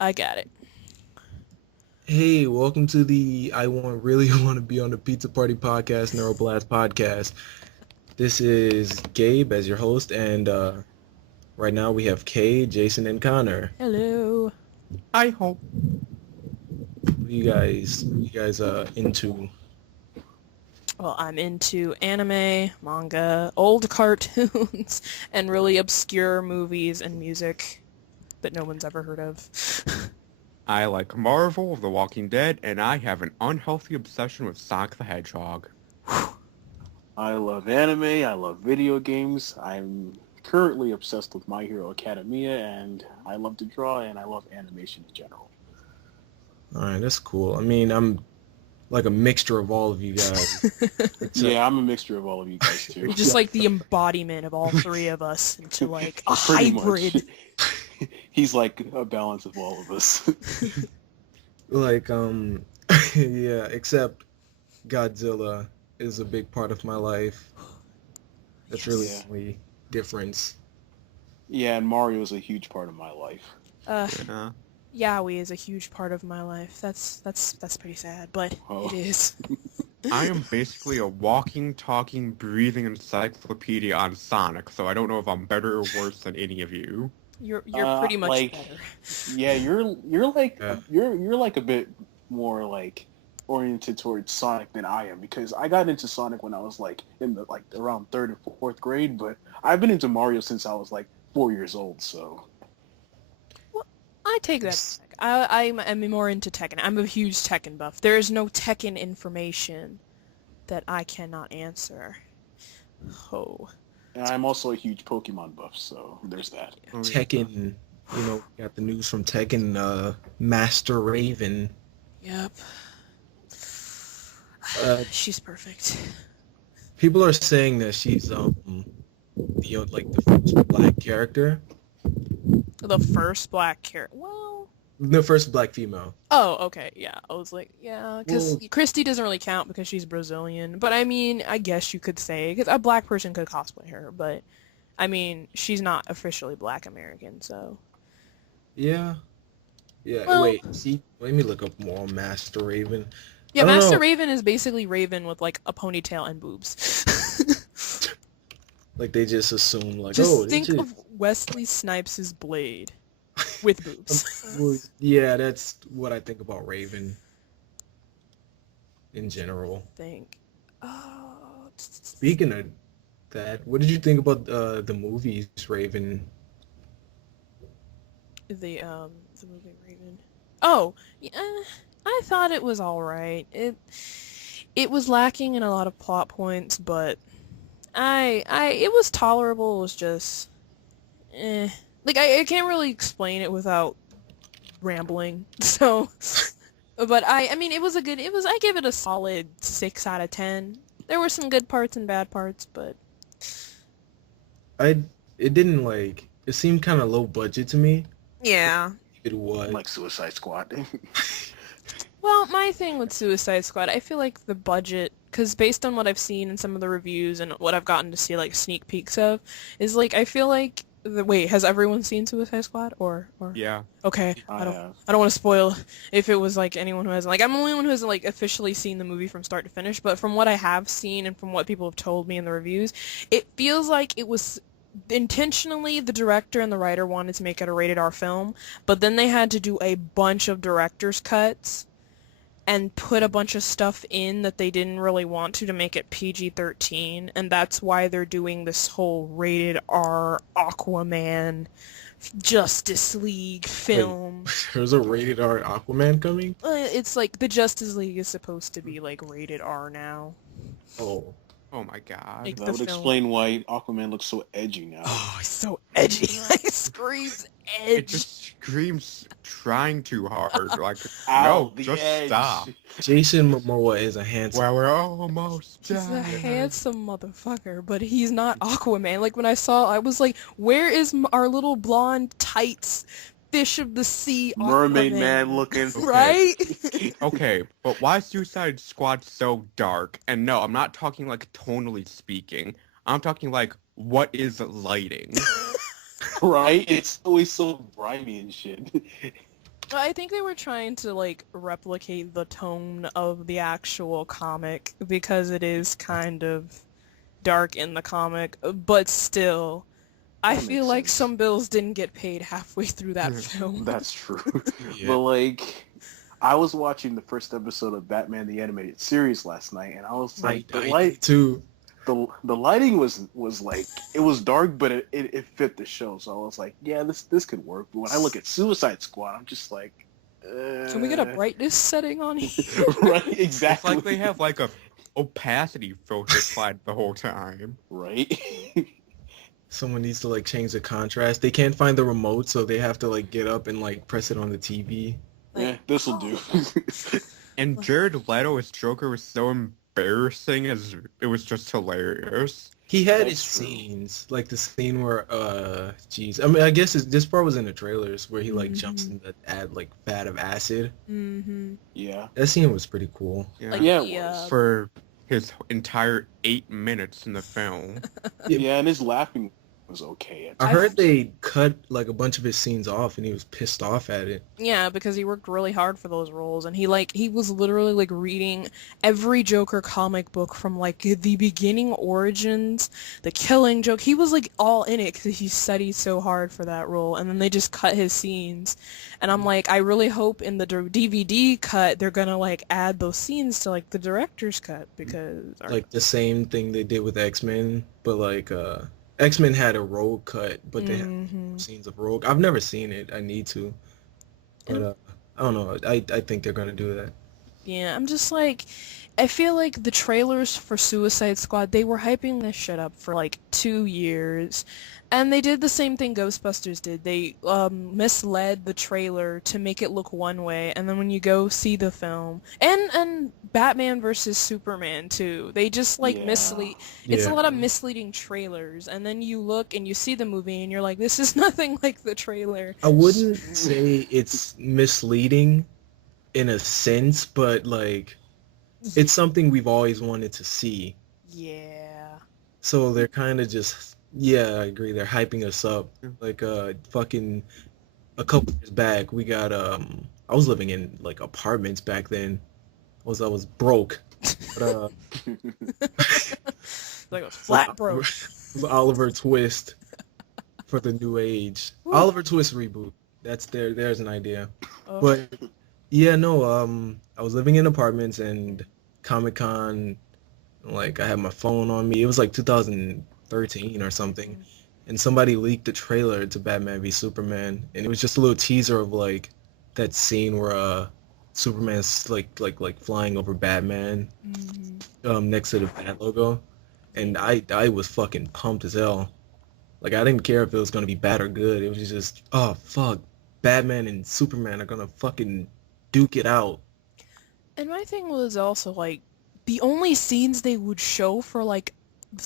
I got it. Hey, welcome to the really want to be on the Pizza Party podcast, Neuro-Blast Podcast. This is Gabe as your host, and right now we have Kay, Jason, and Connor. Hello. I hope. What are you guys into? Well, I'm into anime, manga, old cartoons, and really obscure movies and music that no one's ever heard of. I like Marvel, The Walking Dead, and I have an unhealthy obsession with Sonic the Hedgehog. I love anime, I love video games, I'm currently obsessed with My Hero Academia, and I love to draw, and I love animation in general. All right, that's cool. I mean, I'm like a mixture of all of you guys. Yeah, I'm a mixture of all of you guys, too. You're just like the embodiment of all three of us into like a Pretty hybrid. much. He's like a balance of all of us. Like, yeah, except Godzilla is a big part of my life. That's really Yes. the only difference. Yeah, and Mario is a huge part of my life. Yeah. Yaoi is a huge part of my life. That's pretty sad, but it is. I am basically a walking, talking, breathing encyclopedia on Sonic, so I don't know if I'm better or worse than any of you. You're pretty much like, better. Yeah, you're like Yeah. you're like a bit more like oriented towards Sonic than I am, because I got into Sonic when I was like in the like around 3rd and 4th grade, but I've been into Mario since I was like 4 years old. So I take that back. I'm more into Tekken. I'm a huge Tekken buff. There is no Tekken information that I cannot answer. Oh. and I'm also a huge Pokemon buff. So there's that. Oh, yeah. Tekken, got the news from Tekken, Master Raven. Yep. She's perfect. People are saying that she's like the first black character, The first black character. Well. the first black female. Oh, okay. Yeah. I was like, yeah, because Well- Christy doesn't really count because she's Brazilian. But I mean, I guess you could say because a black person could cosplay her, but I mean, she's not officially Black American, so. Yeah. Well- Wait, see, let me look up more on Master Raven. Yeah, I don't Master know. Raven is basically Raven with like a ponytail and boobs. Like they just assume like, Just oh, think they of Wesley Snipes' blade with boobs. Well, yeah, that's what I think about Raven in general. Think. Oh. Speaking of that, what did you think about the movies Raven? The movie Raven. Oh, yeah, I thought it was all right. It was lacking in a lot of plot points, but it was tolerable. It was just, like I can't really explain it without rambling. So, but I mean, it was. I give it a solid 6 out of 10. There were some good parts and bad parts, but It didn't like, it seemed kind of low budget to me. yeah. It was. Like Suicide Squad. Well, my thing with Suicide Squad, I feel like the budget, because based on what I've seen in some of the reviews and what I've gotten to see like sneak peeks of, is like I feel like wait, has everyone seen Suicide Squad or? Yeah. Okay, I have. I don't want to spoil if it was like anyone who hasn't. Like I'm the only one who hasn't like officially seen the movie from start to finish, but from what I have seen and from what people have told me in the reviews, it feels like it was intentionally the director and the writer wanted to make it a rated R film, but then they had to do a bunch of director's cuts and put a bunch of stuff in that they didn't really want to make it PG-13, and that's why they're doing this whole rated R Aquaman Justice League film. There's a rated R Aquaman coming? It's like the Justice League is supposed to be like rated R now. Oh. Oh my god. Like, That the would film. explain why Aquaman looks so edgy now. Oh, he's so edgy. He screams It edge. just screams trying too hard. Like, Ow, no, the just edge. stop. Jason Momoa is a handsome. Well, we're almost He's a done. handsome motherfucker, but he's not Aquaman. Like when I saw, I was like, "Where is our little blonde tights fish of the sea Mermaid Aquaman?" man looking. Right? Okay, but why is Suicide Squad so dark? And no, I'm not talking like tonally speaking. I'm talking like, what is lighting? Right? It's always so grimy and shit. I think they were trying to like replicate the tone of the actual comic because it is kind of dark in the comic, but still, I That feel makes like sense. some bills didn't get paid halfway through that film. That's true. Yeah. But like, I was watching the first episode of Batman the Animated Series last night, and I was like, I too. the lighting was like, it was dark, but it fit the show. So I was like, yeah, this could work. But when I look at Suicide Squad, I'm just like, Can we get a brightness setting on here? right? It's Exactly. like they have like a opacity filter applied the whole time. Right. Someone needs to like change the contrast. They can't find the remote, so they have to like get up and like press it on the TV. Yeah, this'll do. And Jared Leto's Joker was so embarrassing as it was just hilarious. He had That's his true. scenes, like the scene where, jeez. I mean, I guess this part was in the trailers where he like jumps Mhm. in the like vat of acid. Mm-hmm. Yeah. That scene was pretty cool. Yeah. Like, Yeah, it the, was. For his entire 8 minutes in the film. Yeah, and his laughing was okay. I heard they cut like a bunch of his scenes off, and he was pissed off at it. Yeah, because he worked really hard for those roles, and he was literally like reading every Joker comic book from like the beginning origins, the Killing Joke. He was like all in it because he studied so hard for that role, and then they just cut his scenes, and I'm like, I really hope in the DVD cut they're gonna like add those scenes to like the director's cut because Like the same thing they did with X-Men, but like X-Men had a Rogue cut, but they had Mhm. scenes of Rogue. I've never seen it. I need to. But I don't know. I think they're gonna do that. Yeah, I'm just like, I feel like the trailers for Suicide Squad, they were hyping this shit up for like 2 years, and they did the same thing Ghostbusters did. They misled the trailer to make it look one way, and then when you go see the film, and Batman versus Superman too, they just like Yeah. mislead. It's a Yeah. lot of misleading trailers, and then you look and you see the movie, and you're like, this is nothing like the trailer. I wouldn't say it's misleading in a sense, but like it's something we've always wanted to see. Yeah. So they're kind of just, yeah, I agree. They're hyping us up. Yeah. Like fucking a couple years back, we got I was living in like apartments back then. I was broke. But Like a flat broke. Oliver Twist for the new age. Oliver Twist reboot. There's an idea. Oh. But yeah, no, I was living in apartments and Comic-Con, like I had my phone on me. It was like 2013 or something. And somebody leaked the trailer to Batman v Superman, and it was just a little teaser of like that scene where Superman's like flying over Batman Mhm. next to the Bat logo. And I was fucking pumped as hell. Like I didn't care if it was gonna be bad or good. It was just, oh fuck, Batman and Superman are gonna fucking duke it out. And my thing was also like the only scenes they would show for like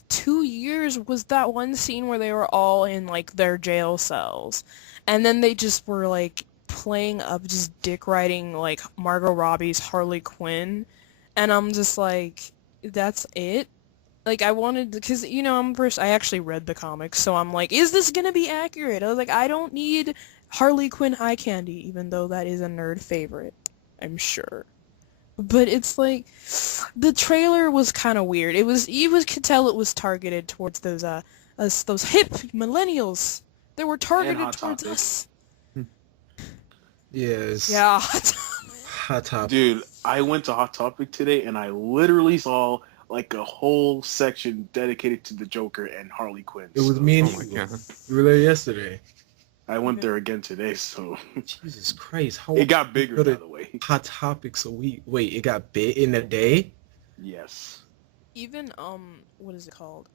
2 years was that one scene where they were all in like their jail cells, and then they just were like playing up just dick riding like Margot Robbie's Harley Quinn, and I'm just like, that's it. Like I wanted, because I actually read the comics, so I'm like, is this gonna be accurate? I was like, I don't need Harley Quinn eye candy, even though that is a nerd favorite, I'm sure. But it's like, the trailer was kind of weird. You could tell it was targeted towards those hip millennials. They were targeted Hot towards Topic. us. Yes. Yeah. Hot Topic. Dude, I went to Hot Topic today and I literally saw like a whole section dedicated to the Joker and Harley Quinn. It was so me and Oh my you. god. We were there yesterday. I went there again today, so Jesus Christ. How it got bigger, go to by the way. Hot Topics a week. Wait, it got big in a day? Yes. Even what is it called?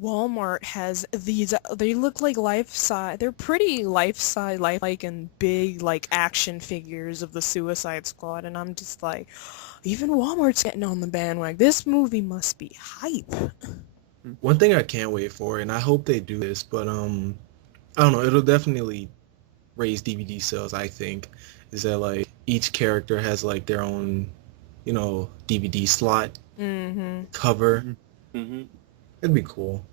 Walmart has these. They look like life-size. They're pretty life-size, lifelike, and big like action figures of the Suicide Squad, and I'm just like, even Walmart's getting on the bandwagon. This movie must be hype. One thing I can't wait for, and I hope they do this, but I don't know, it'll definitely raise DVD sales, I think, is that like each character has like their own, DVD slot Mm-hmm. cover. Mm-hmm. It'd be cool.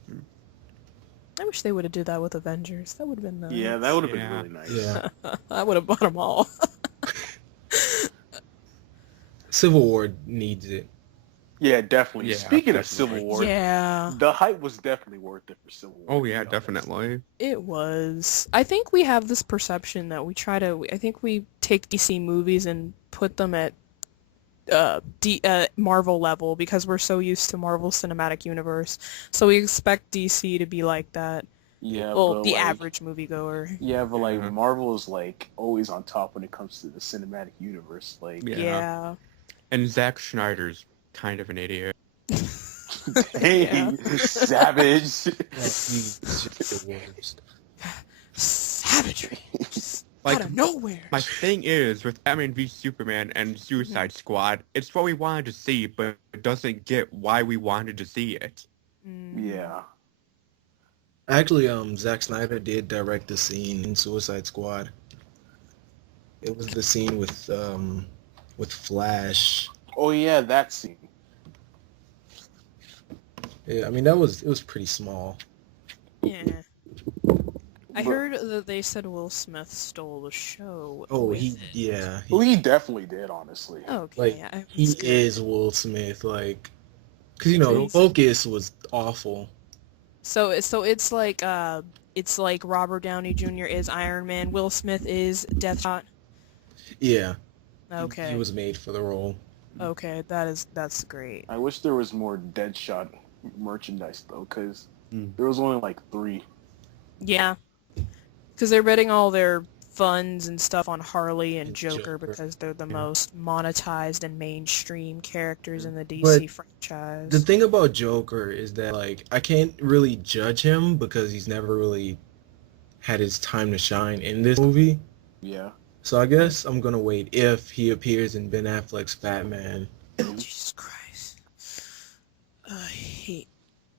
I wish they would have did that with Avengers. That would have been nice. Yeah, that would have been Yeah. really nice. Yeah. I would have bought them all. Civil War needs it. Yeah, definitely. Yeah, Speaking of definitely. Civil War, Yeah, the hype was definitely worth it for Civil War. Oh to yeah, be honest. definitely. it was. I think we have this perception that I think we take DC movies and put them at Marvel level because we're so used to Marvel Cinematic Universe. So we expect DC to be like that. Yeah, Well, but the like, average moviegoer. Yeah, but like Yeah. Marvel is like always on top when it comes to the cinematic universe. Like, Yeah. Yeah. And Zack Snyder's kind of an idiot. hey, Yeah. savage. He's just the worst. Savagery. Just Like, out of nowhere. My thing is, with Batman v Superman and Suicide Squad, it's what we wanted to see, but it doesn't get why we wanted to see it. Yeah. Actually, Zack Snyder did direct the scene in Suicide Squad. It was the scene with Flash. Oh yeah, that scene. Yeah, I mean it was pretty small. Yeah. I But- heard that they said Will Smith stole the show. Oh, with he it. yeah, Well, he definitely did, honestly. Okay. like, I he was scared. is Will Smith, like, cause you know the He's- focus was awful. So it's like Robert Downey Jr. is Iron Man. Will Smith is Deathshot. Yeah, Okay. he was made for the role. Okay, that's great. I wish there was more Deadshot merchandise though, because Mm. there was only like 3. Yeah. Because they're betting all their funds and stuff on Harley and And Joker Joker. because they're the Yeah. most monetized and mainstream characters in the DC But franchise. The thing about Joker is that, like, I can't really judge him because he's never really had his time to shine in this movie. Yeah. So I guess I'm gonna wait if he appears in Ben Affleck's Batman. Jesus Christ. I hate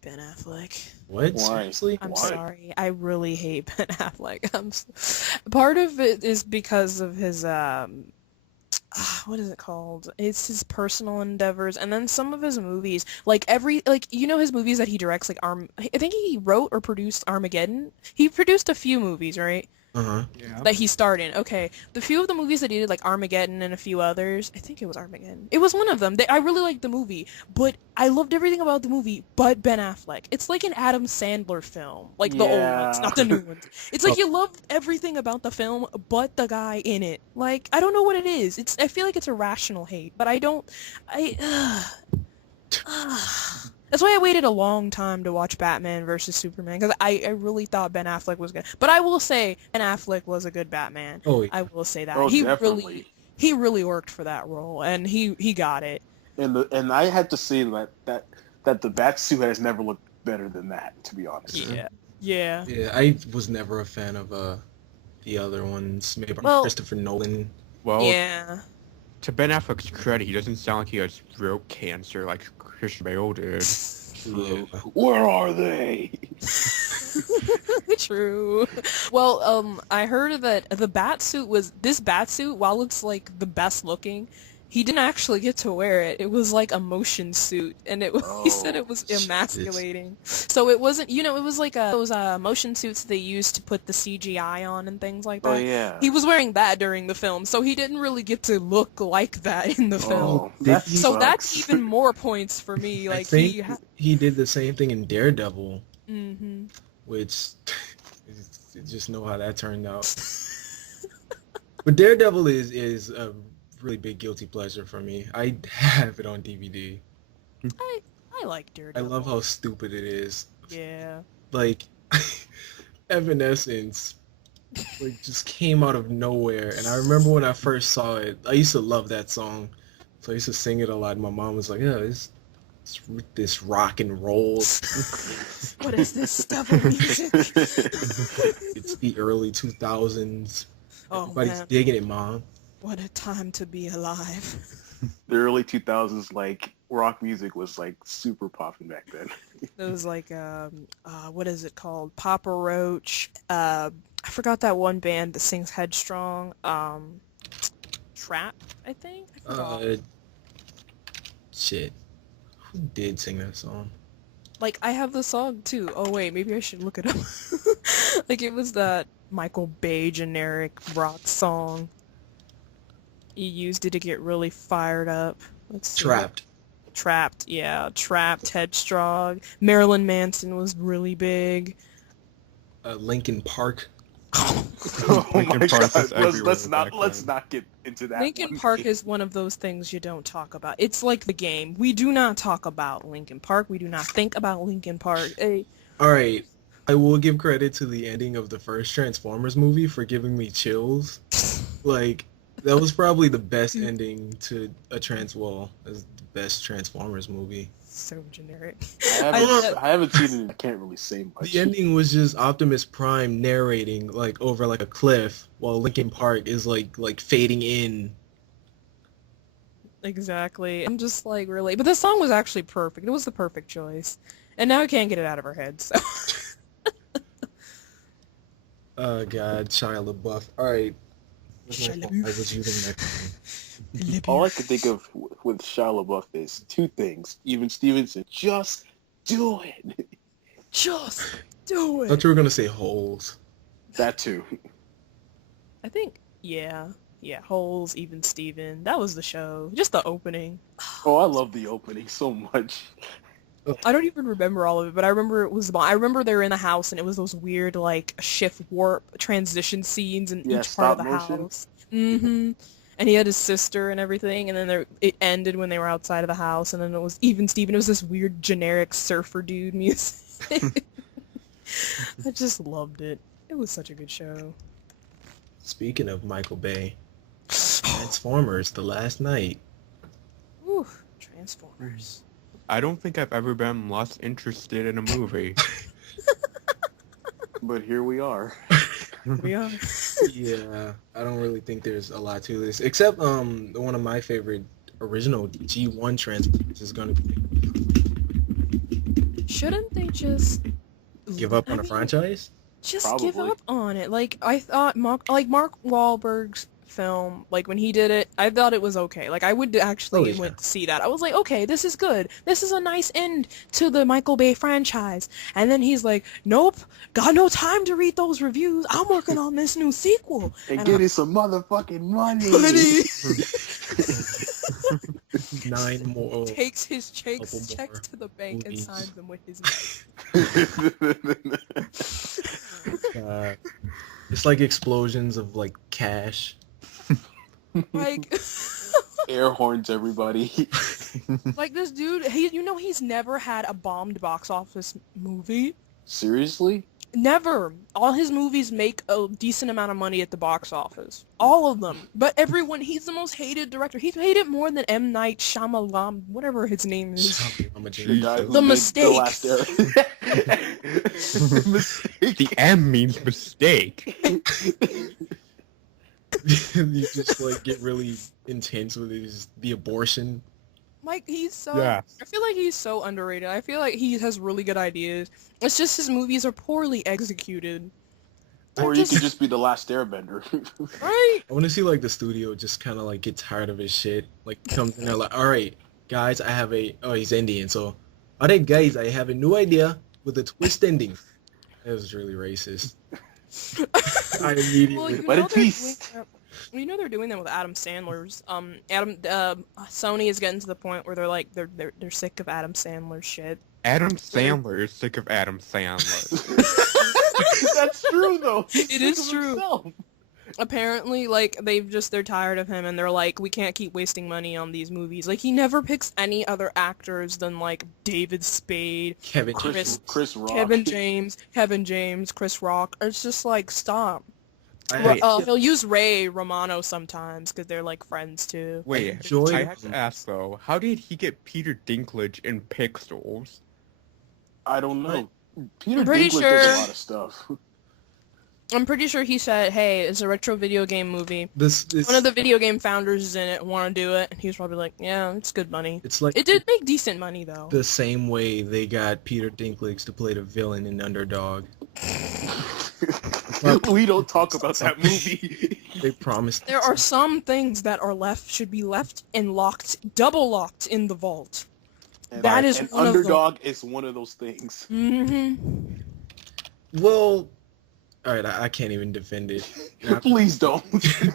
Ben Affleck. What? Why? Seriously? I'm Why? sorry. I really hate Ben Affleck. Part of it is because of his what is it called? It's his personal endeavors, and then some of his movies, like his movies that he directs, like I think he wrote or produced Armageddon. He produced a few movies, right? Uh-huh. Yeah. That he starred in. Okay, the few of the movies that he did, like Armageddon and a few others, I think it was Armageddon. It was one of them. I really liked the movie, but I loved everything about the movie but Ben Affleck. It's like an Adam Sandler film, like the old ones, Yeah. not the new ones. It's like you loved everything about the film but the guy in it. Like, I don't know what it is. I feel like it's a rational hate, but I don't. That's why I waited a long time to watch Batman versus Superman, because I really thought Ben Affleck was good. But I will say Ben Affleck was a good Batman. Oh, I will say that. Oh, he definitely. really worked for that role, and he got it. And I had to say that the Batsuit has never looked better than that, to be honest. Yeah. Yeah. yeah, I was never a fan of the other ones made by Well- Christopher Nolan. Well, Yeah. to Ben Affleck's credit, he doesn't sound like he has throat cancer like Christian Bale did. Yeah. Where are they? True. Well, I heard that this batsuit, while it's like the best looking, he didn't actually get to wear it. It was like a motion suit, and he said it was Jesus. emasculating. So it wasn't, it was like those motion suits they used to put the CGI on and things like that. Oh yeah. He was wearing that during the film, so he didn't really get to look like that in the film. Oh, Did that he- So sucks. that's even more points for me. I Like think he did the same thing in Daredevil, hmm which you just know how that turned out. But Daredevil is a really big guilty pleasure for me. I have it on DVD. I like I Daredevil. love how stupid it is. Yeah. Like, Evanescence, like, just came out of nowhere. And I remember when I first saw it, I used to love that song. So I used to sing it a lot. And my mom was like, yeah, this rock and roll. What is this stuff of music? It's the early 2000s. Oh Everybody's man, digging it, Mom. what a time to be alive. The early 2000s, like rock music was like super popping back then. It was like what is it called? Papa Roach. I forgot that one band that sings Headstrong. Trap, I think. I forgot. Shit. Who did sing that song? Like, I have the song, too. Oh, wait, maybe I should look it up. Like, it was that Michael Bay generic rock song. He used it to get really fired up. Let's see. Trapped, yeah. Trapped, Headstrong. Marilyn Manson was really big. Linkin Park. Oh Linkin my Park god! is everywhere Let's back not get into that. Linkin one. Park is one of those things you don't talk about. It's like the game. We do not talk about Linkin Park. We do not think about Linkin Park. Hey. Alright, I will give credit to the ending of the first Transformers movie for giving me chills. Like, that was probably the best ending to a as the best Transformers movie. So generic. I haven't seen it. And I can't really say much. The ending was just Optimus Prime narrating like over like a cliff, while Linkin Park is like fading in. Exactly. I'm just like, really. But the song was actually perfect. It was the perfect choice. And now I can't get it out of her head, so. Oh god, Shia LaBeouf. Alright. Shia I was using that phone. All I can think of with Shia LaBeouf is two things. Even Stevenson, just do it. Just do I it. thought you were gonna say holes. That too. I think, yeah. Yeah, Holes, Even Steven. That was the show. Just the opening. Oh, I love the opening so much. I don't even remember all of it, but I remember I remember they were in the house and it was those weird like shift warp transition scenes in each part of the house. Mm-hmm. And he had his sister and everything, and then it ended when they were outside of the house, and then it was Even Steven. It was this weird generic surfer dude music. I just loved it. It was such a good show. Speaking of Michael Bay, Transformers: The Last Night. Ooh, Transformers. I don't think I've ever been less interested in a movie. But here we are. We are. Yeah, I don't really think there's a lot to this, except one of my favorite original G1 Transformers is gonna be. Shouldn't they just Give up on a franchise? Just give Probably. up on it. Like, I thought Mark Wahlberg's film, like, when he did it, I thought it was okay. Like, I would actually went to see that. I was like, okay, this is good. This is a nice end to the Michael Bay franchise. And then he's like, nope, got no time to read those reviews. I'm working on this new sequel. And getting some motherfucking money. Nine more. Takes his Couple checks more to the bank and movies. signs them with his name. It's like explosions of like cash. Like, Air horns, everybody. like this dude, he's never had a bombed box office movie. Seriously? Never. All his movies make a decent amount of money at the box office. All of them. But he's the most hated director. He's hated more than M. Night Shyamalan, whatever his name is. The guy who The made Mistake. The Last Era. Mistake. The M means mistake. You just like get really intense with the abortion. Like, he's so... Yeah. I feel like he's so underrated. I feel like he has really good ideas. It's just his movies are poorly executed. Or you could just be the Last Airbender. Right? I want to see like the studio just kind of like get tired of his shit. Like comes in there like, all right, guys, I have he's Indian, so all right, guys, I have a new idea with a twist ending. It was really racist. I immediately. Well, But a twist. You know they're doing that with Adam Sandler's. Sony is getting to the point where they're like they're sick of Adam Sandler's shit. Adam Sandler is sick of Adam Sandler. That's true, though. It is true. Apparently, like, they're tired of him, and they're like, we can't keep wasting money on these movies. Like, he never picks any other actors than, like, David Spade, Chris Rock. Kevin James, Chris Rock. It's just like, stop. I He'll use Ray Romano sometimes, because they're, like, friends, too. Wait, enjoy- I have to ask though, how did he get Peter Dinklage in Pixels? I don't know. Peter I'm pretty Dinklage sure- does a lot of stuff. I'm pretty sure he said, hey, it's a retro video game movie. this One of the video game founders is in it, want to do it, and he was probably like, yeah, it's good money. it's like It did make decent money, though. the same way they got Peter Dinklage to play the villain in Underdog. We don't talk about that movie. They promised. There are some things that should be left and double locked in the vault. And That is an one of the- underdog is one of those things. Mm-hmm. Well, all right, I can't even defend it. Please don't.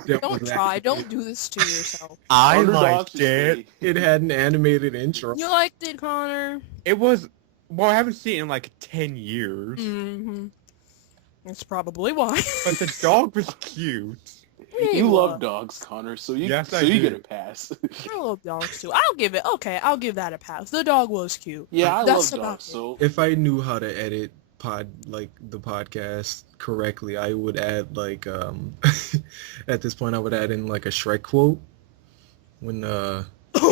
Don't try. Don't do this to yourself. I Underdogs liked should it. stay. It had an animated intro. You liked it, Connor? It was. Well, I haven't seen it in like 10 years. Mm-hmm. That's probably why. But the dog was cute. You love dogs, Connor, so you Yes, I you do. get a pass. I love dogs too. I'll give that a pass. The dog was cute. Yeah, I That's love about dogs. it. So If I knew how to edit the podcast correctly, I would add like at this point I would add in like a Shrek quote when it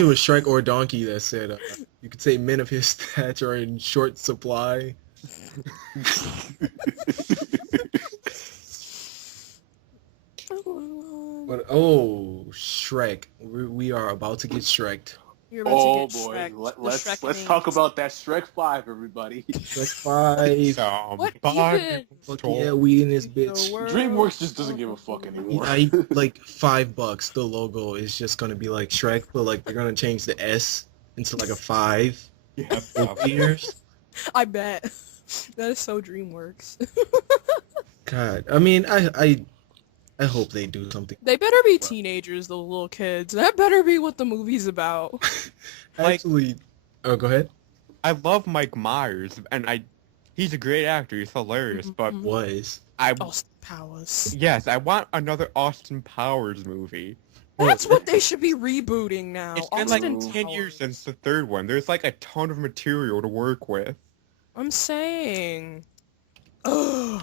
was Shrek or Donkey that said you could say men of his stature are in short supply. But Shrek, we are about to get Shreked. You're about oh to get boy, Shrek. let's talk about that Shrek 5, everybody. Shrek 5. What Somebody even? Fuck told- yeah, we in this bitch. DreamWorks just doesn't give a fuck anymore. Like $5. The logo is just gonna be like Shrek, but like they're gonna change the S into like a 5. Yeah, With ears. I bet. That is so DreamWorks. God, I mean, I hope they do something. They better be teenagers, those little kids. That better be what the movie's about. Actually, oh, go ahead. I love Mike Myers, and he's a great actor. He's hilarious, but Mhm. Was Austin Powers. yes, I want another Austin Powers movie. That's what they should be rebooting now. It's been like Austin 10 Powers. years since the third one. There's like a ton of material to work with. I'm saying. Ugh.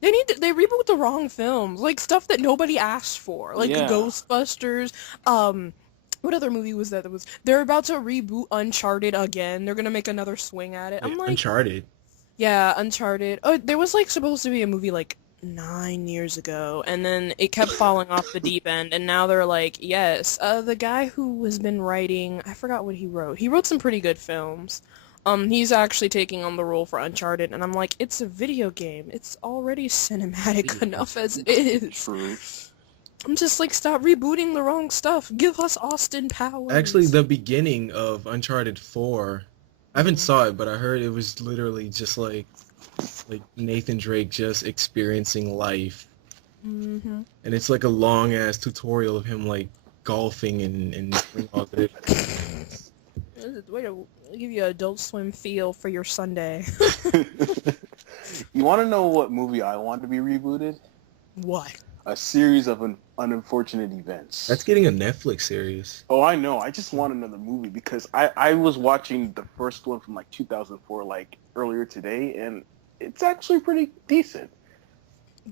They reboot the wrong films, like stuff that nobody asked for, like Yeah. Ghostbusters. What other movie was that? They're about to reboot Uncharted again. They're gonna make another swing at it. I'm like, Uncharted. yeah, Uncharted. Oh, there was like supposed to be a movie like 9 years ago, and then it kept falling off the deep end, and now they're like, yes, the guy who has been writing, I forgot what he wrote. He wrote some pretty good films. He's actually taking on the role for Uncharted, and I'm like, it's a video game. It's already cinematic enough as it is. True. I'm just like, stop rebooting the wrong stuff. Give us Austin Powers. Actually, the beginning of Uncharted 4, I haven't saw it, but I heard it was literally just like Nathan Drake just experiencing life, Mm-hmm. and it's like a long ass tutorial of him like golfing and doing all this. Way to give you an Adult Swim feel for your Sunday. You want to know what movie I want to be rebooted? What? A series of unfortunate events. That's getting a Netflix series. Oh, I know. I just want another movie because I was watching the first one from like 2004 like earlier today, and it's actually pretty decent.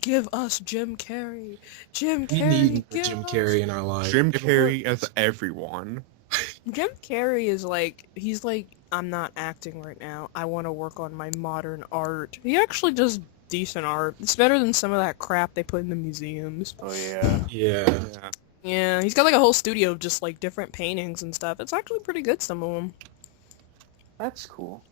Give us Jim Carrey. Jim We Carrey. need give Jim us Carrey in our lives. Jim Carrey as everyone. Jim Carrey is like, he's like, I'm not acting right now. I want to work on my modern art. He actually does decent art. It's better than some of that crap they put in the museums. Oh yeah. Yeah. Yeah. Yeah, he's got like a whole studio of just like different paintings and stuff. It's actually pretty good, some of them. That's cool.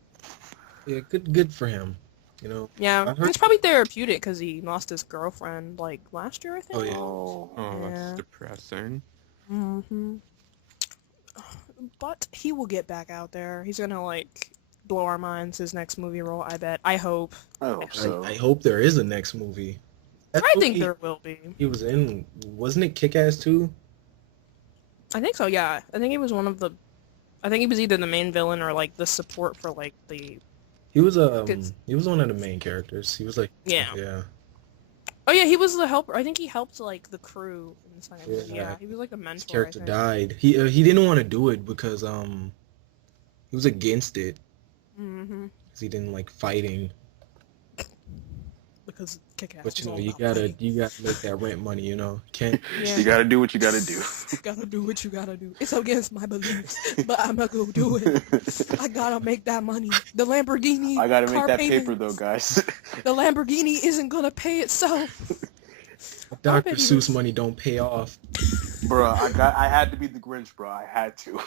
Yeah, good for him. You know. Yeah, I heard- it's probably therapeutic because he lost his girlfriend like last year, I think. Oh, yeah. Oh. Oh, Yeah. that's depressing. Mm-hmm. But he will get back out there. He's gonna like blow our minds. His next movie role, I bet. I hope. I hope so. I hope there is a next movie. That I think movie there will be. He was in, wasn't it Kick-Ass 2? I think so. Yeah, I think he was one of the. I think he was either the main villain or like the support for like the. He was Good. he was one of the main characters. He was like Yeah. Oh yeah, he was the helper. I think he helped like the crew in the second movie. Yeah. Yeah, he was like the mentor. His I character think. died. He didn't want to do it because he was against it Mm-hmm. because he didn't like fighting. Because Kick-Ass. But is you know all you about gotta fighting. make that rent money. You know can't. Yeah. You gotta do what you gotta do. Gotta do what you gotta do. It's against my beliefs, but I'ma go do it. I gotta make that money. The Lamborghini. I gotta make car that payments, paper though, guys. The Lamborghini isn't gonna pay itself. Dr. bet he Seuss was- money don't pay off. Bruh, I had to be the Grinch, bruh. I had to.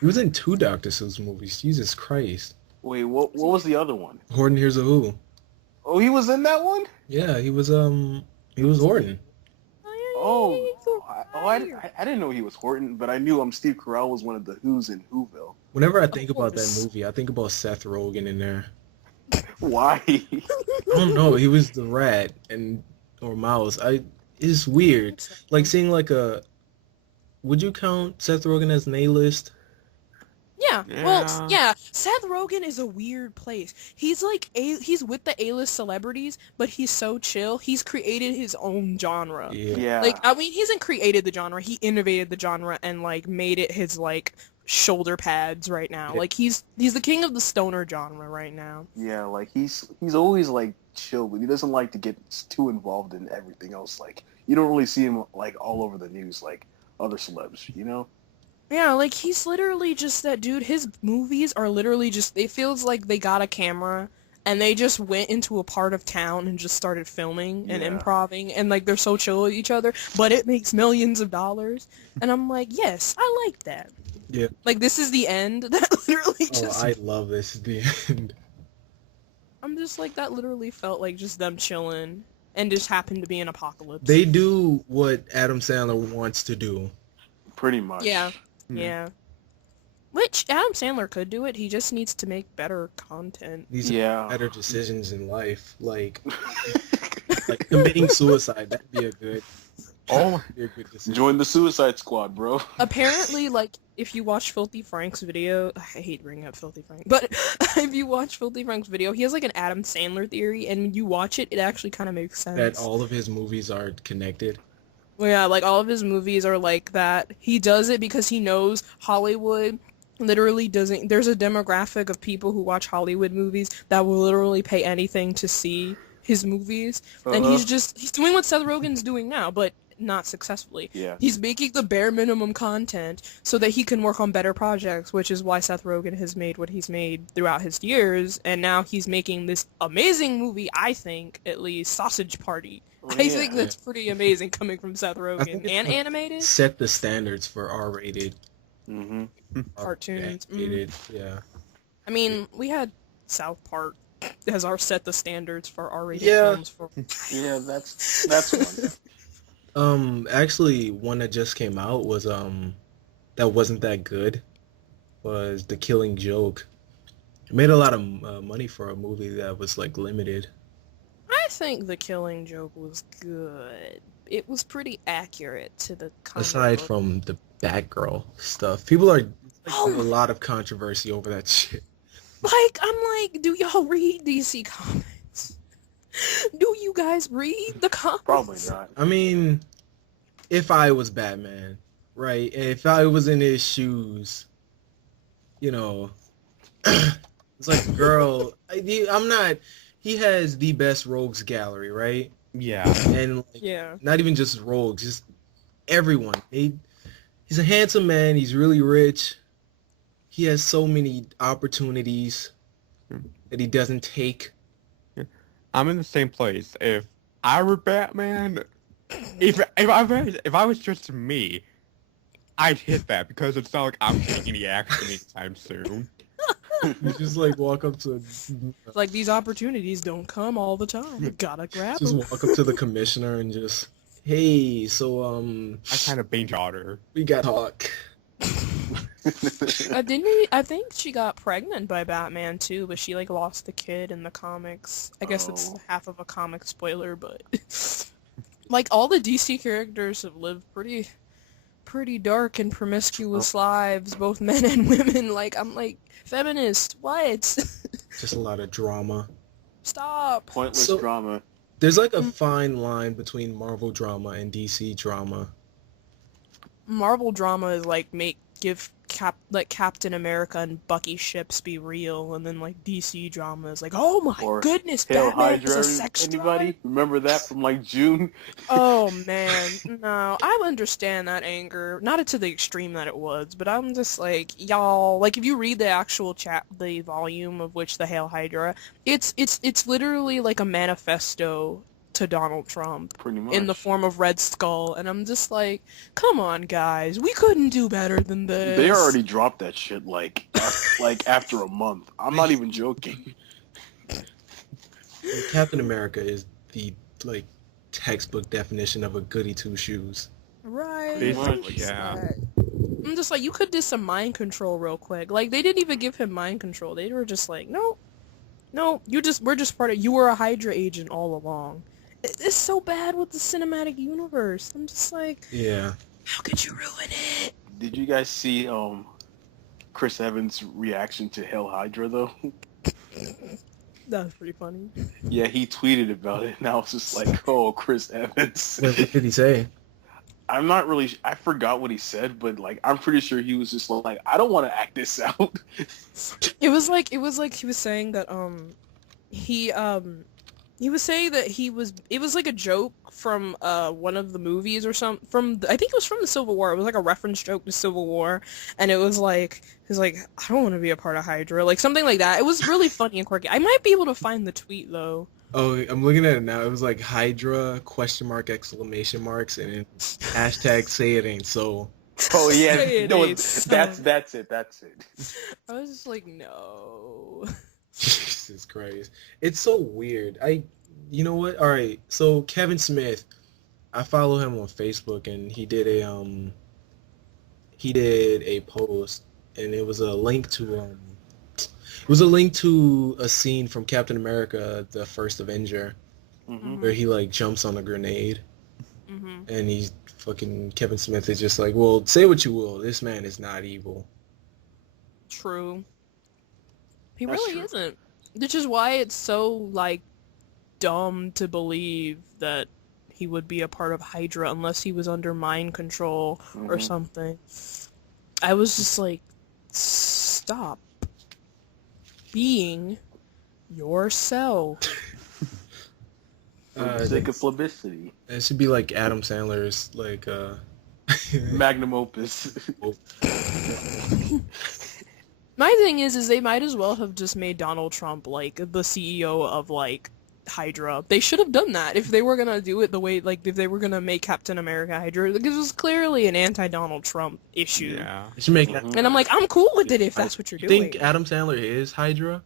He was in 2 Dr. Seuss movies. Jesus Christ. Wait, what was the other one? Horton Hears a Who. Oh, he was in that one? Yeah, he was Horton. Oh, Oh, I didn't know he was Horton, but I knew Steve Carell was one of the Who's in Whoville. Whenever I think about that course. movie, I think about Seth Rogen in there. Why? I don't know. He was the rat or mouse. It's weird. Like seeing like a. Would you count Seth Rogen as an A-list? Yeah. Yeah. Well, yeah. Seth Rogen is a weird place. He's like he's with the A-list celebrities, but he's so chill. He's created his own genre. Yeah. Like, I mean, he hasn't created the genre. He innovated the genre and like made it his like shoulder pads right now. Yeah. Like he's the king of the stoner genre right now. Yeah, like he's always like chill, but he doesn't like to get too involved in everything else. Like you don't really see him like all over the news like other celebs, you know? Yeah, like he's literally just that dude. His movies are literally just, it feels like they got a camera and they just went into a part of town and just started filming and Yeah. improvising, and like they're so chill with each other, but it makes millions of dollars. And I'm like, yes, I like that. Yeah. Like this is the end. That literally Oh, just I love this at the end. I'm just like, that literally felt like just them chilling and just happened to be an apocalypse. They do what Adam Sandler wants to do. Pretty much. Yeah. Hmm. Yeah. Which Adam Sandler could do it. He just needs to make better content. These Yeah. are better decisions in life. Like committing suicide. That'd be a good decision. Join the Suicide Squad, bro. Apparently, like, if you watch Filthy Frank's video, I hate bringing up Filthy Frank, but if you watch Filthy Frank's video, he has like an Adam Sandler theory, and when you watch it, it actually kind of makes sense. That all of his movies are connected. Well, yeah, like all of his movies are like that. He does it because he knows Hollywood literally doesn't. There's a demographic of people who watch Hollywood movies that will literally pay anything to see his movies, and he's doing what Seth Rogen's doing now, but not successfully. Yeah. He's making the bare minimum content so that he can work on better projects, which is why Seth Rogen has made what he's made throughout his years, and now he's making this amazing movie, I think, at least, Sausage Party. Oh, I yeah. think that's pretty amazing coming from Seth think Rogen. it's And like- animated Set the standards for R-rated. Mm-hmm. cartoons. Animated, yeah. I mean, we had South Park as our set the standards for R-rated Yeah. films for... Yeah, that's one. Actually, one that just came out was that wasn't that good. Was The Killing Joke. It made a lot of money for a movie that was like limited. I think The Killing Joke was good. It was pretty accurate to the comic Aside book. from the Batgirl stuff, people are Oh. a lot of controversy over that shit. Like, I'm like, do y'all read DC comics? Do you guys read the comics? Probably not. I mean, if I was Batman, right? If I was in his shoes, you know, it's like, girl, I'm not. He has the best rogues gallery, right? Yeah. And like, Yeah. not even just rogues, just everyone. He's a handsome man. He's really rich. He has so many opportunities that he doesn't take. I'm in the same place. If I were Batman, if I was just me, I'd hit that because it's not like I'm taking any action anytime soon. You just like walk up to, Like, these opportunities don't come all the time. You gotta grab just them. walk up to the commissioner and just, hey, so I kind of binge daughter. we got Hawk. I think she got pregnant by Batman too, but she like lost the kid in the comics. I guess it's Oh. half of a comic spoiler, but like all the DC characters have lived pretty dark and promiscuous lives, both men and women. Like, I'm like, feminist, what? Just a lot of drama. Stop. Pointless So- drama. There's like a fine line between Marvel drama and DC drama. Marvel drama is like give Captain America and Bucky ships be real, and then like DC drama is like, oh my Or goodness, Hail Batman is Hydra. a sex Anybody drive? remember that from like June? Oh man, no, I understand that anger, not to the extreme that it was, but I'm just like, y'all, like if you read the actual the volume of which the Hail Hydra, it's literally like a manifesto to Donald Trump Pretty much. in the form of Red Skull, and I'm just like, come on guys, we couldn't do better than this. They already dropped that shit like after a month. I'm not even joking. Captain America is the like textbook definition of a goody two shoes. Right. Basically, yeah. I'm just like, you could do some mind control real quick. Like, they didn't even give him mind control. They were just like, no, we're just part of, you were a Hydra agent all along. It's so bad with the cinematic universe. I'm just like, Yeah. how could you ruin it? Did you guys see Chris Evans' reaction to Hail Hydra though? That was pretty funny. Yeah, he tweeted about it, and I was just like, "Oh, Chris Evans." What did he say? I'm not really. I forgot what he said, but like, I'm pretty sure he was just like, "I don't want to act this out." It was like he was saying that he was saying that it was like a joke from one of the movies or something I think it was from the Civil War. It was like a reference joke to Civil War, and it was like I don't want to be a part of Hydra, like something like that. It was really funny and quirky. I might be able to find the tweet though. Oh, I'm looking at it now. It was like Hydra ? Exclamation marks and then hashtag say it ain't so. Oh yeah, Say it no, ain't that's it. I was just like, no. Jesus Christ. It's so weird. You know what? All right. So Kevin Smith, I follow him on Facebook, and he did a post, and it was a link to a scene from Captain America, the First Avenger, Mm-hmm. where he like jumps on a grenade, Mm-hmm. and he's fucking Kevin Smith is just like, well, say what you will, this man is not evil. True. He That's really true. isn't. Which is why it's so, like, dumb to believe that he would be a part of Hydra unless he was under mind control or Mhm. something. I was just like, stop being yourself. For the sake of publicity, It should be like Adam Sandler's like magnum opus. My thing is they might as well have just made Donald Trump, like, the CEO of, like, Hydra. They should have done that if they were gonna do it the way, like, if they were gonna make Captain America Hydra, because it was clearly an anti-Donald Trump issue. Yeah. It should make. Mhm. And I'm like, I'm cool with it if that's what you're You doing. think Adam Sandler is Hydra?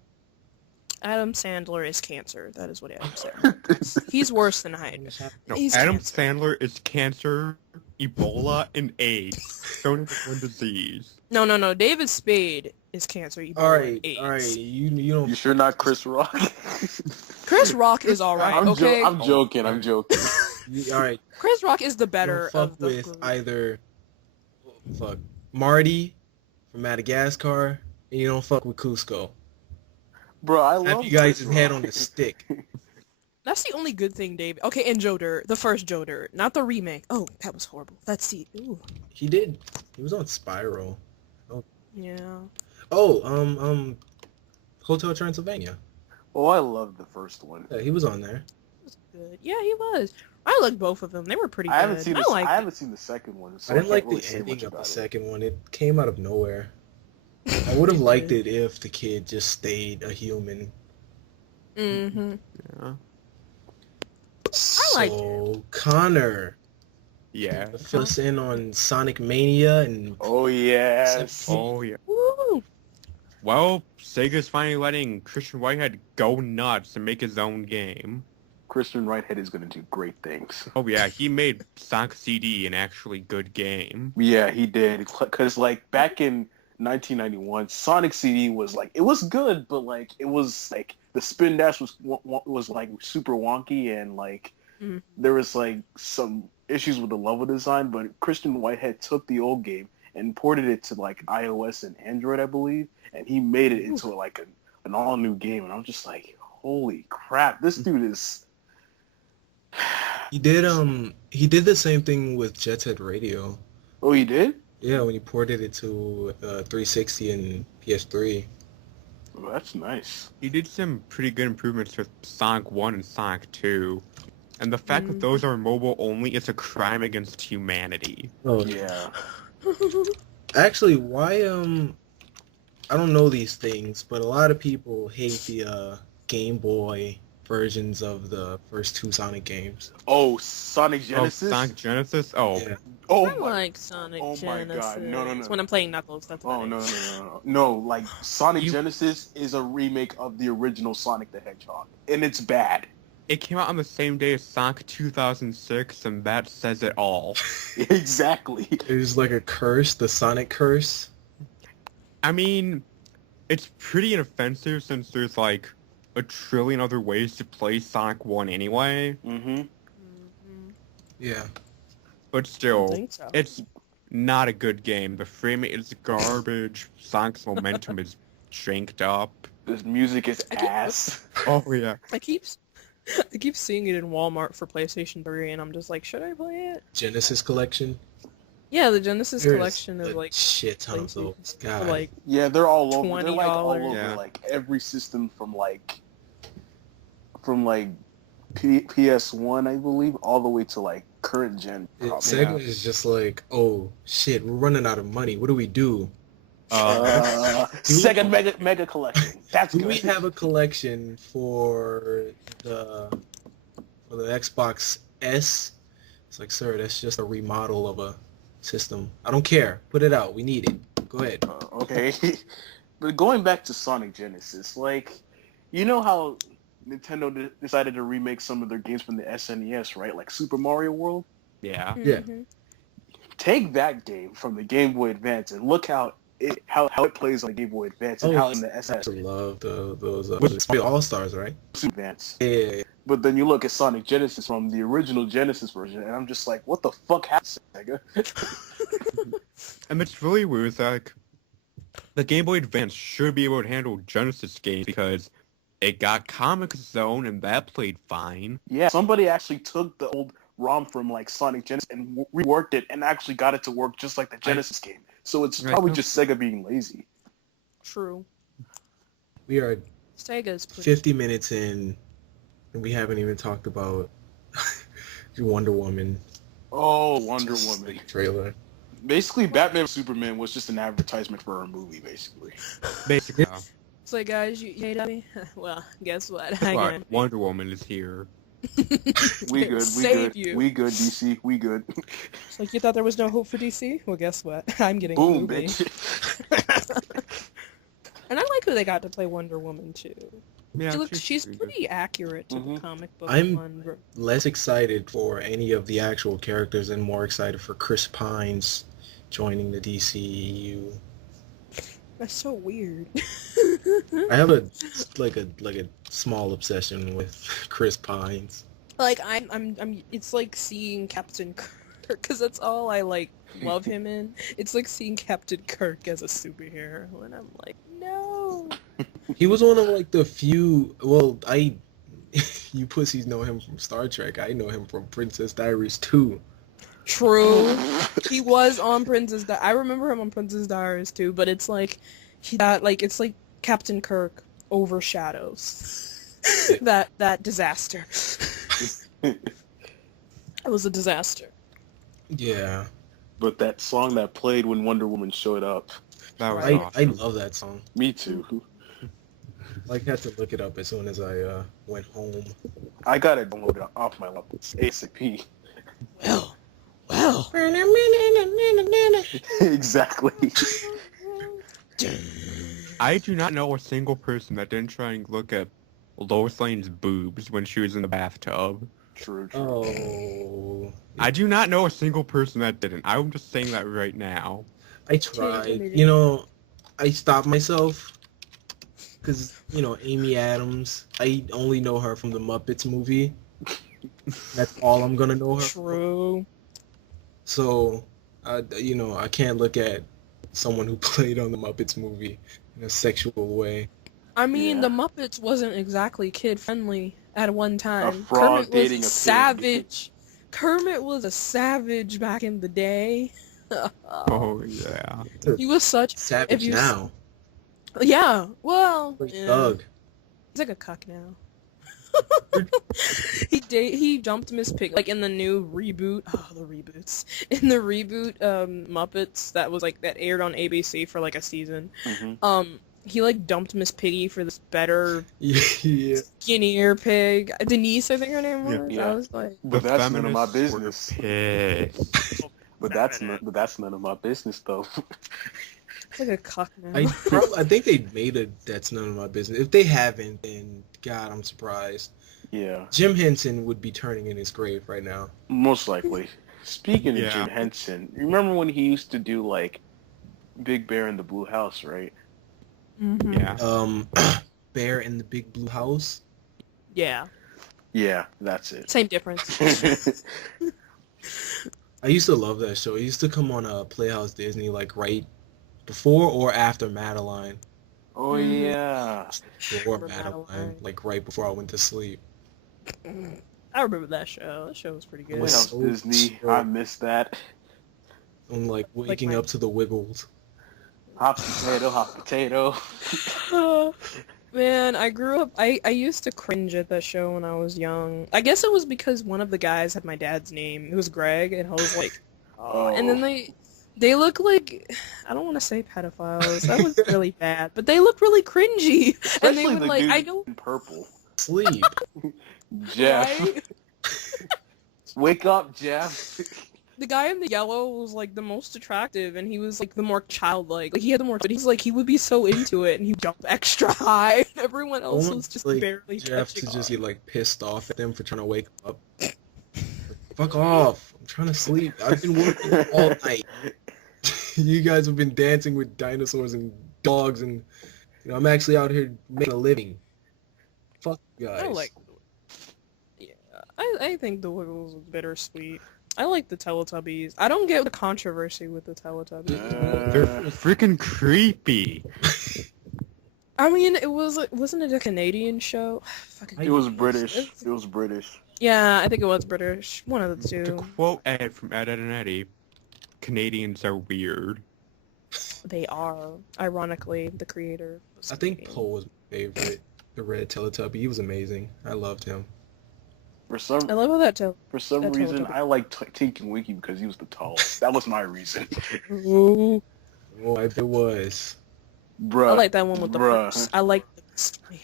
Adam Sandler is cancer. That is what Adam Sandler. He's worse than Hydra. No, He's Adam cancer. Sandler is cancer, Ebola, and AIDS. Thrown into one disease. No. David Spade is cancer. All Ebola, right, AIDS. all right. You don't. You sure not Chris Rock? Chris Rock is alright, okay? I'm joking. I'm joking. All right. Chris Rock is the You better don't fuck of the with group. either. Fuck Marty from Madagascar, and you don't fuck with Cusco. Bro, I Have love you guys' Chris head Rock. on the stick. That's the only good thing, Dave. Okay, and Joe Dirt, the first Joe Dirt, not the remake. Oh, that was horrible. That's the He did. He was on Spiral. yeah. Oh, Hotel Transylvania. Oh, I love the first one. Yeah, he was on there. Was good. Yeah, he was. I liked both of them. They were pretty good. I haven't seen liked I haven't seen the second one. So I didn't like can't really the say ending much of the about it. second one. It came out of nowhere. I would have liked it if the kid just stayed a human. Mm-hmm. Yeah. I liked So, Connor, Yeah. fill us in on Sonic Mania and Oh yes. Oh, yeah. Woo! Well, Sega's finally letting Christian Whitehead go nuts and make his own game. Christian Whitehead is gonna do great things. Oh, yeah, he made Sonic CD an actually good game. Yeah, he did. Because like back in 1991, Sonic CD was like, it was good, but like it was like the spin dash was like super wonky, and like Mhm. there was like some issues with the level design. But Christian Whitehead took the old game and ported it to like iOS and Android, I believe, and he made it into like an all new game. And I'm just like, holy crap, this dude is. he did the same thing with Jet Set Radio. Oh, he did? Yeah, when he ported it to 360 and PS3. Oh, that's nice. He did some pretty good improvements with Sonic 1 and Sonic 2. And the fact that those are mobile only is a crime against humanity. Oh Yeah. Actually, why I don't know these things, but a lot of people hate the Game Boy versions of the first two Sonic games. Oh, Sonic Genesis? Oh, Sonic Genesis? Oh, Yeah. Oh I my like Sonic oh my Genesis. God, no. When I'm playing Knuckles, that's Oh about no it. no! Like Sonic You- Genesis is a remake of the original Sonic the Hedgehog, and it's bad. it came out on the same day as Sonic 2006, and that says it all. Exactly. There's like a curse, the Sonic curse. I mean, it's pretty inoffensive since there's like a trillion other ways to play Sonic 1 anyway. Mm-hmm. Yeah. But I still, think so. it's not a good game. The frame rate is garbage. Sonic's momentum is shanked up. This music is ass. Oh yeah. I keep seeing it in Walmart for PlayStation 3, and I'm just like, should I play it? Genesis collection. Yeah, the Genesis There's collection is a like shit ton of those. PlayStation for God. like Yeah, they're all over. They're like all $20. over Yeah. like every system from PS1, I believe, all the way to like current gen. Sega is just like, oh shit, we're running out of money. What do we do? Sega Mega Collection. That's Do good. we have a collection for the Xbox S? It's like, sir, that's just a remodel of a system. I don't care. Put it out. We need it. Go ahead. Okay. But going back to Sonic Genesis, like, you know how Nintendo decided to remake some of their games from the SNES, right? Like Super Mario World? Yeah. Yeah. Mhm. Take that game from the Game Boy Advance and look how it plays on the Game Boy Advance and how in the I SNES love those All-Stars, right? Advance. Yeah. But then you look at Sonic Genesis from the original Genesis version, and I'm just like, what the fuck happened, Sega? And it's really weird. Like, the Game Boy Advance should be able to handle Genesis games because it got Comic Zone and that played fine. Yeah, somebody actually took the old ROM from like Sonic Genesis and reworked it and actually got it to work just like the Genesis game. So it's probably just Sega being lazy. True. We are Sega's 50 minutes in, and we haven't even talked about Wonder Woman. Oh, Wonder Woman. Trailer. Basically, Batman vs Superman was just an advertisement for a movie, basically. Basically. It's like, guys, you hate me? Well, guess what? But Wonder Woman is here. We good, Save you. we good, DC, we good. It's like, you thought there was no hope for DC? Well, guess what? I'm getting a Boom, movie. bitch. And I like who they got to play Wonder Woman, too. Yeah, She's pretty accurate to Mhm. the comic book I'm- one. Less excited for any of the actual characters and more excited for Chris Pine's joining the DCEU. That's so weird. I have a small obsession with Chris Pines. Like, I'm it's like seeing Captain Kirk, because that's all I, like, love him in. It's like seeing Captain Kirk as a superhero, and I'm like, no. He was one of like the few. Well, you pussies know him from Star Trek. I know him from Princess Diaries 2. True. He was on Princess I remember him on Princess Diaries too, but it's like it's like Captain Kirk overshadows that disaster. It was a disaster. Yeah, But that song that played when Wonder Woman showed up, That was I awesome. love that song. me too. Like, had to look it up as soon as I went home. I got it downloaded off my laptop. ASAP. Well. Exactly. I do not know a single person that didn't try and look at Lois Lane's boobs when she was in the bathtub. True. Oh, I do not know a single person that didn't. I'm just saying that right now. I tried. You know, I stopped myself because Amy Adams. I only know her from the Muppets movie. That's all I'm gonna know her. True. So, I can't look at someone who played on the Muppets movie in a sexual way. I mean, Yeah. the Muppets wasn't exactly kid-friendly at one time. A frog Kermit dating was a pig. savage. Kermit was a savage back in the day. Oh yeah. He was such... Savage you- now. Yeah, well... Like yeah. Thug. He's like a cuck now. He jumped Miss Pig, like in the new reboot. Oh, the reboots. In the reboot, Muppets that was like that aired on ABC for like a season. Mm-hmm. He like dumped Miss Piggy for this better, Yeah. skinnier pig. Denise, I think her name was. Yeah. I was like, But The that's none of my feminists were business. pissed. But that's none of my business, though. it's like a cuck now. I think they made a That's None of My Business. If they haven't, then God, I'm surprised. Yeah, Jim Henson would be turning in his grave right now. most likely. Speaking of Yeah. Jim Henson, you remember when he used to do like Big Bear in the Blue House, right? Mm-hmm. Yeah. Bear in the Big Blue House. Yeah. Yeah, that's it. Same difference. I used to love that show. It used to come on Playhouse Disney like right before or after Madeline. Oh Mhm. yeah. Before Remember Madeline, Madeline. like right before I went to sleep. I remember that show. That show was pretty good. Was Playhouse so Disney. short. I missed that. I'm like waking my- up to the Wiggles. Hot potato, hot potato. Man, I grew up. I used to cringe at that show when I was young. I guess it was because one of the guys had my dad's name. It was Greg, and I was like, Oh. and then they look like, I don't want to say pedophiles. That was really bad, but they look really cringy. And they Especially would the like, dude I don't. in purple. Sleep. Jeff. Right? Wake up, Jeff. The guy in the yellow was like the most attractive, and he was like the more childlike. Like he had the more, but he's like he would be so into it, and he'd jump extra high. Everyone else was just like barely Jeff to touching just on. get like pissed off at them for trying to wake up. Fuck off! I'm trying to sleep. I've been working all night. You guys have been dancing with dinosaurs and dogs, and I'm actually out here making a living. Fuck you guys. I like. Yeah, I think the Wiggles was bittersweet. I like the Teletubbies. I don't get the controversy with the Teletubbies. They're freaking creepy. I mean, wasn't it a Canadian show? Fucking It was British. It was British. Yeah, I think it was British. One of the To two. quote Ed from Ed, Ed and Eddie, Canadians are weird. They are. Ironically, the creator was I think Canadian. Poe was my favorite. The red Teletubby. He was amazing. I loved him. For some I love how that for some that reason, Teletubby. I like Tinky Winky because he was the tallest. That was my reason. Ooh. Oh, if it was. Bruh. I like that one with the Bruh. purse. I like the story.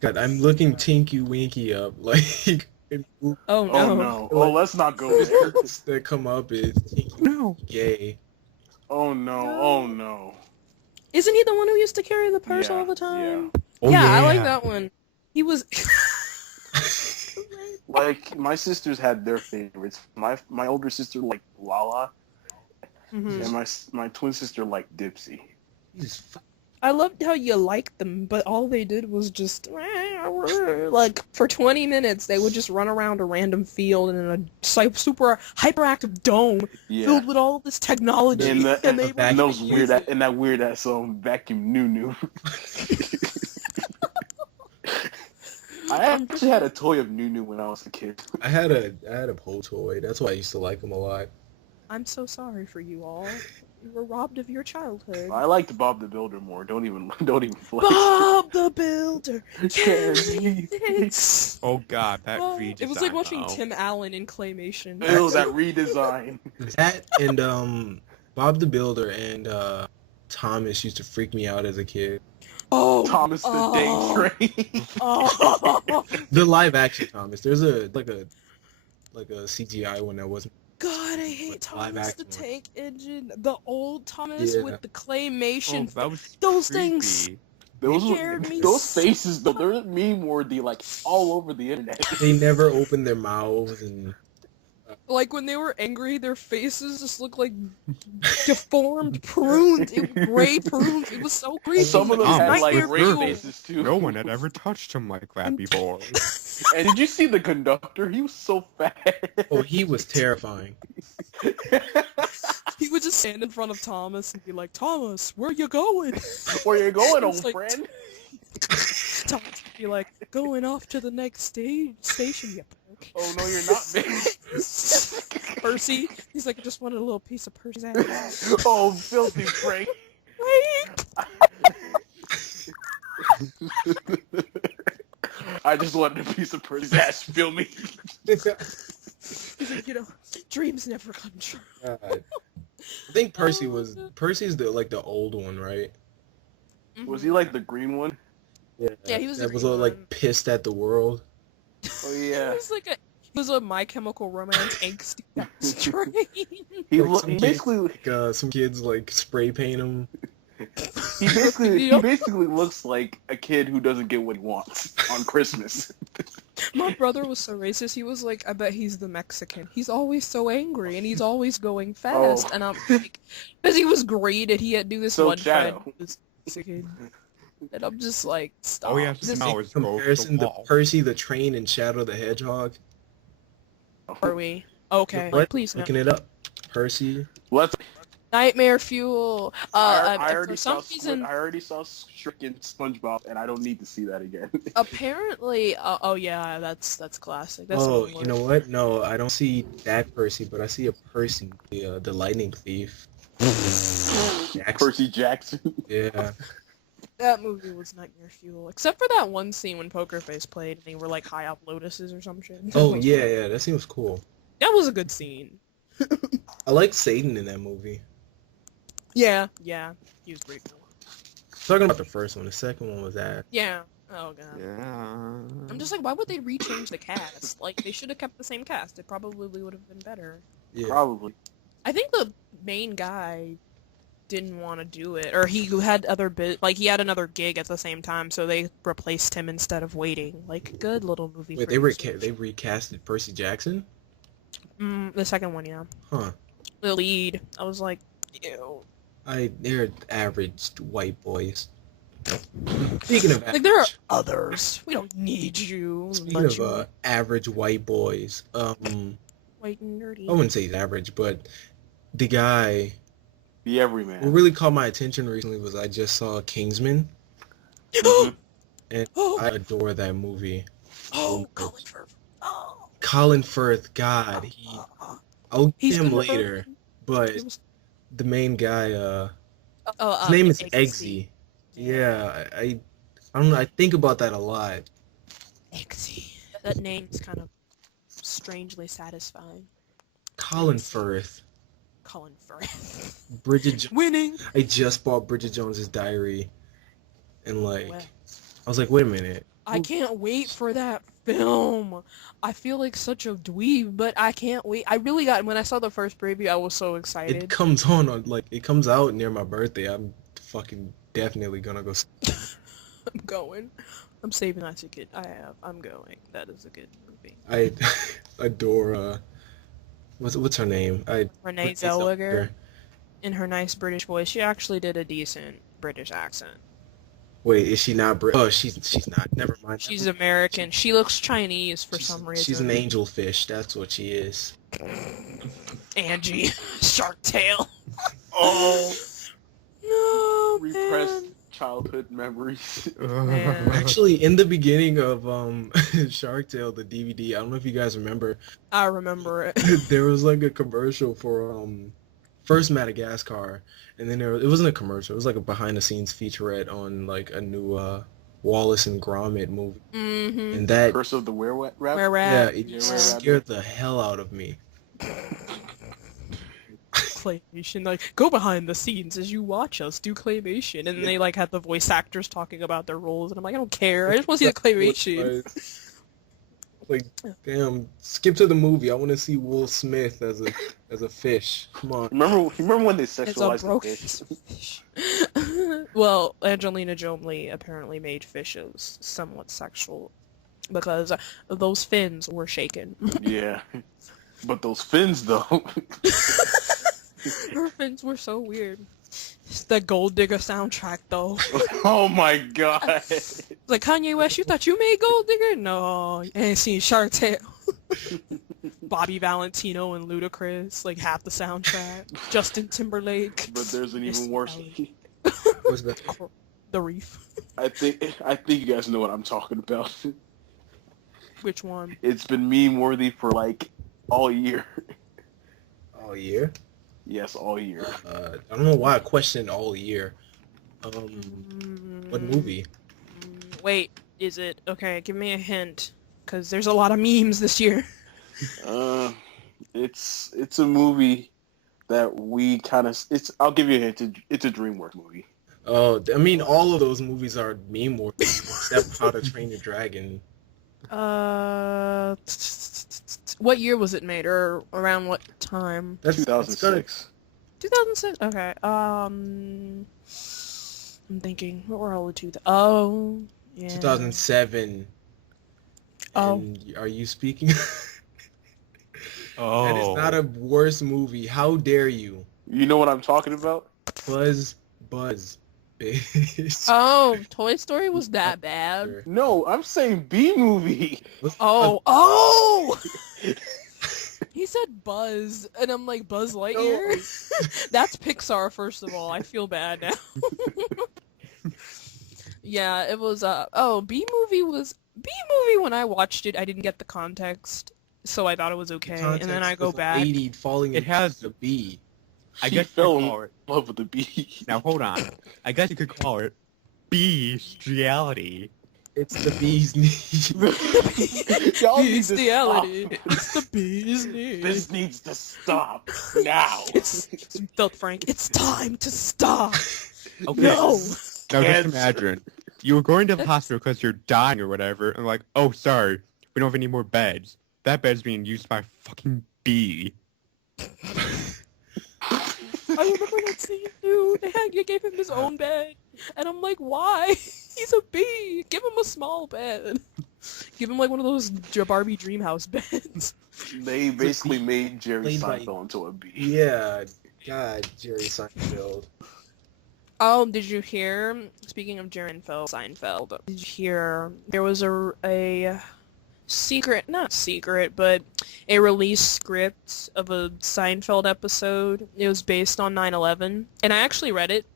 God, I'm looking Tinky Winky up. Like, Oh Oh no. no. Oh, let's not go there. that come up is Tinky No. Gay. Oh no. Oh no. Isn't he the one who used to carry the purse Yeah, all the time? Oh, yeah, I like that one. He was. Like my sisters had their favorites. My older sister liked Lala, Mhm. and my twin sister liked Dipsy. He's I loved how you liked them, but all they did was just like for 20 minutes they would just run around a random field in a super hyperactive dome Yeah. filled with all this technology, And that, and they back- and those use weird it. and that weird ass vacuum Nunu. I actually had a toy of Nunu when I was a kid. I had a Poe toy. That's why I used to like him a lot. I'm so sorry for you all. You were robbed of your childhood. I liked Bob the Builder more. Don't even flex. Bob the Builder. Carry Thanks. Oh god, that Oh, redesign. it was like watching though. Tim Allen in claymation. Ew, that redesign. That and Bob the Builder and Thomas used to freak me out as a kid. Oh, Thomas the oh. Day Train. oh. The live action Thomas. There's a CGI one that wasn't. God, I hate With live Thomas the action. Tank Engine. The old Thomas Yeah. with the claymation. Oh, that was Those creepy. things. Those scared me those so faces though, they're meme worthy like all over the internet. They never opened their mouths and Like when they were angry, their faces just looked like deformed prunes. Gray prunes. It was so creepy. Some of them Oh, had like Nightmare ray Fuel. faces too. No one had ever touched him like that before. And did you see the conductor? He was so fat. oh, he was terrifying. He would just stand in front of Thomas and be like, "Thomas, where you going?" Where you going, old It's like- friend? Thomas would be like, "Going off to the next station, you prick." Oh no, you're not, man. Percy, he's like, "I just wanted a little piece of Percy's ass." Oh, filthy Frank. I just wanted a piece of Percy's ass. Feel me? He's like, dreams never come true. God. I think Percy's the old one, right? Was he like the green one? Yeah, he was the That was green all one. like pissed at the world. Oh yeah. He was a My Chemical Romance angsty ass train. He Like some basically Like some kids like spray paint him. he Yep. basically looks like a kid who doesn't get what he wants on Christmas. My brother was so racist. He was like, I bet he's the Mexican. He's always so angry and he's always going fast. Oh. And I'm like, because he was graded, he had to do this So one friend Shadow. who was Mexican. And I'm just like, stop. All he has to This know is go to Comparison the to wall. Percy the Train and Shadow the Hedgehog. are we? Okay, What? please no. Looking it up. Percy. Let's. Nightmare Fuel. I For some reason, I already saw Shrek and SpongeBob, and I don't need to see that again. apparently, oh yeah, that's classic. That's Oh, one you know word. what? No, I don't see that Percy, but I see a Percy, the lightning thief. Jackson. Percy Jackson. Yeah. That movie was Nightmare Fuel, except for that one scene when Poker Face played and they were like high up lotuses or some shit. Oh yeah, that seems cool. That was a good scene. I like Satan in that movie. Yeah, he was great. Talking about the first one, the second one was that. Yeah. Oh god. Yeah. I'm just like, why would they rechange the cast? Like, they should have kept the same cast. It probably would have been better. Yeah. Probably. I think the main guy didn't want to do it, or he had he had another gig at the same time, so they replaced him instead of waiting. Like, good little movie. Wait, they recasted Percy Jackson? The second one, yeah. Huh. The lead. I was like, ew. They're average white boys. Speaking of Like, there are average, others. We don't need you. speaking of average white boys, White and nerdy. I wouldn't say he's average, but the guy The Everyman. what really caught my attention recently was I just saw Kingsman, Mhm. and Oh, I adore that movie. Colin Firth. Oh. Colin Firth, God, I'll He's get him good for- later, but He was- the main guy, Oh, his name is Eggsy. Eggsy. Yeah, I don't know. I think about that a lot. Eggsy. That name's kind of strangely satisfying. Colin Firth, Colin Firth. Bridget. Winning. I just bought Bridget Jones's Diary, and like, Well, I was like, wait a minute. I can't wait for that film. I feel like such a dweeb, but I can't wait. I really got when I saw the first preview. I was so excited. It comes on like it comes out near my birthday. I'm fucking definitely gonna go. I'm going. I'm saving that ticket. I'm going. That is a good movie. I adore what's her name? Renee Zellweger, in her nice British voice, she actually did a decent British accent. Wait, is she not Brit? Oh, she's not. Never mind. She's American. She looks Chinese for some reason. She's an angelfish. That's what she is. Angie. Shark Tale. Oh, No, repressed man. childhood memories. Man. Actually, in the beginning of Shark Tale, the DVD, I don't know if you guys remember, I remember it. there was like a commercial for first Madagascar, and then it wasn't a commercial. It was like a behind the scenes featurette on like a new Wallace and Gromit movie, Mm-hmm. and that Curse of the Were-Rat? Where yeah, rat? it Yeah, scared the hell out of me. Claymation, like, go behind the scenes as you watch us do claymation, and then they like had the voice actors talking about their roles, and I'm like, I don't care. I just want to see the claymation. Like, damn, skip to the movie. I want to see Will Smith as a fish. Come on. Remember when they It's a sexualized the broken fish? fish. Well, Angelina Jolie apparently made fishes somewhat sexual because those fins were shaken. Yeah. But those fins, though. Her fins were so weird. It's the Gold Digger soundtrack, though. Oh my god. It's like, Kanye West, you thought you made Gold Digger? No, you ain't seen Shark Tale. Bobby Valentino and Ludacris, like, half the soundtrack. Justin Timberlake. But there's an Yes, even worse. Valley. What's that? The Reef. I think you guys know what I'm talking about. Which one? It's been meme worthy for like all year. All year? Yes, all year. I don't know why I questioned all year. What movie? Wait, is it... Okay, give me a hint. Because there's a lot of memes this year. It's a movie that we kind of. I'll give you a hint. It's a DreamWorks movie. Oh, I mean, all of those movies are meme worthy, except How to Train Your Dragon. What year was it made, or around what time? That's 2006. 2006. Okay. I'm thinking. What were all the two? Oh, yeah. 2007. Oh. And are you speaking? Oh. That is not a worse movie. How dare you? You know what I'm talking about? Buzz, bitch. Oh, Toy Story was that bad? No, I'm saying B movie. Oh! He said Buzz, and I'm like, Buzz Lightyear? That's Pixar, first of all. I feel bad now. Yeah, it was, B-movie when I watched it, I didn't get the context, so I thought it was okay, and then I go back. Lady falling It has the bee. I She guess you fell could in call it. love with the bee. Now hold on. I guess you could call it bestiality. It's the bee's knees. Y'all need to Bestiality. stop. It's the bee's knees. This needs to stop now. Felt Frank, it's time to stop. Okay. No. Now just imagine. You were going to the hospital because you're dying or whatever, and like, oh, sorry, we don't have any more beds. That bed's being used by a fucking bee. I remember that scene, dude. They gave him his own bed. And I'm like, why? He's a bee. Give him a small bed. Give him like one of those Barbie Dreamhouse beds. They basically made Jerry Played by- Seinfeld into a bee. Yeah, God, Jerry Seinfeld. Oh, did you hear, speaking of Jerry Seinfeld, did you hear there was a secret, not secret, but a release script of a Seinfeld episode. It was based on 9/11, and I actually read it,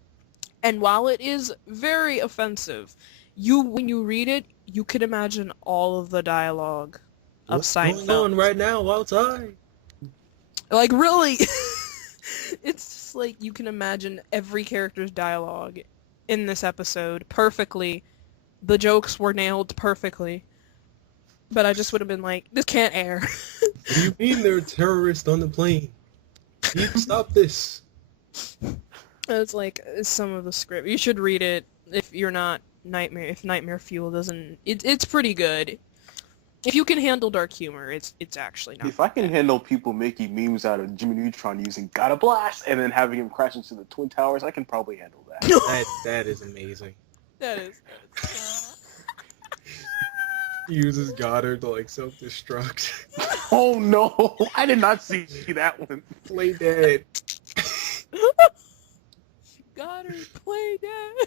and while it is very offensive, when you read it, you can imagine all of the dialogue of What's Seinfeld. going on right now outside? Like, really? It's just like you can imagine every character's dialogue in this episode perfectly. The jokes were nailed perfectly. But I just would have been like, this can't air. What do you mean there are terrorists on the plane? You need to stop this. It's like some of the script. You should read it if you're not Nightmare. If Nightmare Fuel doesn't, it's pretty good. If you can handle dark humor, it's actually not. If I can handle people making memes out of Jimmy Neutron using "Gotta Blast" and then having him crash into the Twin Towers, I can probably handle that. That is amazing. That is. He uses Goddard to like self-destruct. Oh no! I did not see that one. Play dead. Got her. Play that.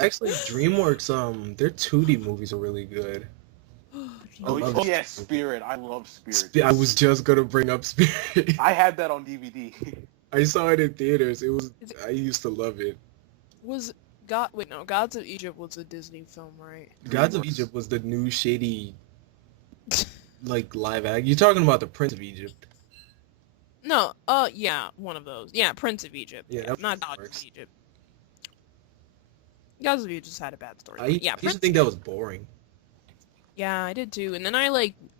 Actually, DreamWorks, their 2D movies are really good. Oh yeah, Spirit. I love Spirit. I was just gonna bring up Spirit. I had that on DVD. I saw it in theaters. I used to love it. Gods of Egypt was a Disney film, right? Gods of Egypt was the new shady, like, live act. You're talking about the Prince of Egypt. No, yeah, one of those. Yeah, Prince of Egypt. Yeah, Yeah, that not Gods works. of Egypt. Gods of Egypt just had a bad story. I Yeah, used Prince. to think that was boring. Yeah, I did too. And then I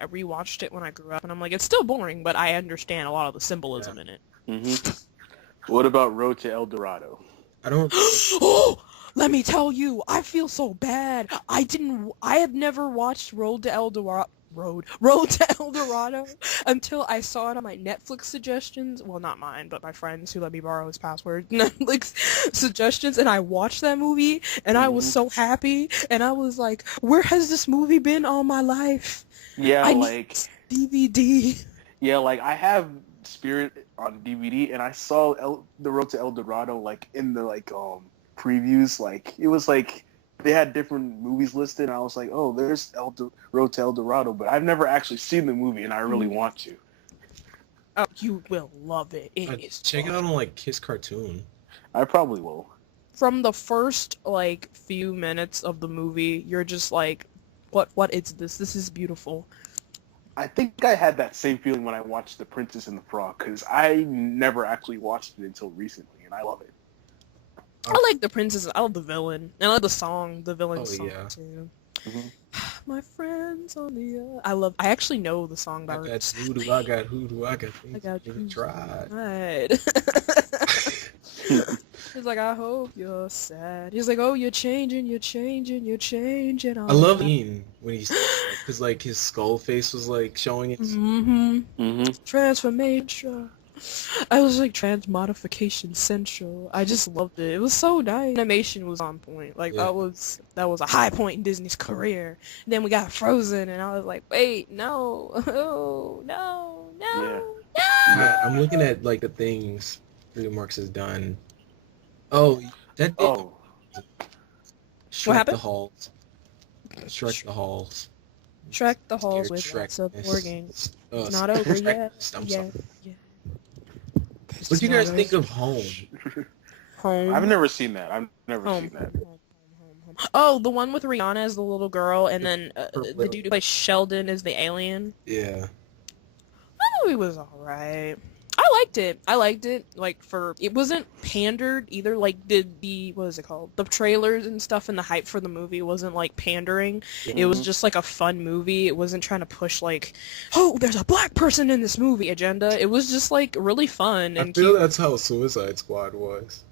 rewatched it when I grew up, and I'm like, it's still boring, but I understand a lot of the symbolism in it. Mm-hmm. What about Road to El Dorado? I don't. Oh, let me tell you, I feel so bad. I have never watched Road to El Dorado until I saw it on my Netflix suggestions. Well, not mine, but my friends who let me borrow his password. Netflix suggestions, and I watched that movie, and I was so happy, and I was like, where has this movie been all my life? Yeah, I like need DVD. yeah, like I have Spirit on DVD, and I saw the Road to El Dorado like in the previews. Like it was like they had different movies listed, and I was like, oh, there's Road to El Dorado, but I've never actually seen the movie, and I really want to. Oh, you will love it. It is Check it fun. out on Kiss Cartoon. I probably will. From the first few minutes of the movie, you're just like, what is this? This is beautiful. I think I had that same feeling when I watched The Princess and the Frog, because I never actually watched it until recently, and I love it. I like the princess. I love the villain. And I like the song, the villain song yeah. too. Mhm. My friends on the I actually know the song by I got voodoo, I got hoodoo, I got things I got you you. tried. Right. He's like, I hope you're sad. He's like, oh, you're changing. I love Ian when he's because his skull face was showing it. Mm-hmm. Mm-hmm. Transformation. I was like Transmodification Central. I just loved it. It was so nice. Animation was on point. Like Yeah. that was a high point in Disney's career. And then we got Frozen, and I was like, wait, no, oh, no, no, Yeah. no. I'm looking at like the things DreamWorks has done. Oh, that did Oh, Shrek happened? the Halls. Shrek the Halls. Shrek the Halls Scared with lots of Shrekness. war games. Uh, It's not over Shrek- yet. I'm Yeah, sorry. yeah. What do you guys think of Home? Home? I've never seen that. I've never Home. seen that. Home. Oh, the one with Rihanna as the little girl, and then Her the little- dude who plays Sheldon is the alien. Yeah. That movie was alright. I liked it. Like it wasn't pandered either. Like what is it called? The trailers and stuff and the hype for the movie wasn't like pandering. It was just like a fun movie. It wasn't trying to push like, oh, there's a black person in this movie agenda. It was just like really fun I and feel cute. that's how Suicide Squad was.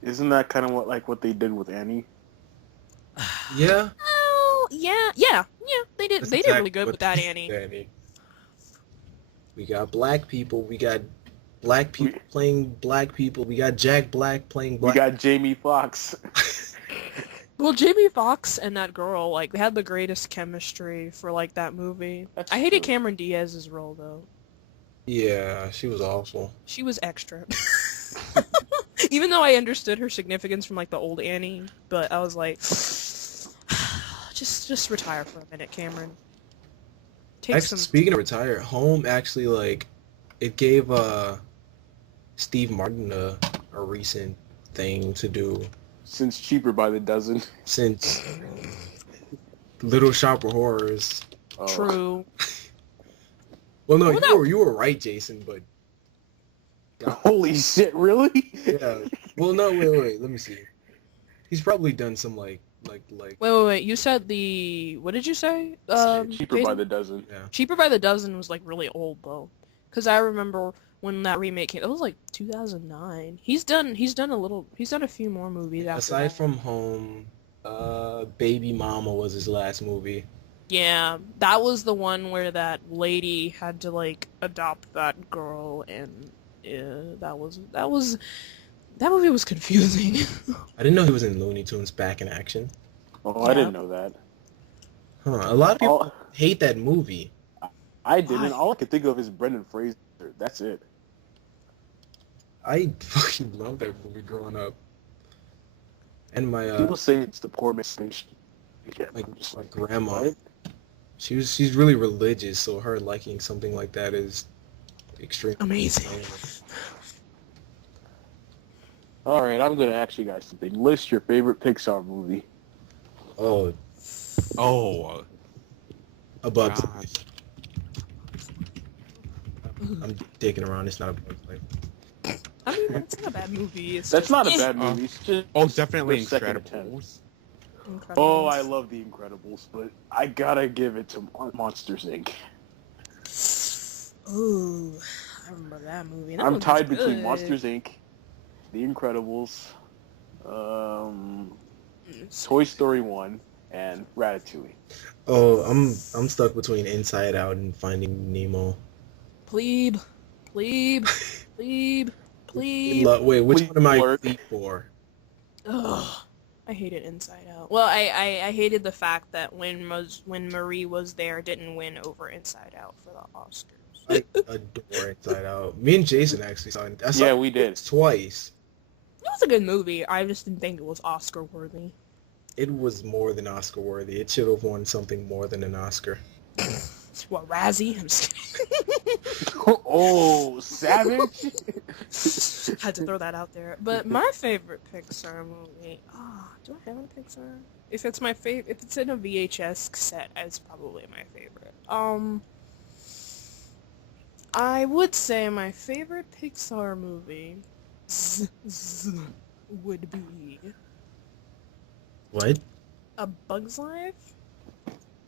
Isn't that kind of what they did with Annie? Yeah. Oh, yeah. They did. That's They did exactly really good what with that they Annie. did, Annie. We got black people. We got black people playing black people. We got Jack Black playing black. We got Jamie Foxx. Well, Jamie Foxx and that girl, like, they had the greatest chemistry for like that movie. That's I hated true. Cameron Diaz's role though. Yeah, she was awful. She was extra. Even though I understood her significance from like the old Annie, but I was like, just retire for a minute, Cameron. Take Actually, some. speaking of retire, Home actually like it gave Steve Martin a recent thing to do Since Cheaper by the Dozen. since Little Shop of Horrors. Oh. True. Well, no, Well, no. you were right, Jason, but Holy shit, really? yeah. Well, no, wait, let me see. He's probably done some like. Wait. You said what did you say? Cheaper by Jason? the Dozen. Yeah. Cheaper by the Dozen was like really old though, because I remember when that remake came. It was like 2009. He's done a few more movies after Aside that. from Home, Baby Mama was his last movie. Yeah, that was the one where that lady had to like adopt that girl, and that movie was confusing. I didn't know he was in Looney Tunes Back in Action. Oh, Yeah. I didn't know that. Huh? A lot of people All, hate that movie. I didn't. Why? All I could think of is Brendan Fraser. That's it. I fucking love that movie growing up. And my People say it's the poor man's thing. like I'm just my like, grandma, what? she's really religious, so her liking something like that is extremely Amazing. All right, I'm gonna ask you guys something. List your favorite Pixar movie. Oh, Oh, A Bug's God. Life. I'm digging around. It's not A Bug's Life. I mean, that's not a bad movie. It's That's just, not a eh. bad movie. It's just oh, definitely The second Incredibles. oh, Incredibles. I love The Incredibles, but I gotta give it to Monsters Inc. Ooh, I remember that movie. That I'm movie tied was between good. Monsters Inc., The Incredibles, Toy Story 1, and Ratatouille. Oh, I'm stuck between Inside Out and Finding Nemo. Plebe, plebe, plebe, plebe. Wait, which Please one am I work. plebe for? Ugh, I hated Inside Out. Well, I hated the fact that when Marie was there, didn't win over Inside Out for the Oscars. I adore Inside Out. Me and Jason actually saw it. I saw Yeah, it we did. twice. It was a good movie. I just didn't think it was Oscar worthy. It was more than Oscar worthy. It should have won something more than an Oscar. What, Razzie? I'm just kidding. Oh, savage! Had to throw that out there. But my favorite Pixar movie. Do I have a Pixar? If it's my favorite, if it's in a VHS set, it's probably my favorite. I would say my favorite Pixar movie would be What? A Bug's Life.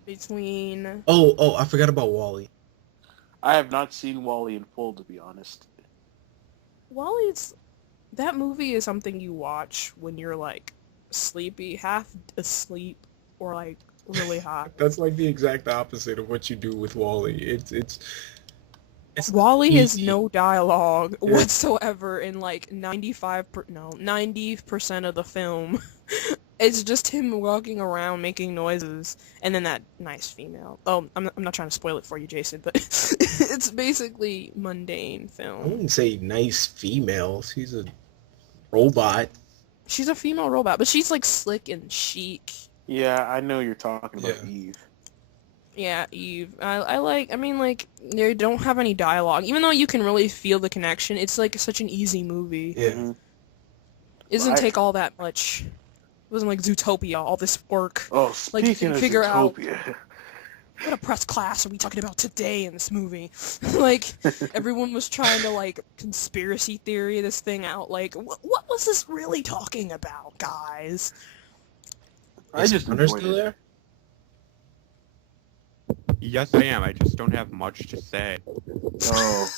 Between Oh, I forgot about Wall-E. I have not seen Wall-E in full, to be honest. Wally's, that movie is something you watch when you're like sleepy, half asleep, or like really hot. That's like the exact opposite of what you do with Wall-E. It's Wally has He- no dialogue Yeah. whatsoever in like 90% of the film. It's just him walking around making noises, and then that nice female. Oh, I'm not trying to spoil it for you, Jason, but it's basically mundane I film. wouldn't say nice female. She's a robot. She's a female robot, but she's like slick and chic. Yeah, I know you're talking about Yeah. Eve. Yeah, Eve. I mean, like, they don't have any dialogue. Even though you can really feel the connection, it's like such an easy movie. Yeah. Mhm. It doesn't I- take all that much. It wasn't like Zootopia, all this work. Oh, Like, you speaking can of figure out- Zootopia. What oppressed class are we talking about today in this movie? Like, everyone was trying to, like, conspiracy theory this thing out. Like, what was this really talking about, guys? I Is just Hunter enjoyed still it. there? Yes, I am. I just don't have much to say. Oh.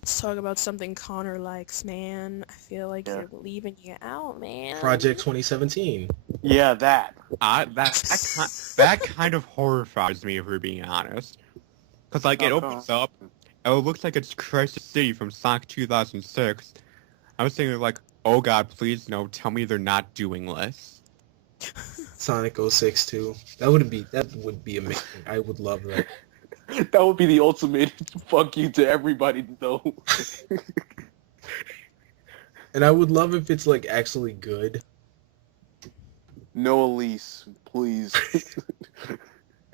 Let's talk about something Connor likes, man. I feel like Yeah. you're leaving you out, man. Project 2017. Yeah, that. That kind of horrifies me, if we're being honest. Because, like, it Oh, opens up, and it looks like it's Crisis City from Sonic 2006. I was thinking, like, oh god, please no, tell me they're not doing this. Sonic 06 too. That would be amazing. I would love that. That would be the ultimate fuck you to everybody, though. And I would love if it's like actually good. No Elise, please.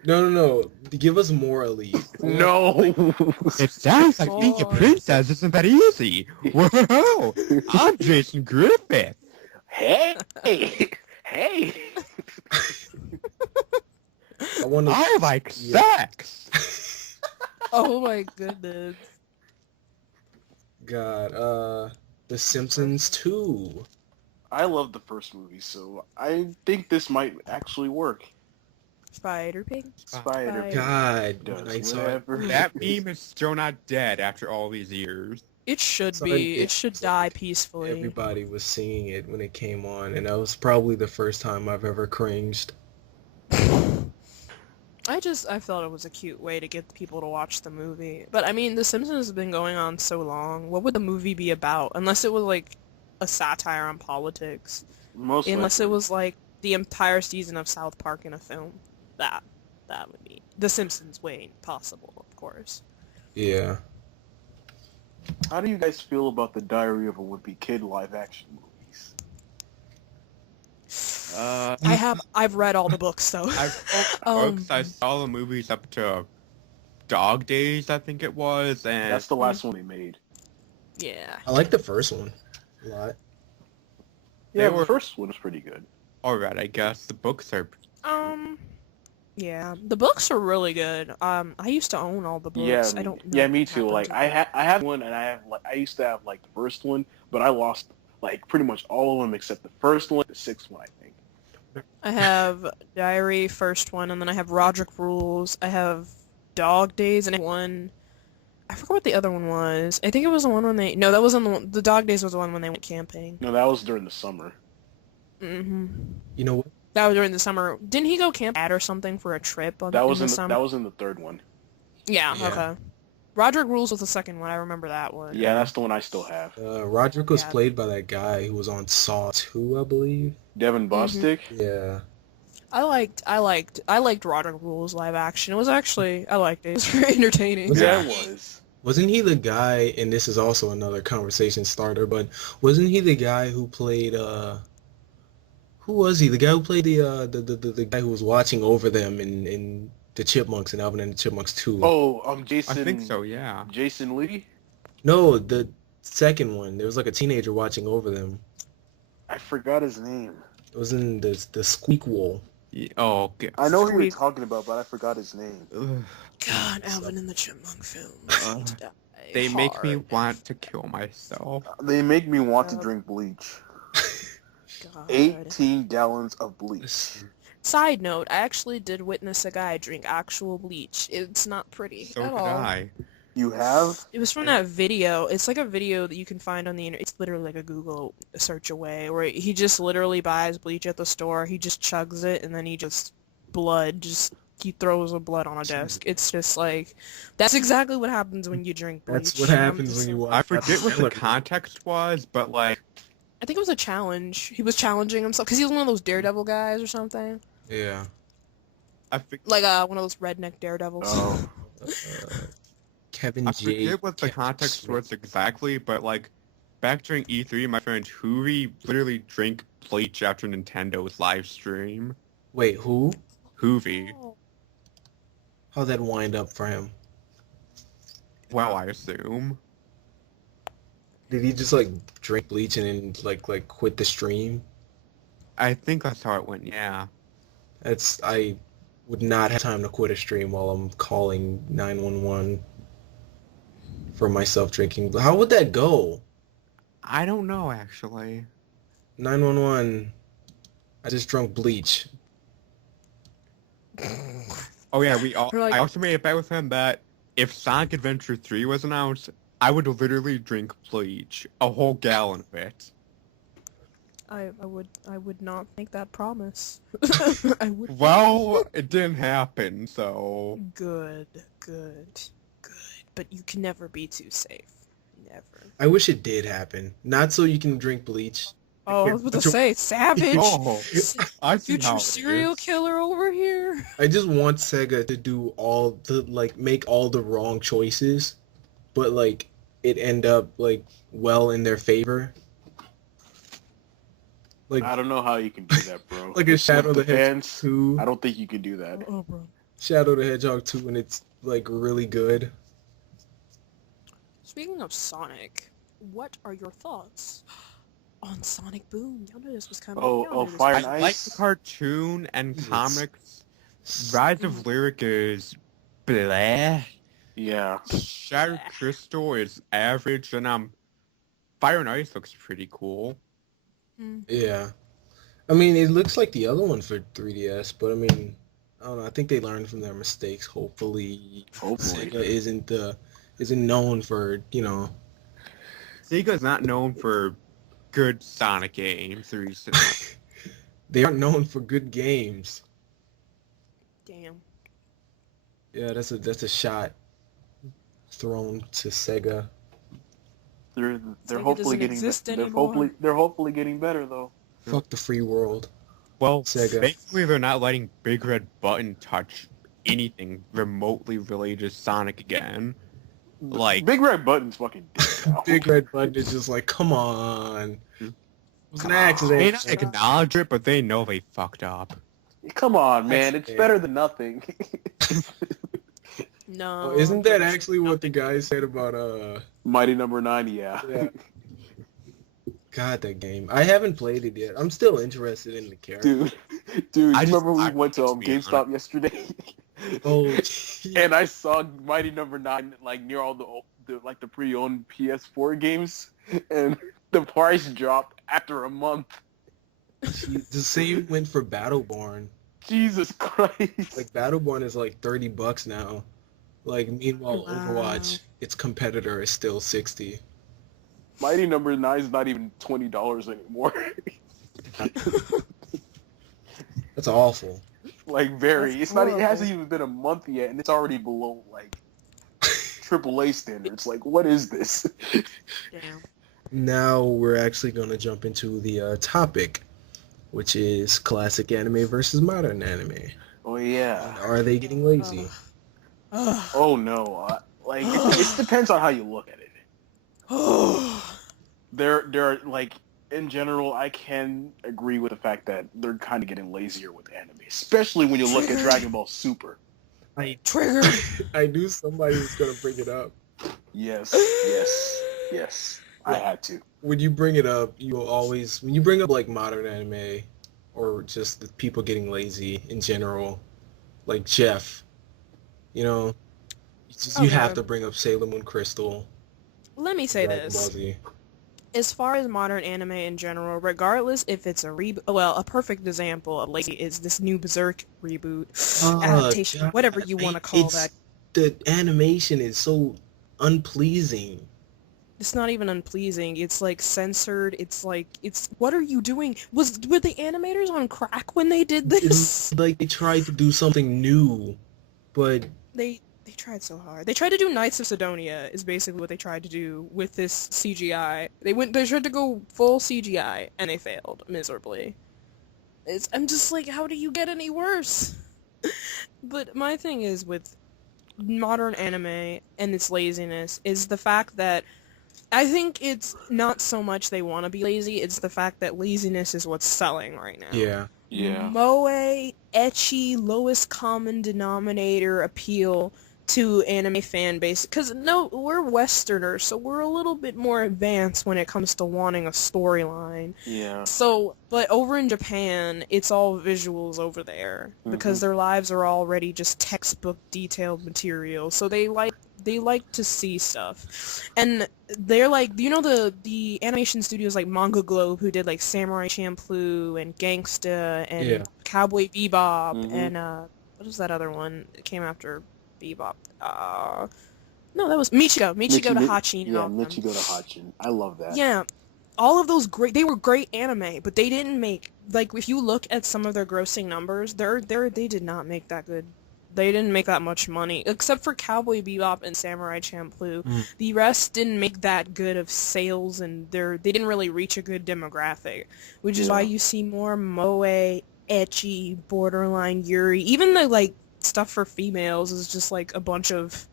No. Give us more Elite. No. It sounds like being a God. princess isn't that easy. Whoa! I'm Jason Griffith. Hey, hey. I want to. I like Yeah. sex. Oh my goodness. God, The Simpsons 2. I love the first movie, so I think this might actually work. Spider Pig? Spider God, when I does saw it, whatever. That meme is still not dead after all these years. It should So be. it- It should die peacefully. everybody was singing it when it came on, and that was probably the first time I've ever cringed. I thought it was a cute way to get people to watch the movie. But I mean, The Simpsons has been going on so long. What would the movie be about? Unless it was like a satire on politics. Most Unless it likely. was like the entire season of South Park in a film. That would be The Simpsons way possible, of course. Yeah. How do you guys feel about the Diary of a Wimpy Kid live action movies? I've read all the books though. I've Um, books, I saw the movies up to Dog Days, I think it was, and That's the last one they made. Yeah. I like the first one a lot. Yeah, were- the first one was pretty good. alright, I guess the books are. Yeah, the books are really good. I used to own all the books. Yeah, I don't know yeah, what me too. happened Like to I them. have one, and I used to have like the first one, but I lost like pretty much all of them except the first one, the sixth one, I think. I have Diary, first one, and then I have Roderick Rules. I have Dog Days, and one. I forgot what the other one was. I think it was the one when they. No, that wasn't the one. The Dog Days was the one when they went camping. No, that was during the summer. Mm-hmm. You know what? That was during the summer. Didn't he go camp or something for a trip on That was in in the the, summer? that was in the third one. Yeah, Yeah. okay. Roderick Rules was the second one. I remember that one. Yeah, that's the one I still have. Roderick was Yeah. played by that guy who was on Saw 2, I believe. Devin Bostic. Yeah. I liked Roderick Rules live action. It was actually I liked it. It was very entertaining. Was Yeah, it- it was. Wasn't he the guy, and this is also another conversation starter, but wasn't he the guy who played, who was he? The guy who played the guy who was watching over them in the Chipmunks and Alvin and the Chipmunks 2? Oh, Jason. I think so, yeah. Jason Lee. No, the second one. There was like a teenager watching over them. I forgot his name. It was in the Squeak Wool. Oh, okay. I know who you're Sweet. talking about, but I forgot his name. Ugh. God, Alvin and the Chipmunk films. Uh, need to die They make me hard. want to kill myself. They make me want to Yep. drink bleach. God. 18 gallons of bleach. Side note, I actually did witness a guy drink actual bleach. It's not pretty So at did all. I. You have? It was from that video. It's like a video that you can find on the internet. It's literally like a Google search away, where he just literally buys bleach at the store. He just chugs it, and then he just blood just he throws a blood on a desk. It's just like, that's exactly what happens when you drink bleach. That's what happens when you watch. I forget what the Tyler. context was, but like, I think it was a challenge. He was challenging himself because he was one of those Daredevil guys or something. Yeah. Like one of those redneck Daredevils. Oh. Kevin I J. forget what the context was exactly, but like, back during E3, my friend Hoovy literally drank bleach after Nintendo's live stream. Wait, who? Hoovy. How'd that wind up for him? Well, I assume. Did he just like drink bleach and then like quit the stream? I think that's how it went, yeah. I would not have time to quit a stream while I'm calling 911 for myself drinking. How would that go? I don't know, actually. 911. I just drunk bleach. Oh yeah, We're like- I also made a bet with him that if Sonic Adventure 3 was announced, I would literally drink bleach. A whole gallon of it. I would not make that promise. I would. Well, it didn't happen, so... Good. But you can never be too safe. Never. I wish it did happen. Not so you can drink bleach. Oh, I was about to say, savage. Oh, I see how Future it serial is. killer over here. I just want Sega to do make all the wrong choices, but like it end up like well in their favor. Like I don't know how you can do that, bro. like a Shadow the With Hedgehog fans, 2, I don't think you can do that. Oh, bro. Shadow the Hedgehog 2, and it's like really good. Speaking of Sonic, what are your thoughts on Sonic Boom? Y'all knew this was coming. Oh, Y'all oh, knew this Fire was I and like Ice? the cartoon and Yes. comics. Rise of Lyric is bleh. Yeah. Shattered Crystal is average, and Fire and Ice looks pretty cool. Yeah. I mean, it looks like the other one for 3DS, but I mean, I don't know. I think they learned from their mistakes. Hopefully, Hopefully. Sega isn't known for, Sega's not known for good Sonic games recently. they aren't known for good games. Damn. Yeah, that's a shot thrown to Sega. They're Sega hopefully doesn't getting exist they're anymore. hopefully getting better though. Fuck the free world. Well, Sega. thankfully they're not letting Big Red Button touch anything remotely related to Sonic again. Like, Big Red Button's fucking dead now. Big Red Button is just like, come on. It was an Come on. they accident. not acknowledge it, but they know they fucked up. Come on, man. That's It's fair. better than nothing. No. Oh, isn't that actually what the guy said about Mighty Number 9, yeah. Yeah. God, that game. I haven't played it yet. I'm still interested in the character. Dude, I you just- remember we I- went to to be GameStop yesterday? Oh, And I saw Mighty Number 9 like near all the pre-owned PS4 games, and the price dropped after a month. the same went for Battleborn. Jesus Christ! Like Battleborn is like $30 now. Like meanwhile, Wow. Overwatch, its competitor is still $60. Mighty Number 9 is not even $20 anymore. That's awful. Like very. That's It's not. It horrible. hasn't even been a month yet, and it's already below like AAA standards. Like, what is this? Damn. Now we're actually going to jump into the topic, which is classic anime versus modern anime. Oh yeah. Are they getting lazy? Ugh. Oh no. Like it depends on how you look at it. There are like in general, I can agree with the fact that they're kind of getting lazier with anime, especially when you look at Dragon Ball Super. Triggered. I knew somebody was going to bring it up. Yes. I had to. When you bring it up, when you bring up like modern anime or just the people getting lazy in general, like Jeff, you have Okay. to bring up Sailor Moon Crystal. Let me say Dragon Ball this. Z. As far as modern anime in general, regardless if it's a perfect example of lazy is this new Berserk reboot, adaptation, God, whatever you want to call that. The animation is so unpleasing. it's not even unpleasing. It's like censored. It's like what are you doing? Were the animators on crack when they did this? It's like they tried to do something new, but They tried so hard. They tried to do Knights of Sidonia is basically what they tried to do with this CGI. They tried to go full CGI and they failed miserably. I'm just like, how do you get any worse? But my thing is with modern anime and its laziness is the fact that I think it's not so much they want to be lazy, it's the fact that laziness is what's selling right now. yeah. Yeah. Moe, ecchi, lowest common denominator appeal to anime fan base. Because, no, we're Westerners, so we're a little bit more advanced when it comes to wanting a storyline. Yeah. So, but over in Japan, it's all visuals over there. Because their lives are already just textbook detailed material. So they like to see stuff. And they're like, you know the animation studios like Manga Globe who did like Samurai Champloo and Gangsta and Cowboy Bebop and what was that other one that came after Bebop? No, that was Michiko to Hachin. Yeah, Michiko to Hachin. I love that. Yeah. All of those they were great anime, but they didn't make, like, if you look at some of their grossing numbers, they did not make that good. They didn't make that much money, except for Cowboy Bebop and Samurai Champloo. The rest didn't make that good of sales, and they didn't really reach a good demographic, which is why you see more moe, ecchi, borderline yuri. Even the, like, stuff for females is just, like, a bunch of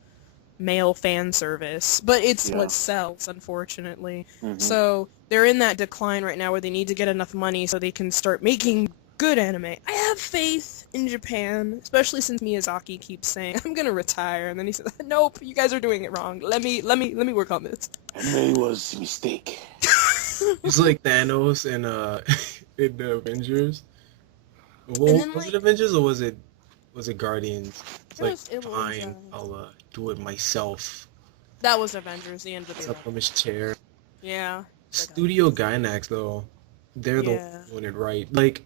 male fan service, but it's what sells, unfortunately. So they're in that decline right now where they need to get enough money so they can start making good anime. I have faith in Japan, especially since Miyazaki keeps saying, I'm gonna retire, and then he says, nope, you guys are doing it wrong. Let me work on this. Anime was a mistake. It's like Thanos in in the Avengers. Well, then, was it like- Avengers or was it Guardians? It's It was, fine, I'll do it myself. That was Avengers, the end of It's the up from his chair. Yeah. Studio Gainax though, they're the ones doing it right. Like,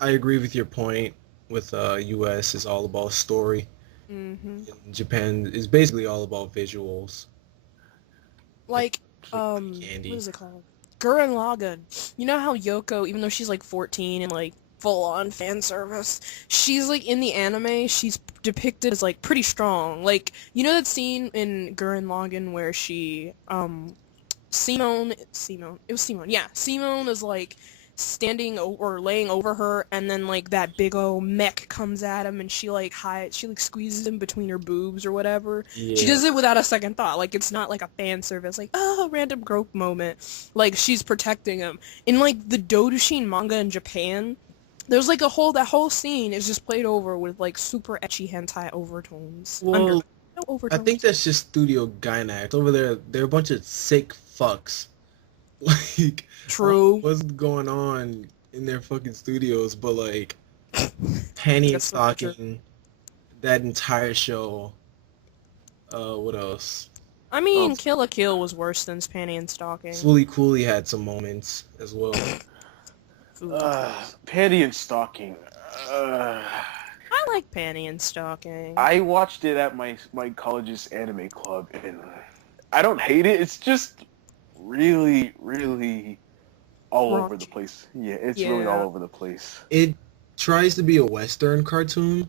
I agree with your point with US is all about story. In Japan is basically all about visuals. Like, Candy. what is it called? Gurren Lagann. You know how Yoko, even though she's like 14 and like full-on fan service, she's like in the anime, she's depicted as like pretty strong. Like, you know that scene in Gurren Lagann where she, Simone is like standing or laying over her, and then like that big ol' mech comes at him, and she like squeezes him between her boobs or whatever. She does it without a second thought. Like, it's not like a fan service, like, oh, random grope moment. Like, she's protecting him. In like the Dodoshin manga in Japan, there's like that whole scene is just played over with like super ecchi hentai overtones. Well, I overtones. think that's just Studio Gainax. Over there, they're a bunch of sick fucks. Like, True. What's going on in their fucking studios? But like, panty and stocking, that entire show. What else? I mean, Kill la Kill was worse than Panty and Stalking. Swooly Cooley had some moments as well. Panty and Stalking. I like Panty and Stalking. I watched it at my college's anime club, and I don't hate it. It's just really, really all over the place. Yeah, it's really all over the place. It tries to be a Western cartoon,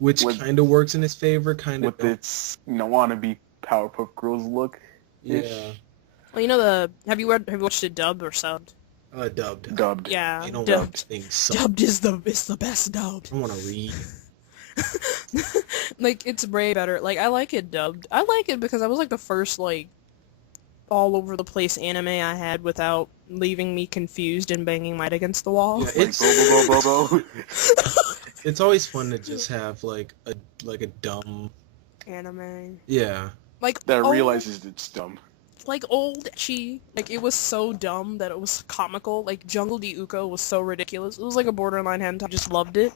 which kind of works in its favor, kind of. With its wannabe Powerpuff Girls look. Yeah. Well, you know have you watched it dubbed or subbed? Dubbed. Dubbed. Yeah, You don't dubbed. want things subbed. Dubbed is the best dubbed. I want to read. Like, it's way better. Like, I like it dubbed. I like it because I was like the first like all over the place anime I had without leaving me confused and banging my head against the wall. Yeah, Bro. It's always fun to just have like a dumb Anime. Yeah. Like that realizes it's dumb. Like old ecchi. Like, it was so dumb that it was comical. Like, Jungle de Uko was so ridiculous. It was like a borderline hentai. I just loved it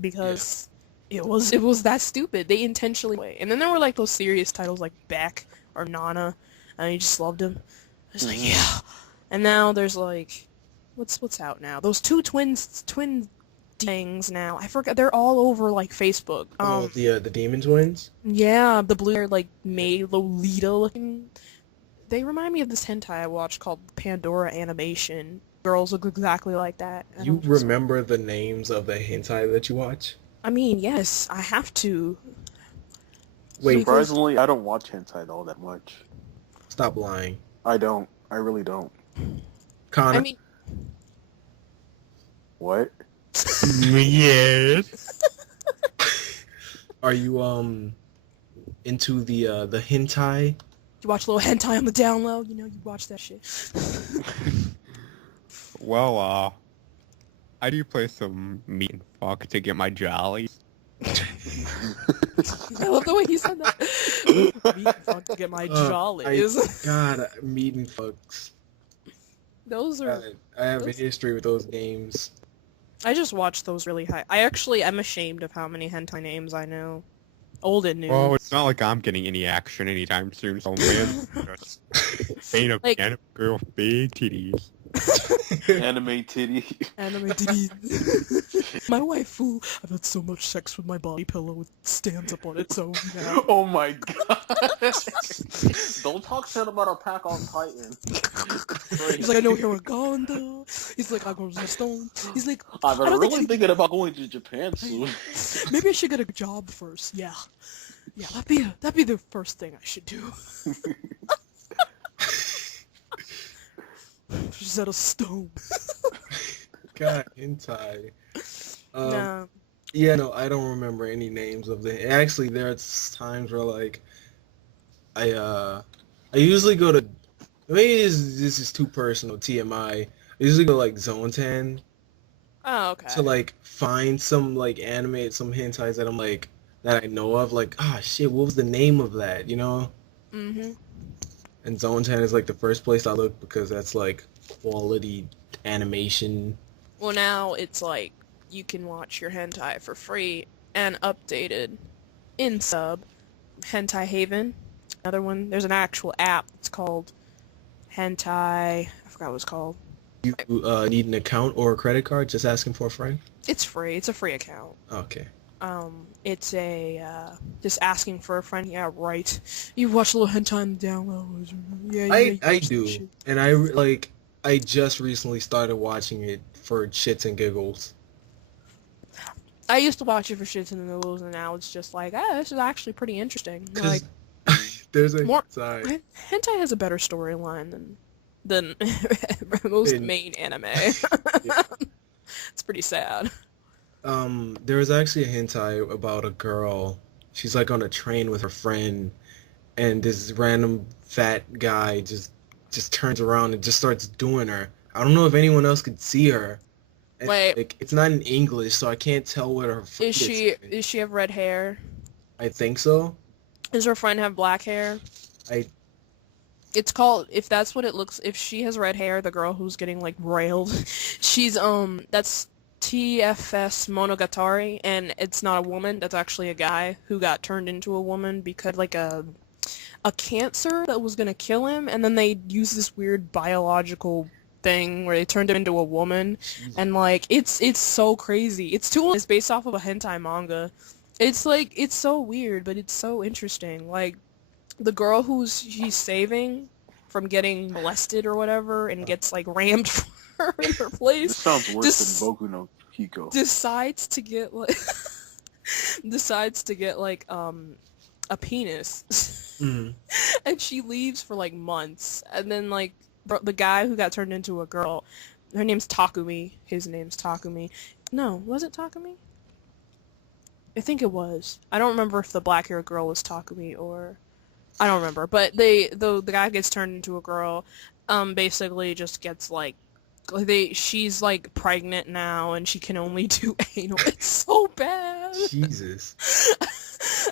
because it was that stupid. They intentionally. And then there were like those serious titles like Beck or Nana, and I just loved them. I was like, yeah. And now there's like, what's out now? Those twin things now. I forgot. They're all over like Facebook. The Demon Twins. Yeah, the blue hair like May Lolita looking. They remind me of this hentai I watched called Pandora Animation. Girls look exactly like that. And You I'm just- remember the names of the hentai that you watch? I mean, yes, I have to. Wait, Because- Surprisingly, I don't watch hentai all that much. stop lying. I don't. I really don't. Connor, I mean, What? Yes. are you into the hentai? you watch a little hentai on the down low, you watch that shit. Well, I do play some meat and fuck to get my jollies. I love the way he said that. Meat fuck to get my jollies. God, meat and fucks. Those are. I have a history with those games. I just watched those really high. I actually am ashamed of how many hentai names I know. Old and new. Well, it's not like I'm getting any action anytime soon, so man, just paint a Like- piano girl with big titties. Anime titty. Anime titties. My waifu. I've had so much sex with my body pillow. It stands up on its own now. Oh my god. Don't talk shit about Attack on Titan. He's like, I know Hiraganda. He's like, I go to the stone. He's like, I'm I don't really think thinking about going to Japan soon. maybe I should get a job first. Yeah, that'd be the first thing I should do. She's at a stone. God, hentai. No. Yeah, no, I don't remember any names of the. Actually, there's times where like, I usually go to. Maybe this is too personal. TMI. I usually go like Zone 10 Oh, okay. to like find some like anime, some hentais that I'm like that I know of. Like, ah, shit, what was the name of that? You know? Mm-hmm. And Zone 10 is like the first place I look because that's like quality animation. Well, now it's like you can watch your hentai for free and updated in sub. Hentai Haven. Another one. There's an actual app. It's called Hentai. I forgot what it's called. You need an account or a credit card? Just asking for a friend? It's free. It's a free account. Okay. It's a just asking for a friend. Yeah, right. You watch a little hentai on the download. Yeah, you I watch that do, shit. and I just recently started watching it for shits and giggles. I used to watch it for shits and giggles, and now it's just like, this is actually pretty interesting. Like, There's a more- hentai. hentai has a better storyline than most Than- main anime. Yeah. It's pretty sad. There was actually a hentai about a girl. She's like on a train with her friend, and this random fat guy just turns around and just starts doing her. I don't know if anyone else could see her. And, Wait. like, it's not in English, so I can't tell what her. Is she have red hair? I think so. Does her friend have black hair? It's called, if that's what it looks, if she has red hair, the girl who's getting like railed, she's that's TFS Monogatari, and it's not a woman, that's actually a guy who got turned into a woman because like a cancer that was gonna kill him, and then they used this weird biological thing where they turned him into a woman, and like it's so crazy. It's based off of a hentai manga. It's like, it's so weird, but it's so interesting. Like, the girl she's saving from getting molested or whatever and gets like rammed for in her This place sounds worse This- than Boku no Hiko. decides to get like a penis. Mm. And she leaves for like months, and then like the guy who got turned into a girl, her name's Takumi, his name's Takumi. No, was it Takumi? I think it was. I don't remember if the black haired girl was Takumi or I don't remember, but the guy gets turned into a girl, basically just gets like she's like pregnant now and she can only do anal. It's so bad. Jesus.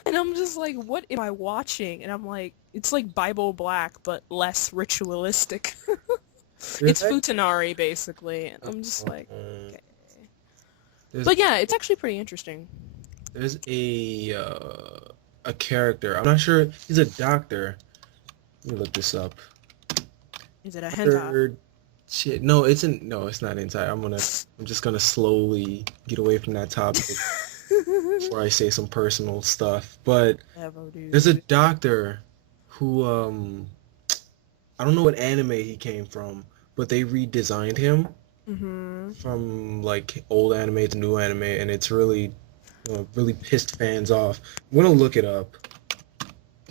And I'm just like, what am I watching? And I'm like, it's like Bible Black, but less ritualistic. It's Futanari, basically. And I'm just like, okay. But yeah, it's actually pretty interesting. There's a character. I'm not sure. He's a doctor. Let me look this up. Is it a hentai? Shit. No, it's not inside. I'm just gonna slowly get away from that topic before I say some personal stuff. But Evo, dude. there's a doctor who I don't know what anime he came from, but they redesigned him Mm-hmm. from like old anime to new anime, and it's really, really pissed fans off. I'm gonna look it up.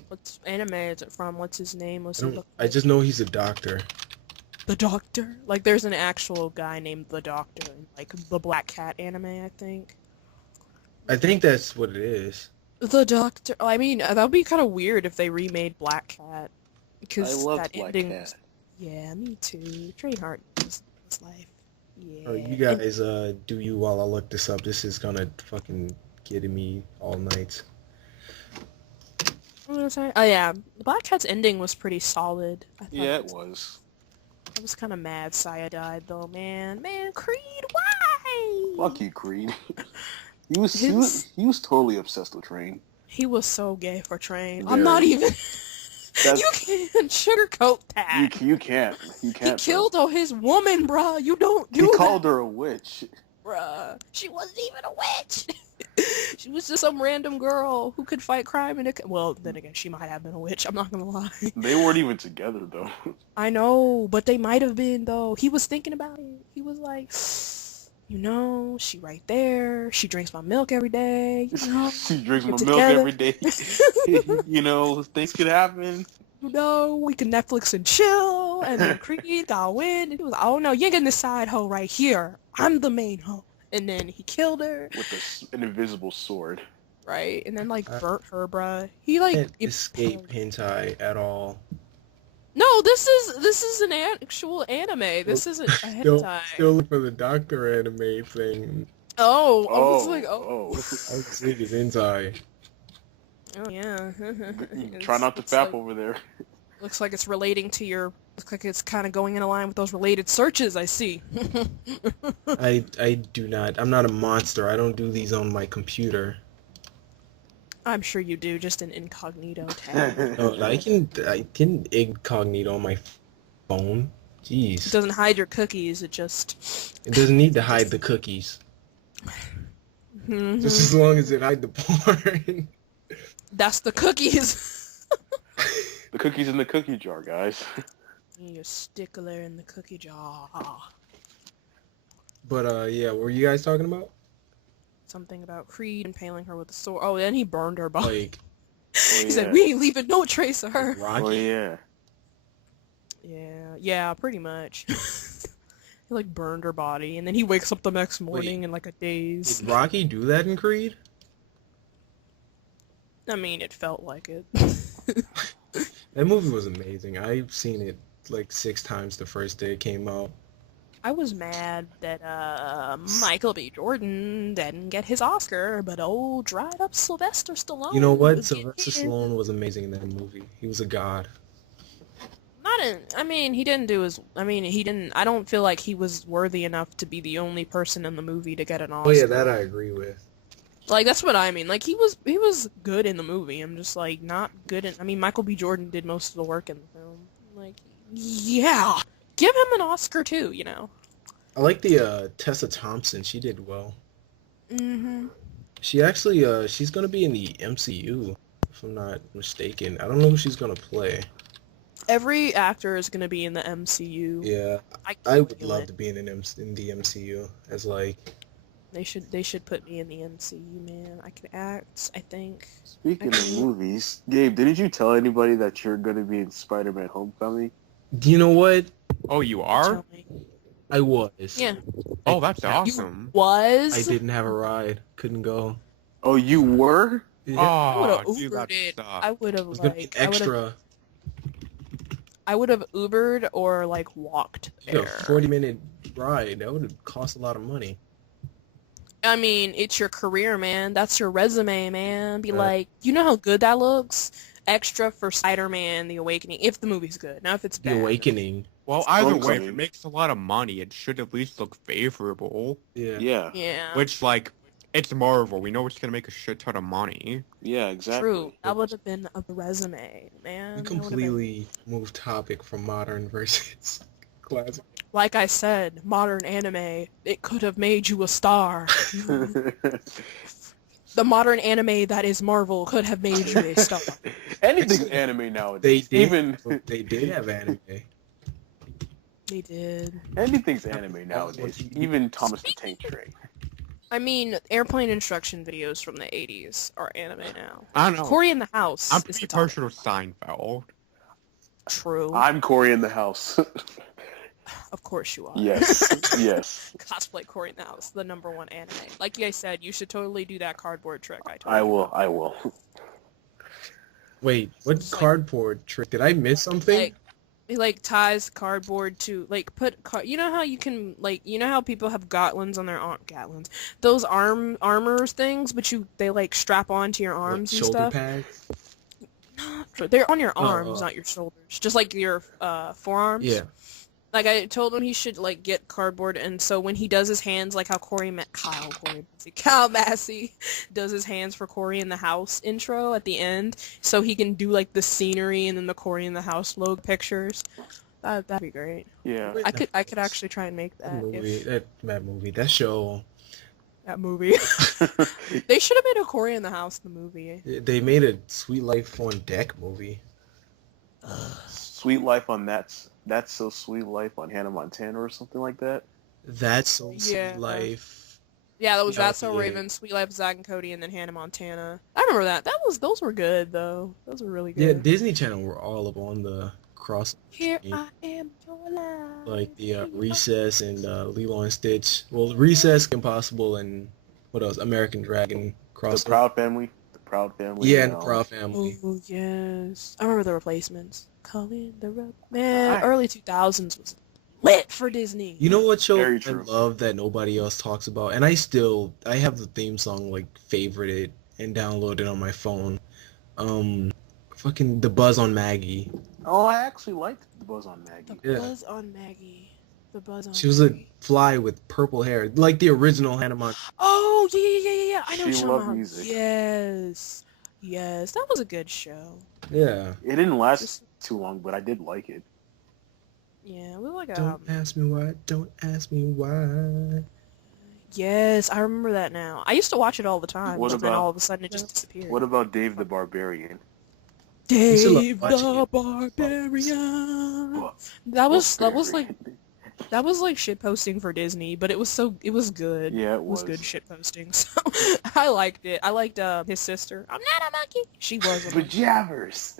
What anime is it from? What's his name? What's I he don't. look I like? just know he's a doctor. The Doctor? Like, there's an actual guy named The Doctor in, like, the Black Cat anime, I think. I think that's what it is. The Doctor. I mean, that would be kind of weird if they remade Black Cat. I Because love that Black ending Cat. was... Yeah, me too. Trainheart is life. Yeah. Oh, you guys, do you while I look this up. This is gonna fucking get me all night. What was I? Oh, yeah. Black Cat's ending was pretty solid. I thought Yeah, it was. I was kind of mad Saya died, though, man. Man, Creed, why? Fuck you, Creed. he was totally obsessed with Train. He was so gay for Train. Very. I'm not even... That's- You can't sugarcoat that. You can't. You He can't. killed his woman, bruh. You don't do He that, called her a witch. bruh. She wasn't even a witch. She was just some random girl who could fight crime and well, then again, she might have been a witch. I'm not gonna lie. They weren't even together though. I know, but they might have been though. He was thinking about it. He was like, she right there. She drinks my milk every day. She drinks my We're milk together. every day. Things could happen. We can Netflix and chill. And then Creed got win. And he was like, oh no, you ain't getting this side hoe right here. I'm the main hoe. And then he killed her. With an invisible sword. Right, and then like burnt her, bruh. He like Can't escape hentai at all. No, this is an actual anime. This isn't a hentai. Still look for the doctor anime thing. Oh, I was I was thinking hentai. Oh yeah. Try not to fap over there. Looks like it's relating to your. Looks like it's kind of going in line with those related searches. I see. I do not. I'm not a monster. I don't do these on my computer. I'm sure you do, just an incognito tab. No, I can incognito on my phone. It Jeez. doesn't hide your cookies. It just. It doesn't need to hide the cookies. Mhm. Just as long as it hide the porn. That's the cookies. The cookies in the cookie jar, guys. You're a stickler in the cookie jar. But yeah, what were you guys talking about? Something about Creed impaling her with a sword. Oh, then he burned her body. Like He said, "We ain't leaving no trace of her." Rocky? Oh yeah. Yeah, pretty much. He like burned her body, and then he wakes up the next morning in like a daze. Did Rocky do that in Creed? I mean, it felt like it. That movie was amazing. I've seen it like 6 times the first day it came out. I was mad that Michael B. Jordan didn't get his Oscar, but old dried up Sylvester Stallone. You know what? was getting Sylvester in. Stallone was amazing in that movie. He was a god. I mean, he didn't do his. I mean, he didn't. I don't feel like he was worthy enough to be the only person in the movie to get an Oscar. Oh yeah, that I agree with. Like, that's what I mean. Like, he was good in the movie. I'm just, like, not good in... I mean, Michael B. Jordan did most of the work in the film. Like, yeah! Give him an Oscar, too, you know? I like the Tessa Thompson. She did well. Mm-hmm. She actually, she's gonna be in the MCU, if I'm not mistaken. I don't know who she's gonna play. Every actor is going to be in the MCU. Yeah, I would love to be in the MCU as, like... They should put me in the MCU, man. I can act, I think. Speaking of movies, Gabe, didn't you tell anybody that you're gonna be in Spider-Man: Homecoming? Do you know what? Oh, you are? Tell me. I was. Yeah. Oh, that's You awesome. Was? I didn't have a ride. Couldn't go. Oh, you were? Yeah. I would have Oh, dude, Ubered that it. sucks. I would have, It was gonna be like... extra. I would have Ubered or, like, walked A there. 40-minute ride. That would have cost a lot of money. I mean, it's your career, man. That's your resume, man. Be Right. like, you know how good that looks? Extra for Spider-Man: The Awakening, if the movie's good. Now, if it's The bad. Awakening. Well, either way, if Homecoming. it makes a lot of money, it should at least look favorable. Yeah. Yeah. Yeah, Which, like, it's Marvel. We know it's gonna make a shit ton of money. Yeah, exactly. true. That would have been a resume, man. We That would've been- completely moved topic from modern versus classic. Like I said, modern anime, it could have made you a star. The the modern anime that is Marvel could have made you a star. Anything's anime nowadays. They did have anime. They did. Anything's anime nowadays. Even Thomas the Tank Train. I mean, airplane instruction videos from the 80s are anime now. I don't know. Cory in the House. I'm is pretty the top. partial to Seinfeld. True. I'm Cory in the House. Of course you are. Yes. Yes. Cosplay Cory in the House, the #1 anime. Like I said, you should totally do that cardboard trick I told I you. will. Wait, what It's like- cardboard trick? Did I miss something? Like, he like ties cardboard to like you know how you can like you know how people have gatlins on their gatlins, those armors things, but they like strap onto your arms and shoulder stuff. pads? They're on your Oh, arms, not your shoulders, just like your forearms. Yeah. Like I told him he should like get cardboard, and so when he does his hands, like how Kyle Massey does his hands for Cory in the House intro at the end, so he can do like the scenery and then the Cory in the House logo pictures. That'd be great. Yeah. I could actually try and make that. That show. That movie. They should have made a Cory in the House the movie. They made a Sweet Life on Deck movie. Sweet Life on That's So Sweet Life on Hannah Montana or something like that. That's So Yeah. Sweet Life. Yeah, that was Yeah, That's So yeah. Raven, Sweet Life of Zack and Cody, and then Hannah Montana. I remember that. Those were good though. Those were really good. Yeah, Disney Channel were all up on the cross. Here I am, your life. Like the Recess and Lilo and Stitch. Well, Recess, Impossible, and what else? American Dragon cross. The Proud Family. Yeah, and the Proud Family. Oh yes, I remember the Replacements. Calling the man. Hi. Early 2000s was lit for Disney. You know what show Very I true. love that nobody else talks about? And I have the theme song like favorited and downloaded on my phone. Fucking The Buzz on Maggie. Oh, I actually liked The Buzz on Maggie. The Yeah. Buzz on Maggie. The Buzz on She was a Maggie. fly with purple hair, like the original Hannah Montana. Oh, yeah. I know She what you're loved talking about. music. Yes, that was a good show. Yeah. It didn't last Just- too long, but I did like it. Yeah, it was like Don't ask me why. Don't ask me why. Yes, I remember that now. I used to watch it all the time, What but then about- all of a sudden it just disappeared. What about Dave the Barbarian? used to love Dave watching the it. Barbarian. That was like shit posting for Disney, but it was good. Yeah, it It was was. good shit posting. So I liked it. I liked his sister. I'm not a monkey. She was a monkey. Pajamas.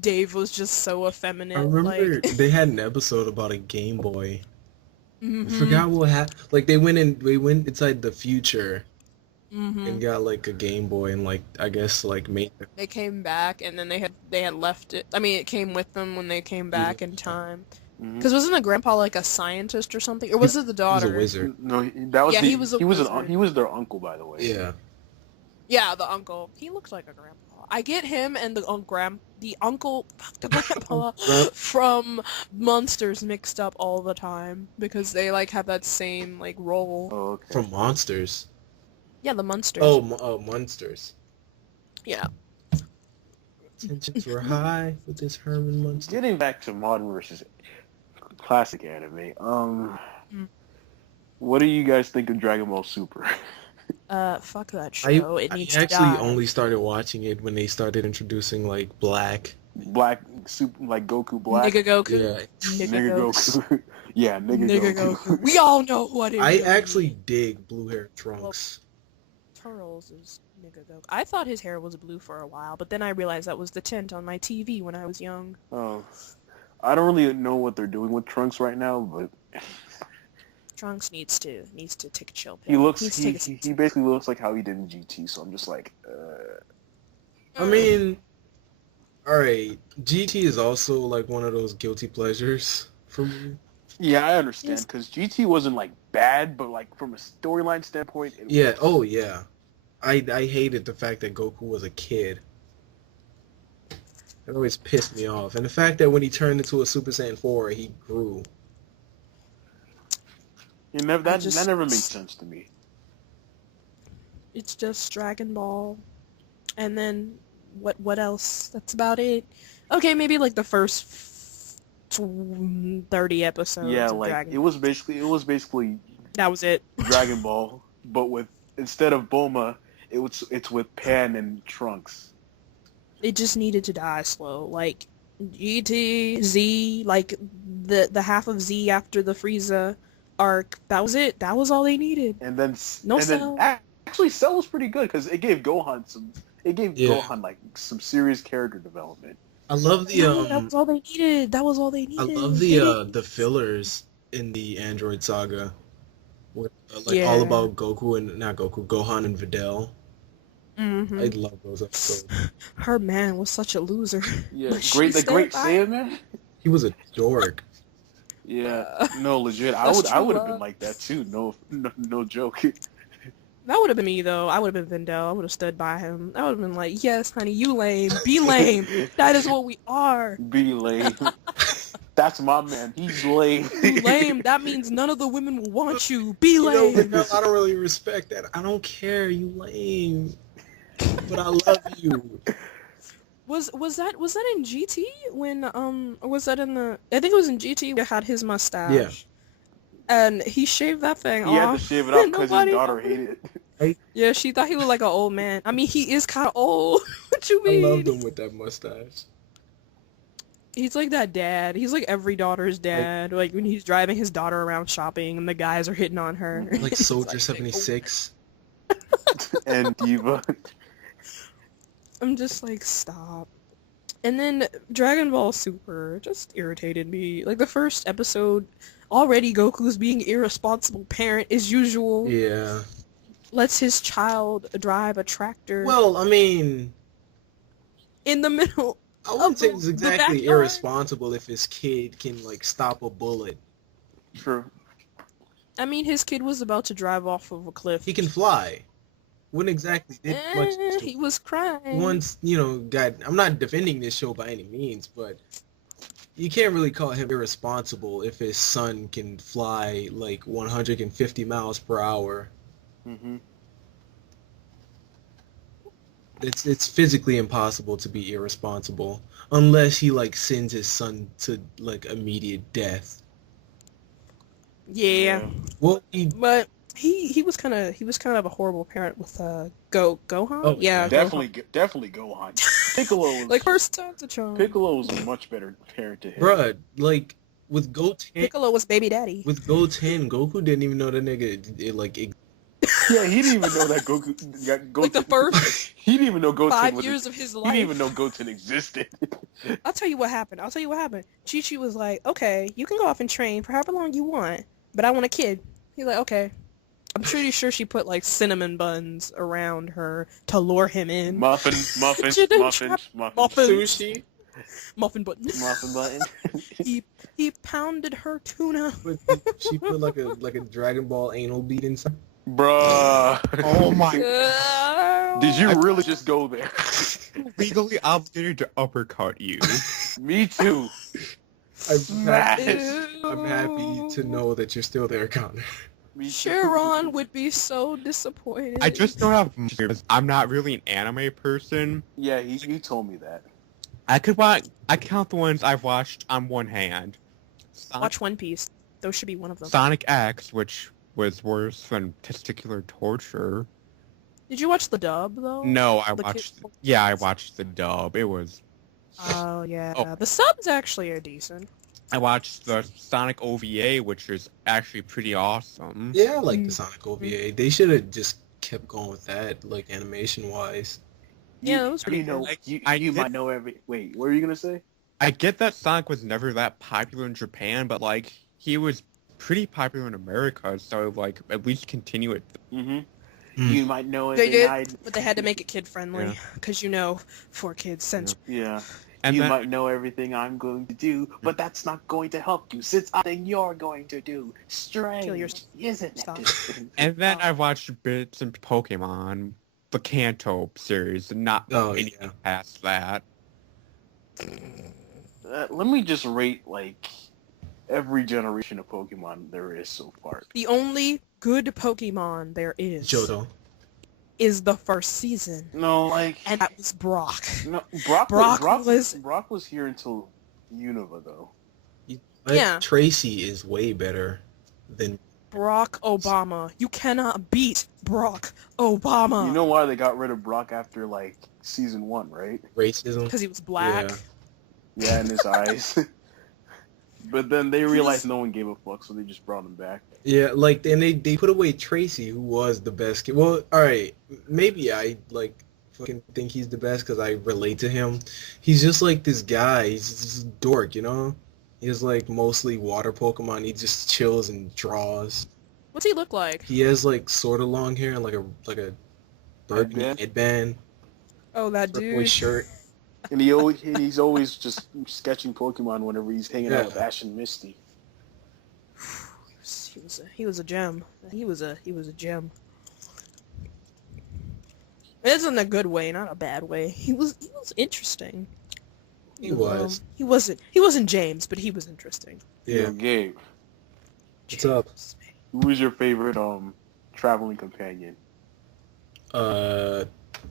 Dave was just so effeminate. I remember like, they had an episode about a Game Boy. I mhm, forgot what happened. Like they went inside the future mhm. and got like a Game Boy and like I guess like made. They came back and then they had left it. I mean, it came with them when they came back in time. Mhm. Because wasn't the grandpa like a scientist or something, or was it the He was daughter? a wizard. No, that was Yeah, the, he was a wizard. he was their uncle, by the way. Yeah. Yeah, the uncle. He looks like a grandpa. I get him and the uncle grandpa from Monsters mixed up all the time because they like have that same like role. Oh, okay. From Monsters. Yeah, the Monsters. Oh, Monsters. Yeah. Tensions were high with this Herman Munster. Getting back to modern versus classic anime. What do you guys think of Dragon Ball Super? Fuck that show. It I needs to actually die. only started watching it when they started introducing like Black. Black Super, like Goku Black. Nigga Goku. Yeah. Nigga Goku. Yeah, nigga Goku. We all know what it is. I actually dig blue hair Trunks. Turtles is Nigga Goku. I thought his hair was blue for a while, but then I realized that was the tint on my TV when I was young. Oh, I don't really know what they're doing with Trunks right now, but Trunks needs to take a chill pill. he looks Needs to he, take a he, seat. he basically looks like how he did in GT. So I'm just like, I mean, alright, GT is also like one of those guilty pleasures for me. yeah, I understand because GT wasn't like bad, but like from a storyline standpoint, it Yeah, was. oh yeah. I hated the fact that Goku was a kid. It always pissed me off. And the fact that when he turned into a Super Saiyan 4, he grew. That never made sense to me. It's just Dragon Ball, and then what else? That's about it. Okay, maybe like the first 30 episodes. Yeah, of like Dragon it was basically That was it. Dragon Ball, but with instead of Bulma, it's with Pan and Trunks. It just needed to die slow. Like, GT, Z, like, the half of Z after the Frieza arc, that was it. That was all they needed. And then No and Cell. then actually Cell was pretty good because it gave Gohan Yeah. Gohan like some serious character development. I love the No, that was all they needed. That was all they I needed. love They the fillers in the Android saga, with all Yeah. about Goku and not Goku, Gohan and Videl. Mhm. I love those episodes. Her man was such a loser. Yeah, But she great stood Great by Saiyan man. He was a dork. Yeah, no, legit. I That's would true have been love. like that too. No joke. That would have been me, though. I would have been Vendel. I would have stood by him. I would have been like, yes, honey, you lame. Be lame. That is what we are. Be lame. That's my man. He's lame. You lame. That means none of the women will want you. Be You know, lame. Videl, I don't really respect that. I don't care. You lame. But I love you. Was that in GT when or was that in the? I think it was in GT. Where he had his mustache. Yeah. And he shaved that thing He off. had to shave it off because his Nobody daughter wanted hated it. Yeah, she thought he was like an old man. I mean, he is kind of old. What you I mean? loved him with that mustache. He's like that dad. He's like every daughter's dad. Like when he's driving his daughter around shopping and the guys are hitting on her. Like It's Soldier like, 76. And Diva. I'm just like, stop. And then Dragon Ball Super just irritated me. Like the first episode, already Goku's being irresponsible parent as usual. Yeah. Lets his child drive a tractor Well, I mean, in the middle. I wouldn't say the it's exactly backyard. irresponsible if his kid can, like, stop a bullet. True. I mean, his kid was about to drive off of a cliff. He can fly. Wouldn't exactly did much. He was crying. Once, I'm not defending this show by any means, but you can't really call him irresponsible if his son can fly, like, 150 miles per hour. Hmm. It's physically impossible to be irresponsible unless he, like, sends his son to, like, immediate death. Yeah. Well, But he was kind of a horrible parent with Gohan. Oh, yeah, Definitely Gohan. Piccolo was like first time to Chon. Piccolo was a much better parent to him. bruh, like, with Goten, Piccolo was baby daddy. with Goten, Goku didn't even know that nigga, like, Yeah, he didn't even know that Goku. Like the first He didn't even know Goten 5 was. years of his He life. didn't even know Goten existed. I'll tell you what happened. Chi-Chi was like, okay, you can go off and train for however long you want, but I want a kid. He's like, okay. I'm pretty sure she put like cinnamon buns around her to lure him in. Muffins, Muffin sushi. Muffin buttons. muffin button. He pounded her tuna. She put like a Dragon Ball anal bead inside. Bruh. Oh my! Did you really just go there? Legally obligated to uppercut you. Me too. I'm Ew. happy to know that you're still there, Connor. Me too. Sharon would be so disappointed. I just don't have. I'm not really an anime person. Yeah, you told me that. I count the ones I've watched on one hand. Watch One Piece. Those should be one of them. Sonic X, which was worse than testicular torture. Did you watch the dub though? No, I The watched. kid- Yeah, I watched the dub. It was. Oh yeah. Oh. The subs actually are decent. I watched the Sonic OVA, which is actually pretty awesome. Yeah, I like the Sonic OVA. They should have just kept going with that, like, animation-wise. Yeah, it was pretty You know, Like, you I might did- know every. Wait, what were you gonna say? I get that Sonic was never that popular in Japan, but like he was pretty popular in America, so like at least continue it. Mm-hmm. Hmm. You might know They everything did, but they had to make it kid friendly Yeah. because for kids censor. Yeah. And you then, might know everything I'm going to do, but that's not going to help you since I think you're going to do. Strange, Kill your- isn't Stop. it? and then I watched bits and Pokemon, the Kanto series, and not Oh, anything yeah. past that. Let me just rate like every generation of Pokemon there is so far. The only good Pokemon there is is the first season, No, like and that was Brock. no, Brock was here until Unova though. Yeah. Tracy is way better than Barack Obama. You cannot beat Barack Obama. You know why they got rid of Brock after like season 1, right? Racism. Because he was black. Yeah. Yeah, in his eyes. But then they realized no one gave a fuck, so they just brought him back. Yeah, like, and they put away Tracy, who was the best kid. Well, alright, maybe I, like, fucking think he's the best because I relate to him. He's just like this guy. He's just a dork, you know? He's like mostly water Pokemon. He just chills and draws. What's he look like? He has like sort of long hair and like a burgundy headband. Oh, that Boy dude. shirt. And he's always just sketching Pokemon whenever he's hanging out with Ash and Misty. He was a gem. He was a gem. It isn't a good way, not a bad way. He was interesting. He was. He wasn't James, but he was interesting. Yeah. Yo, Gabe, What's up? who was your favorite traveling companion?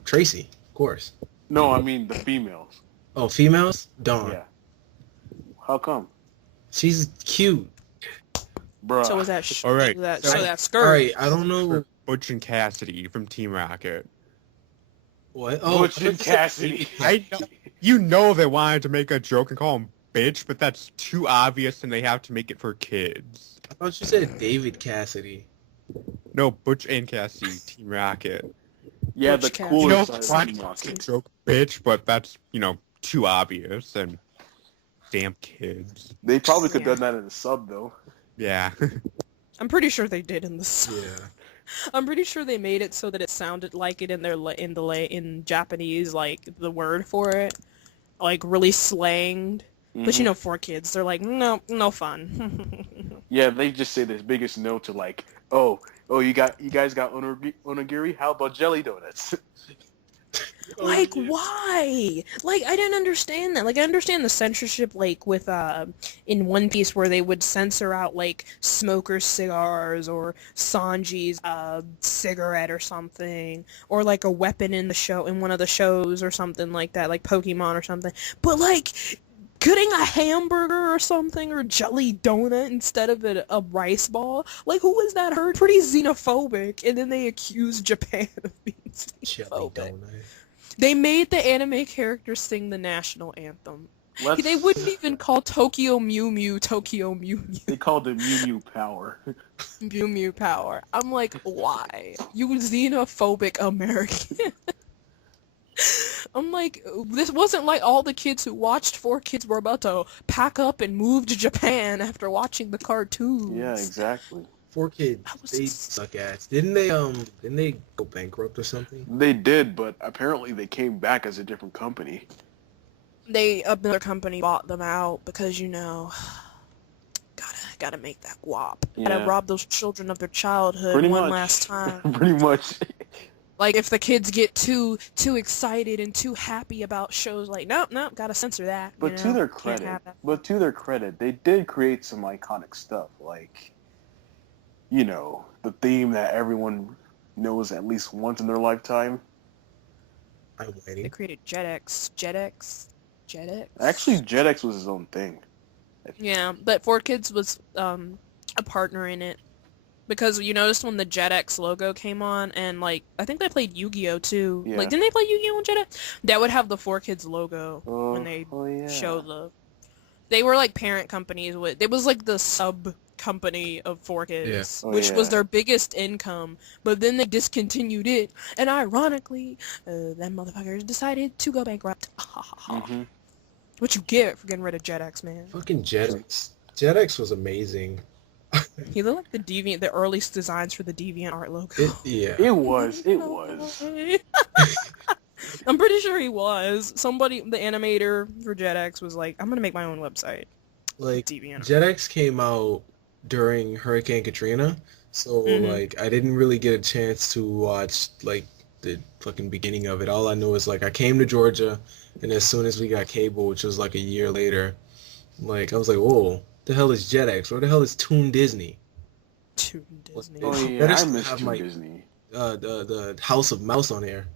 Tracy, of course. No, I mean the females. Oh, females? Dawn. Yeah. How come? She's cute. Bruh. So was that All right. so that skirt. Alright, I don't know. Butch and Cassidy from Team Rocket. What? Butch I and thought you said- Cassidy. You know they wanted to make a joke and call him bitch, but that's too obvious and they have to make it for kids. I thought you said David Cassidy. No, Butch and Cassidy, Team Rocket. Yeah, Butch the Cassidy. You cooler know, side of why Team the Rocket. joke bitch, but that's, too obvious and damn kids. They probably could Yeah. have done that in the sub though. Yeah. I'm pretty sure they did in the song. Yeah. I'm pretty sure they made it so that it sounded like it in Japanese, like the word for it, like really slanged. But Mhm. for kids, they're like, no fun. Yeah, they just say the biggest no to like, oh, you guys got onigiri? How about jelly donuts? Like, why? Like, I didn't understand that. Like, I understand the censorship, like, with, in One Piece where they would censor out, like, smokers' cigars or Sanji's, cigarette or something, or, like, a weapon in one of the shows or something like that, like Pokemon or something. But, like, getting a hamburger or something, or jelly donut instead of a rice ball, like, who was that hurt? Pretty xenophobic, and then they accused Japan of being Jelly xenophobic. donut. They made the anime characters sing the national anthem. They wouldn't even call Tokyo Mew Mew Tokyo Mew Mew. They called it Mew Mew Power. Mew Mew Power. I'm like, why? You xenophobic American. I'm like, this wasn't like all the kids who watched 4Kids were about to pack up and move to Japan after watching the cartoons. Yeah, exactly. 4Kids, That was they just- suck ass. Didn't they go bankrupt or something? They did, but apparently they came back as a different company. Another company bought them out because, gotta make that guap. Gotta Yeah. rob those children of their childhood Pretty one much. last time. Pretty much. Like, if the kids get too excited and too happy about shows, like, nope, gotta censor that. But to their credit, they did create some iconic stuff, like, the theme that everyone knows at least once in their lifetime. I'm They waiting. created Jetix. Actually, Jetix was his own thing. Yeah, but 4Kids was a partner in it. Because you noticed when the Jetix logo came on, and, like, I think they played Yu-Gi-Oh! Too. Yeah. Like, didn't they play Yu-Gi-Oh! On Jetix? That would have the 4Kids logo when they yeah. show the... They were, like, parent companies. It was, like, the sub-company of 4Kids, Yeah. Oh, which yeah. was their biggest income. But then they discontinued it, and ironically, them motherfuckers decided to go bankrupt. Mhm. What you get for getting rid of Jetix, man? Fucking Jetix. Jetix was amazing. He looked like the earliest designs for the Deviant Art logo. Yeah. It was. I'm pretty sure he was. Somebody, the animator for Jetix was like, I'm gonna make my own website. Like, Deviant. Jetix came out during Hurricane Katrina, so, Mhm. like, I didn't really get a chance to watch, like, the fucking beginning of it. All I know is, like, I came to Georgia, and as soon as we got cable, which was, like, a year later, like, I was like, whoa, the hell is Jetix? Where the hell is Toon Disney? Toon Disney. Oh It's yeah, better I to miss have, Toon like, Disney. The House of Mouse on there.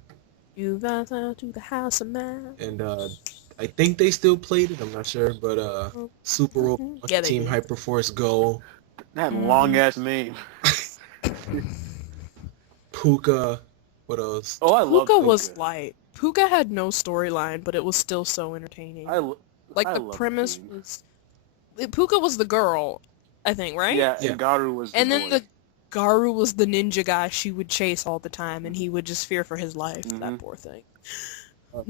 You guys out to the house of man. And I think they still played it, I'm not sure, but Super Robot, Yeah, they Team did. Hyperforce Go. That long ass name. Puka. What else? Oh, I love Puka Puka. was light. Puka had no storyline, but it was still so entertaining. I The love premise Queen. was... Puka was the girl, I think, right? Yeah, Yeah. and Garu was the And boy. then the Garu was the ninja guy she would chase all the time, and he would just fear for his life. That Mhm. poor thing.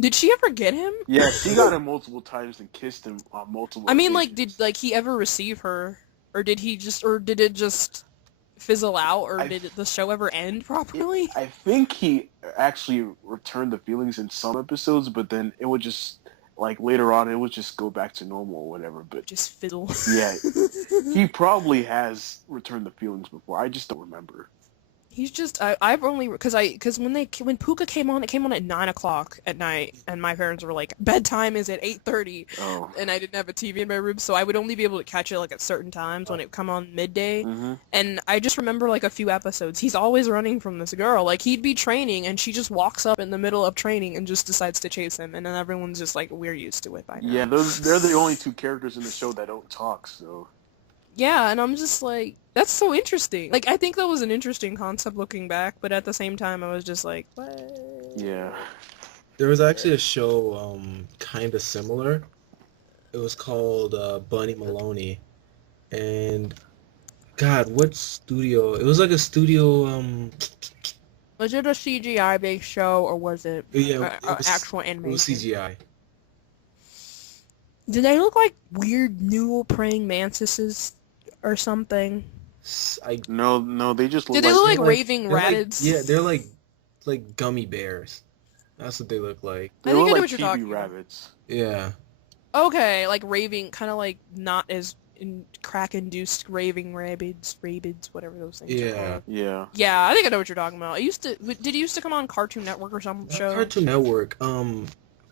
Did she ever get him? Yeah, she got him multiple times and kissed him on multiple I mean, occasions. did he ever receive her, or did it just fizzle out, or did the show ever end properly? I think he actually returned the feelings in some episodes, but then it would just, like, later on, it would just go back to normal or whatever. But Just fizzle. yeah, he probably has returned the feelings before. I just don't remember. He's just I've only because when Puka came on, it came on at 9 o'clock at night, and my parents were like, bedtime is at 8:30, Oh. and I didn't have a TV in my room, so I would only be able to catch it like at certain times when it would come on midday. Mm-hmm. And I just remember like a few episodes. He's always running from this girl. Like he'd be training, and she just walks up in the middle of training and just decides to chase him, and then everyone's just like, we're used to it by now. Yeah, they're the only two characters in the show that don't talk, so... Yeah, and I'm just like, that's so interesting. Like, I think that was an interesting concept looking back, but at the same time, I was just like, what? Yeah. There was actually a show kind of similar. It was called Bunny Maloney. And, God, what studio? It was like a studio... Was it a CGI-based show, or was it Yeah, actual it animation? was CGI. Did they look like weird new praying mantises or something? No, they just look Did they look like they're raving they're like- rabbits? yeah, they're like gummy bears. That's what they look like. I They think look I know like what you're chibi talking about. rabbits. Yeah. Okay, like raving, kind of like not as crack-induced raving rabids, whatever those things are Yeah. called. Yeah. Yeah, I think I know what you're talking about. Did it used to come on Cartoon Network or some show? Cartoon Network.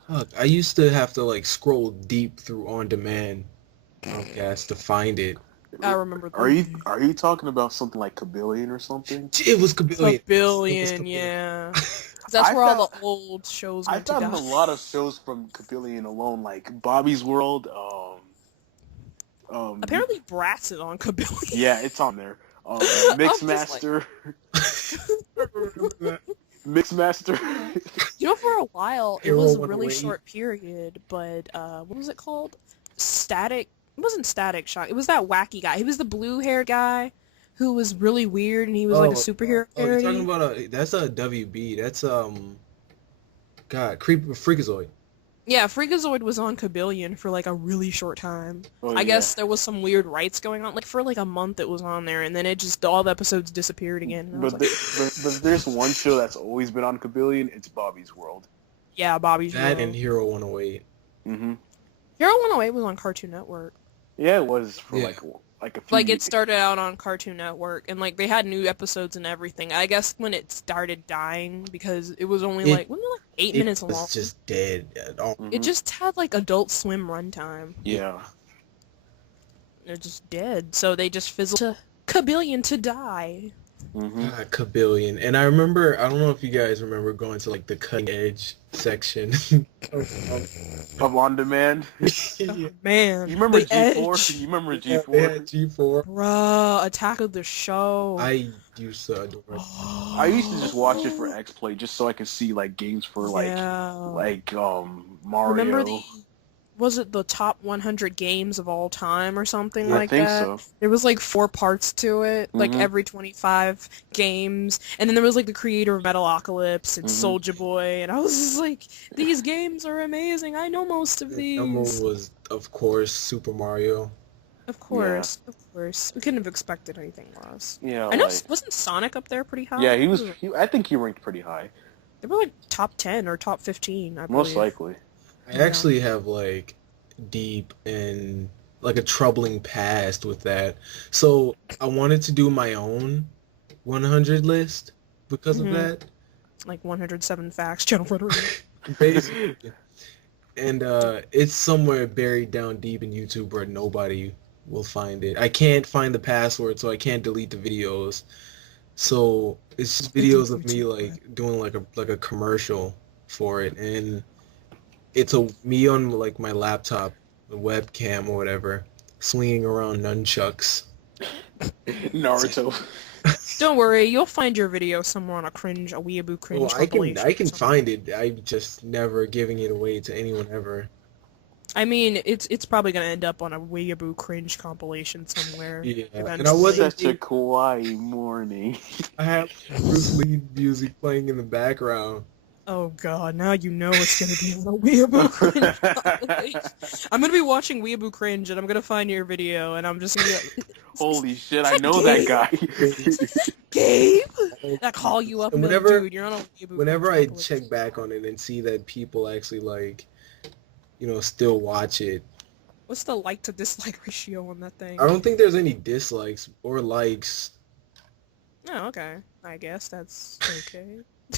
Fuck, I used to have to like scroll deep through on-demand podcasts to find it. I remember that. Are you talking about something like Kabillion or something? It was Kabillion. Billion, yeah. 'Cause that's I where all found- the old shows I've went to gotten die. a lot of shows from Kabillion alone, like Bobby's World. Apparently, Bratz is on Kabillion. Yeah, it's on there. I'm just Mixmaster. Mixmaster. You know, for a while, it Hero was a went really away. short period, but what was it called? Static. It wasn't Static Shock. It was that wacky guy. He was the blue-haired guy who was really weird, and he was like a superhero Oh, you're parody. talking about that's a WB. That's God, Freakazoid. Yeah, Freakazoid was on Kabillion for like a really short time. Oh, I yeah. guess there was some weird rights going on. Like for like a month it was on there, and then it just all the episodes disappeared again. And I was But, like, but there's one show that's always been on Kabillion. It's Bobby's World. yeah, Bobby's That World. and Hero 108. Mm-hmm. Hero 108 was on Cartoon Network. Yeah, it was for Yeah. like a few Like it years. started out on Cartoon Network, and like they had new episodes and everything. I guess when it started dying because it was only It- like wasn't it like 8 minutes It long. was just dead at all. Mhm. It just had like Adult Swim runtime. Yeah. They're just dead, so they just fizzled to Kabillion to die. Mm-hmm. God, Kabillion. And I remember, I don't know if you guys remember going to like the cutting edge section. Of On Demand. Yeah. Man, You remember the G4? Edge. You remember Yeah, G4? G4. Bruh, Attack of the Show. I used to adore it. I used to just watch it for XPlay just so I could see like games for like Mario. Remember was it the top 100 games of all time or something I like think that? so. There was like 4 parts to it, like Mhm. every 25 games, and then there was like the creator of Metalocalypse and Mhm. Soldier Boy, and I was just like, these games are amazing. I know most of these. Number one was, of course, Super Mario. Of course. We couldn't have expected anything less. Yeah. I know, like- wasn't Sonic up there pretty high? yeah, he was. I think he ranked pretty high. They were like top 10 or top 15, I believe. Most likely. I actually have like deep and like a troubling past with that. So I wanted to do my own 100 list because Mhm. of that. Like 107 facts, Channel Frederick. Basically. And it's somewhere buried down deep in YouTube where nobody will find it. I can't find the password, so I can't delete the videos. So it's just videos of me like doing like a commercial for it, and it's me on like my laptop, the webcam or whatever, swinging around nunchucks. Naruto. Don't worry, you'll find your video somewhere on a weeaboo cringe Well, compilation. I can find it. I'm just never giving it away to anyone ever. I mean, it's probably gonna end up on a weeaboo cringe compilation somewhere. Yeah, and I eventually. wasn't. Such a kawaii morning. I have Bruce Lee music playing in the background. Oh god, now you know it's gonna be on a weeaboo cringe compilation. I'm gonna be watching weeaboo cringe and I'm gonna find your video and I'm just gonna be like, Holy shit, I know that guy. Gabe? I call you up and be like, Whenever- dude, you're on a weeaboo Whenever cringe I compilation. check back on it and see that people actually like, still watch it, What's the like to dislike ratio on that thing? I don't think there's any dislikes or likes, Oh, okay. I guess that's okay.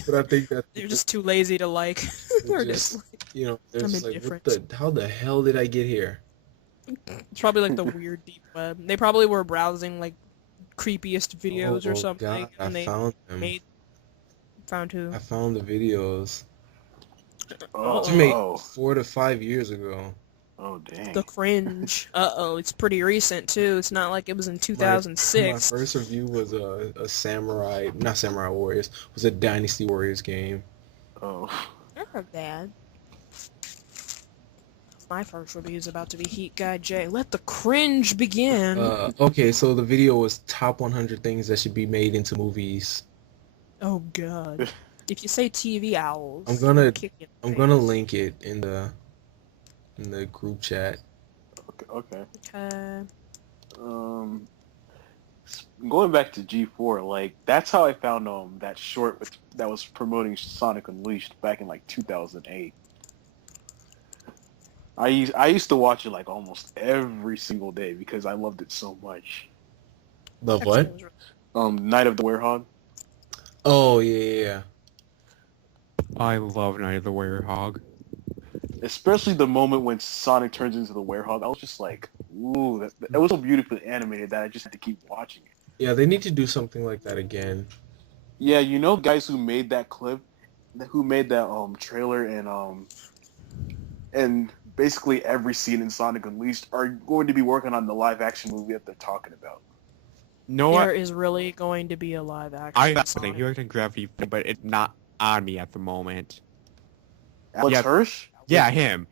but I think that You're just too lazy to like or just- dislike. there's I'm like, indifferent. how the hell did I get here? It's probably like the weird deep web. They probably were browsing like creepiest videos or something, God, I and they found them. found who? I found the videos. Oh, It's made oh, 4 to 5 years ago. oh, dang. The cringe. It's pretty recent too. It's not like it was in My 2006. first review was a samurai, not Samurai Warriors, was a Dynasty Warriors game. Oh. Never bad. My first review is about to be Heat Guy J. Let the cringe begin. Okay, so the video was top 100 things that should be made into movies. Oh god. If you say TV owls, I'm gonna- I'll kick you in the I'm gonna face. link it in the group chat. Okay. Okay. Going back to G4, like that's how I found that short that was promoting Sonic Unleashed back in like 2008. I used to watch it like almost every single day because I loved it so much. The Actually, what? it was really- Night of the Werehog. Oh yeah. I love Night of the Werehog. Especially the moment when Sonic turns into the Werehog. I was just like, ooh, that was so beautifully animated that I just had to keep watching it. Yeah, they need to do something like that again. Yeah, you know, guys who made that clip, who made that trailer and basically every scene in Sonic Unleashed are going to be working on the live action movie that they're talking about. No, There is really going to be a live action. I think Sonic. he worked in Gravity, but it's not on me at the moment. Alex Yeah. Hirsch? Yeah, him.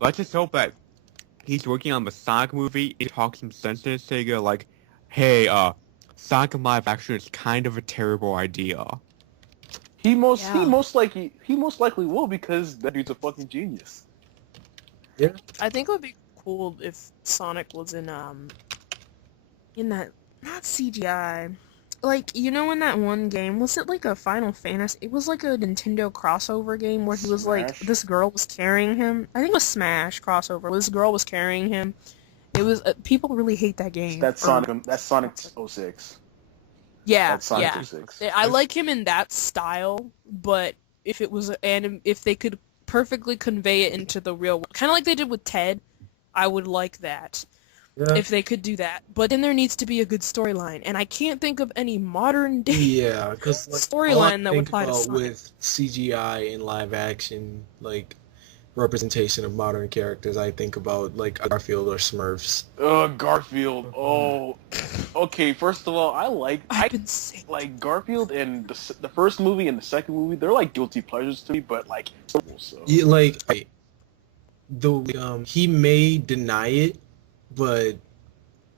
Let's just hope that he's working on the Sonic movie. He talks some sense to Sega, like, "Hey, Sonic in live action is kind of a terrible idea." He most Yeah. likely will because that dude's a fucking genius. I think it would be cool if Sonic was in that, not CGI, like, you know, in that one game, was it like a Final Fantasy? It was like a Nintendo crossover game where he was like, Smash? this girl was carrying him. I think it was Smash crossover. This girl was carrying him. It was people really hate that game. That's Sonic 06. Yeah, That's Sonic yeah. 06. I like him in that style, but if it was if they could perfectly convey it into the real world, kind of like they did with Ted, I would like that. Yeah. If they could do that. But then there needs to be a good storyline, and I can't think of any modern day Yeah, because storyline that would apply to Sonic. with CGI and live action, like representation of modern characters, I think about like Garfield or Smurfs. Garfield. Oh, okay. First of all, I I've been saying like Garfield and the first movie and the second movie. They're like guilty pleasures to me, but like so. Yeah, like he may deny it, but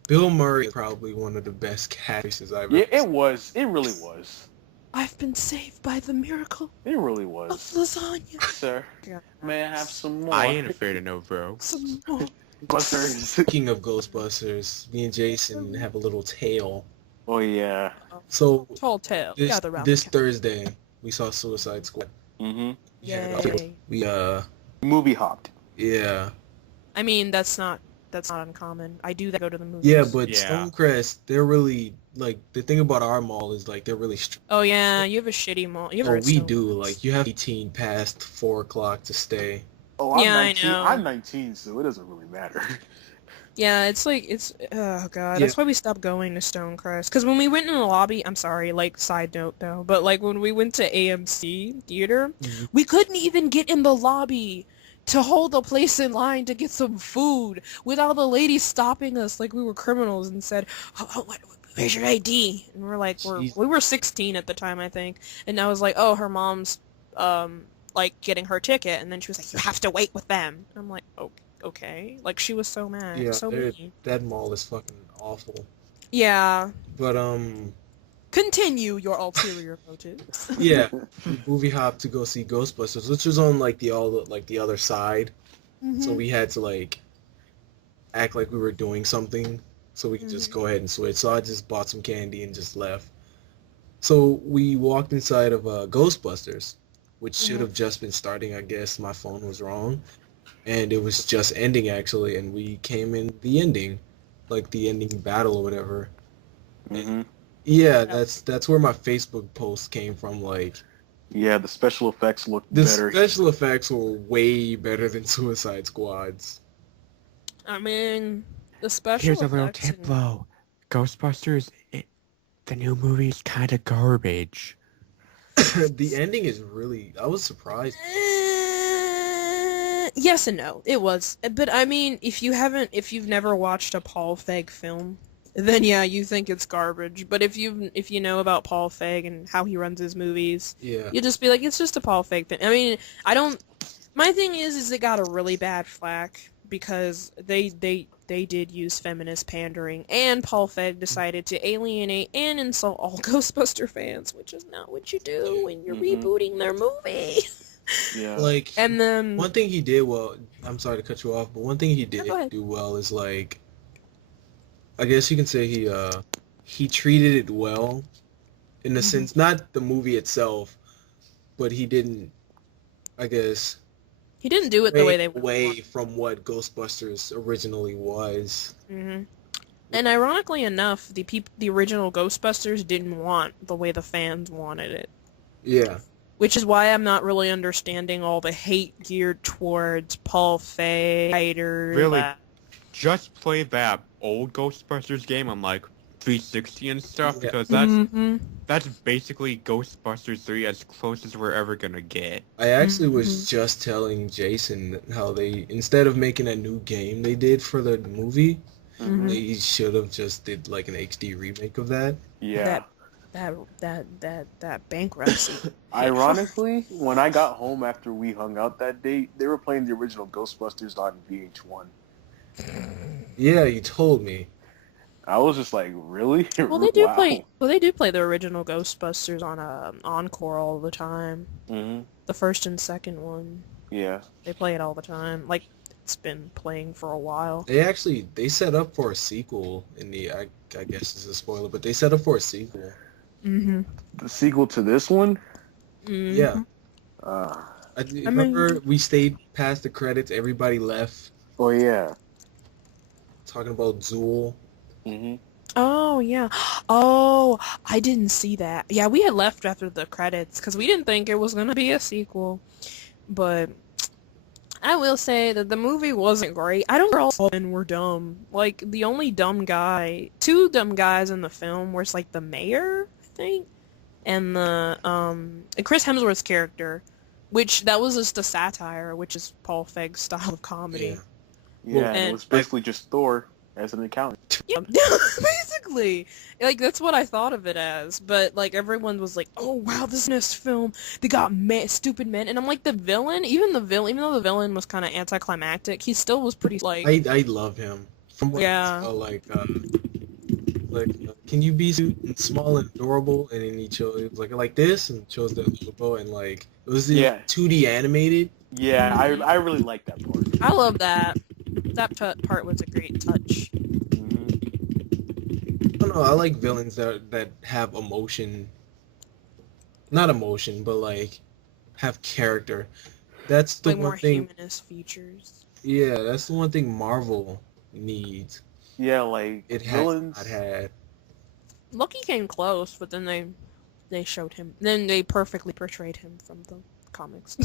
Bill Murray is probably one of the best actresses I've Yeah, ever it was. It really was. I've been saved by the miracle It really of was. lasagna. Sir, Yeah. may I have some more? I ain't afraid of no bro. Some more. Butters. Speaking of Ghostbusters, me and Jason have a little tale. Oh yeah. So Tall tale. this Gather round. this the Thursday we saw Suicide Squad. Mm-hmm. Yay. We Movie hopped. yeah. I mean, that's not uncommon. I do that. Go to the movies. Yeah, but Yeah. Stonecrest, they're really like the thing about our mall is like they're really Oh yeah, you have a shitty mall. You have a Oh, we Redstone. do. Like, you have 18 past 4 o'clock to stay. Oh, I'm Yeah, I 19. know. I'm 19, so it doesn't really matter. Yeah, it's like oh god, Yeah. that's why we stopped going to Stonecrest. Because when we went in the lobby, I'm sorry, like side note though, but like when we went to AMC theater, Mhm. we couldn't even get in the lobby to hold a place in line to get some food without the lady stopping us like we were criminals and said, where's your ID? And we're like, we were 16 at the time, I think. And I was like, oh, her mom's, like, getting her ticket. And then she was like, you have to wait with them. And I'm like, oh, okay. Like, she was so mad. Yeah, so mean. that mall is fucking awful. Yeah. But, Continue your ulterior motives. yeah, we movie hopped to go see Ghostbusters, which was on, like, the other side. Mm-hmm. So we had to, like, act like we were doing something so we could just go ahead and switch. So I just bought some candy and just left. So we walked inside of Ghostbusters, which should have just been starting, I guess. My phone was wrong. And it was just ending, actually, and we came in the ending, like the ending battle or whatever. Mm-hmm. Yeah, that's where my Facebook post came from, like... Yeah, the special effects looked The better. special effects were way better than Suicide Squad's. I mean, the special Here's a little effects tip, and- though. Ghostbusters, the new movie's kind of garbage. The ending is really... I was surprised. Yes and no. It was. But I mean, if you've never watched a Paul Feig film, then yeah, you think it's garbage. But if you know about Paul Feig and how he runs his movies, Yeah. you just be like, it's just a Paul Feig thing. I mean, my thing is it got a really bad flack because they did use feminist pandering, and Paul Feig decided to alienate and insult all Ghostbuster fans, which is not what you do when you're rebooting their movie. Yeah. Like, And then one thing he did well... I'm sorry to cut you off, but one thing he did go ahead. do well is, like... I guess you can say he treated it well, in the sense, not the movie itself, but he didn't, I guess... he didn't do it the way they away from what Ghostbusters originally was. Mm-hmm. And ironically enough, the original Ghostbusters didn't want the way the fans wanted it. Yeah. Which is why I'm not really understanding all the hate geared towards Paul Feig, writers. Really, just play that old Ghostbusters game on, like, 360 and stuff, Yeah. because that's basically Ghostbusters 3 as close as we're ever gonna get. I actually was just telling Jason how they, instead of making a new game they did for the movie, they should have just did, like, an HD remake of that. Yeah. That bankruptcy. Ironically, when I got home after we hung out that day, they were playing the original Ghostbusters on VH1. Yeah, you told me. I was just like, really? Well, they do Wow. play. Well, they do play the original Ghostbusters on Encore all the time. Mm-hmm. The first and second one, Yeah. they play it all the time. Like, it's been playing for a while. They set up for a sequel in the, I guess this is a spoiler, but they set up for a sequel. Mm-hmm. The sequel to this one? Yeah. I remember we stayed past the credits, everybody left, Oh, yeah. talking about Zool. Mm-hmm. Oh, yeah. Oh, I didn't see that. Yeah, we had left after the credits because we didn't think it was going to be a sequel. But I will say that the movie wasn't great. I don't know all men were dumb. Like, the only dumb guy, two dumb guys in the film was, like, the mayor, I think, and and Chris Hemsworth's character, which that was just a satire, which is Paul Feig's style of comedy. Yeah, Well, and and- it was basically just Thor as an accountant. Yeah, basically. Like, that's what I thought of it as. But, like, everyone was like, oh, wow, this is this film. They got stupid men. And I'm like, the villain, even though the villain was kind of anticlimactic, he still was pretty, like... I love him. From what Yeah. I saw, can you be small and adorable? And then he chose, it was like this, and chose the logo, and, like, it was Yeah. 2D animated. Yeah, I really like that part. I love that. That part was a great touch. Mm-hmm. I don't know, I like villains that have emotion. Not emotion, but, like, have character. That's the Like, more one thing... humanist features. Yeah, that's the one thing Marvel needs. Yeah, like, It has villains... not had. Loki came close, but then they showed him. Then they perfectly portrayed him from the comics.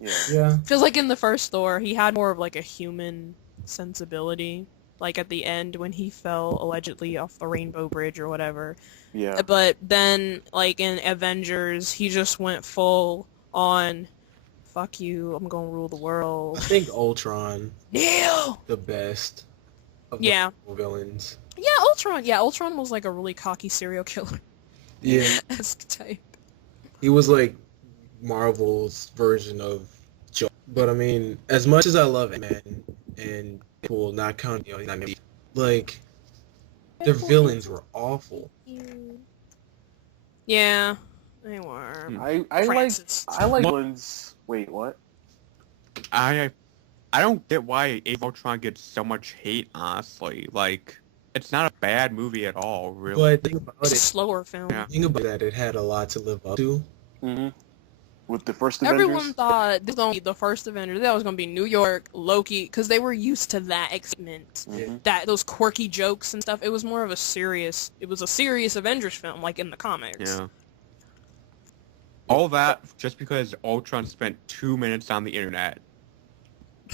Yeah. Yeah. Because, like, in the first Thor, he had more of, like, a human sensibility. Like, at the end, when he fell, allegedly, off the Rainbow Bridge or whatever. Yeah. But then, like, in Avengers, he just went full on, fuck you, I'm gonna rule the I world. think Ultron, Neil! the best of Yeah. the villains. Yeah, Ultron. Yeah, Ultron was like a really cocky serial killer Yeah, esque type. he was like Marvel's version of Joe. But I mean, as much as I love Ant-Man and people not counting, like their villains were awful. Yeah, they were. I Francis. like villains. Wait, what? I don't get why Age of Ultron gets so much hate, honestly. Like, it's not a bad movie at all, really. But think about It's a it. slower film. Yeah. Think about that. It had a lot to live up to. Mm-hmm. With the first Avengers? Everyone thought this was going to be the first Avengers. That was going to be New York, Loki, because they were used to that excitement, those quirky jokes and stuff. It was more of a serious Avengers film, like in the comics. Yeah. All that just because Ultron spent 2 minutes on the internet.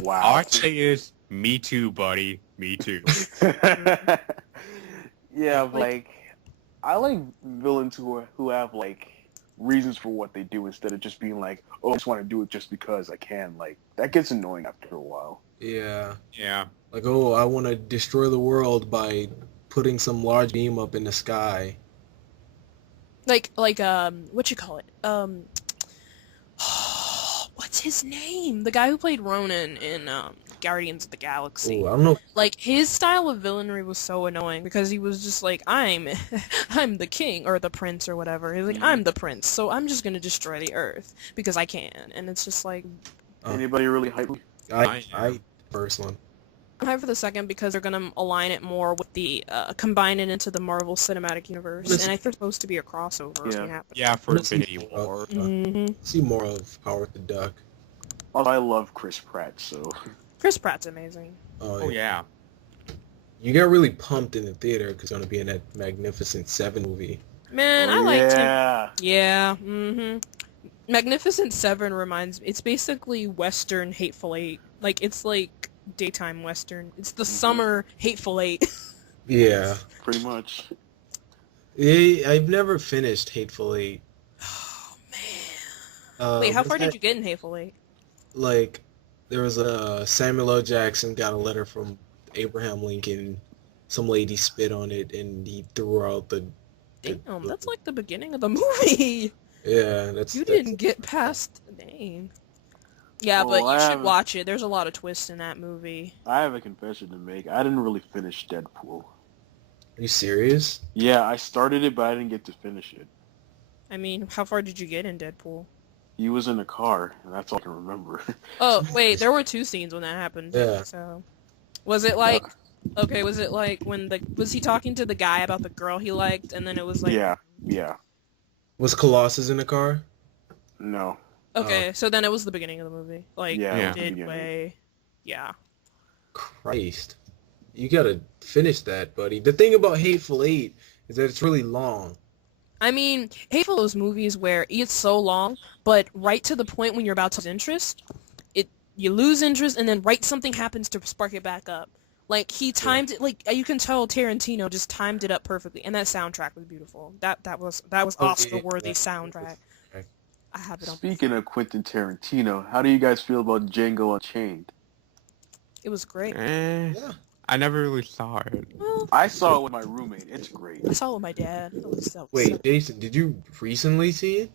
Wow. All I can say is, me too, buddy. Me too. Yeah, like, I like villains who have, like, reasons for what they do instead of just being like, oh, I just want to do it just because I can. Like, that gets annoying after a while. Yeah. Yeah. Like, oh, I want to destroy the world by putting some large beam up in the sky. Like, what you call it? What's his name? The guy who played Ronan in Guardians of the Galaxy. Oh, I don't know. Like, his style of villainry was so annoying because he was just like, I'm the king, or the prince, or whatever. He's like, I'm the prince, so I'm just gonna destroy the earth because I can. And it's just like... Anybody really hype? I first one. I'm hyped for the second because they're gonna align it more with the, combine it into the Marvel Cinematic Universe. And I think there's supposed to be a crossover. Yeah. Yeah, for Let's see Infinity more War. of, Mm-hmm. See more of Howard the Duck. Also, I love Chris Pratt, so... Chris Pratt's amazing. Oh, yeah. You got really pumped in the theater because it's going to be in that Magnificent Seven movie. Man, I liked him. Yeah. Yeah, Magnificent Seven reminds me, it's basically Western Hateful Eight. Like, it's like daytime Western. It's the summer Hateful Eight. Yeah. Pretty much. I've never finished Hateful Eight. Oh, man. Wait, how far did you get in Hateful Eight? Like, there was a Samuel L. Jackson got a letter from Abraham Lincoln. Some lady spit on it, and he threw her out the... Damn, that's like the beginning of the movie. Yeah, You didn't get past the name. Yeah, Well, but you should watch it. There's a lot of twists in that movie. I have a confession to make. I didn't really finish Deadpool. Are you serious? Yeah, I started it, but I didn't get to finish it. I mean, how far did you get in Deadpool? He was in a car, and that's all I can remember. Oh, wait, there were 2 scenes when that happened. Yeah. So, was it like, okay, was it like when was he talking to the guy about the girl he liked, and then it was like... Yeah. Was Colossus in the car? No. Okay, so then it was the beginning of the movie. Like, Yeah. midway. Yeah. Christ. You gotta finish that, buddy. The thing about Hateful Eight is that it's really long. I mean, Hateful those movies where it's so long, but right to the point when you're about to lose interest, you lose interest, and then something happens to spark it back up. Like, he timed it, like, you can tell Tarantino just timed it up perfectly, and that soundtrack was beautiful. That was Oscar-worthy soundtrack. I have it on. Speaking of Quentin Tarantino, how do you guys feel about Django Unchained? It was great. Yeah. I never really saw it. Well, I saw it with my roommate. It's great. I saw it with my dad. Wait, Jason, did you recently see it?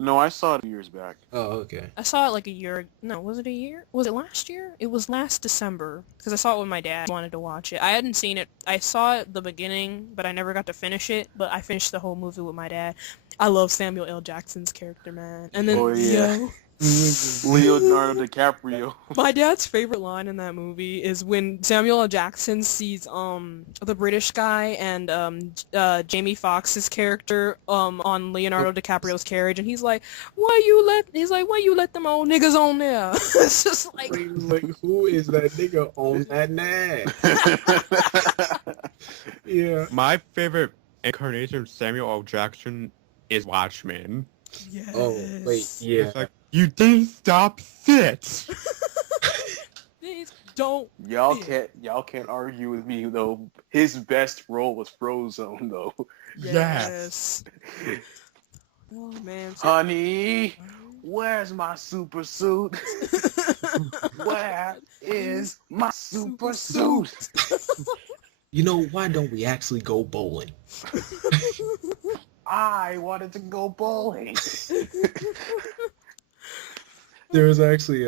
No, I saw it years back. Oh, okay. I saw it like a year. No, was it a year? Was it last year? It was last December because I saw it with my dad. I wanted to watch it. I hadn't seen it. I saw it the beginning, but I never got to finish it. But I finished the whole movie with my dad. I love Samuel L. Jackson's character, man. And then Leonardo DiCaprio. my dad's favorite line in that movie is when Samuel L. Jackson sees the British guy and Jamie Foxx's character on Leonardo DiCaprio's carriage, and he's like, why you let them old niggas on there? It's just like, who is that nigga on that nag? Yeah. My favorite incarnation of Samuel L. Jackson is Watchmen. yes. Oh, wait, yeah. It's like, you didn't stop sit. Please don't. Y'all can't argue with me though. His best role was Frozone though. Yes. Oh man. Honey, where's my super suit? Where is my super suit? You know, why don't we actually go bowling? I wanted to go bowling. There was actually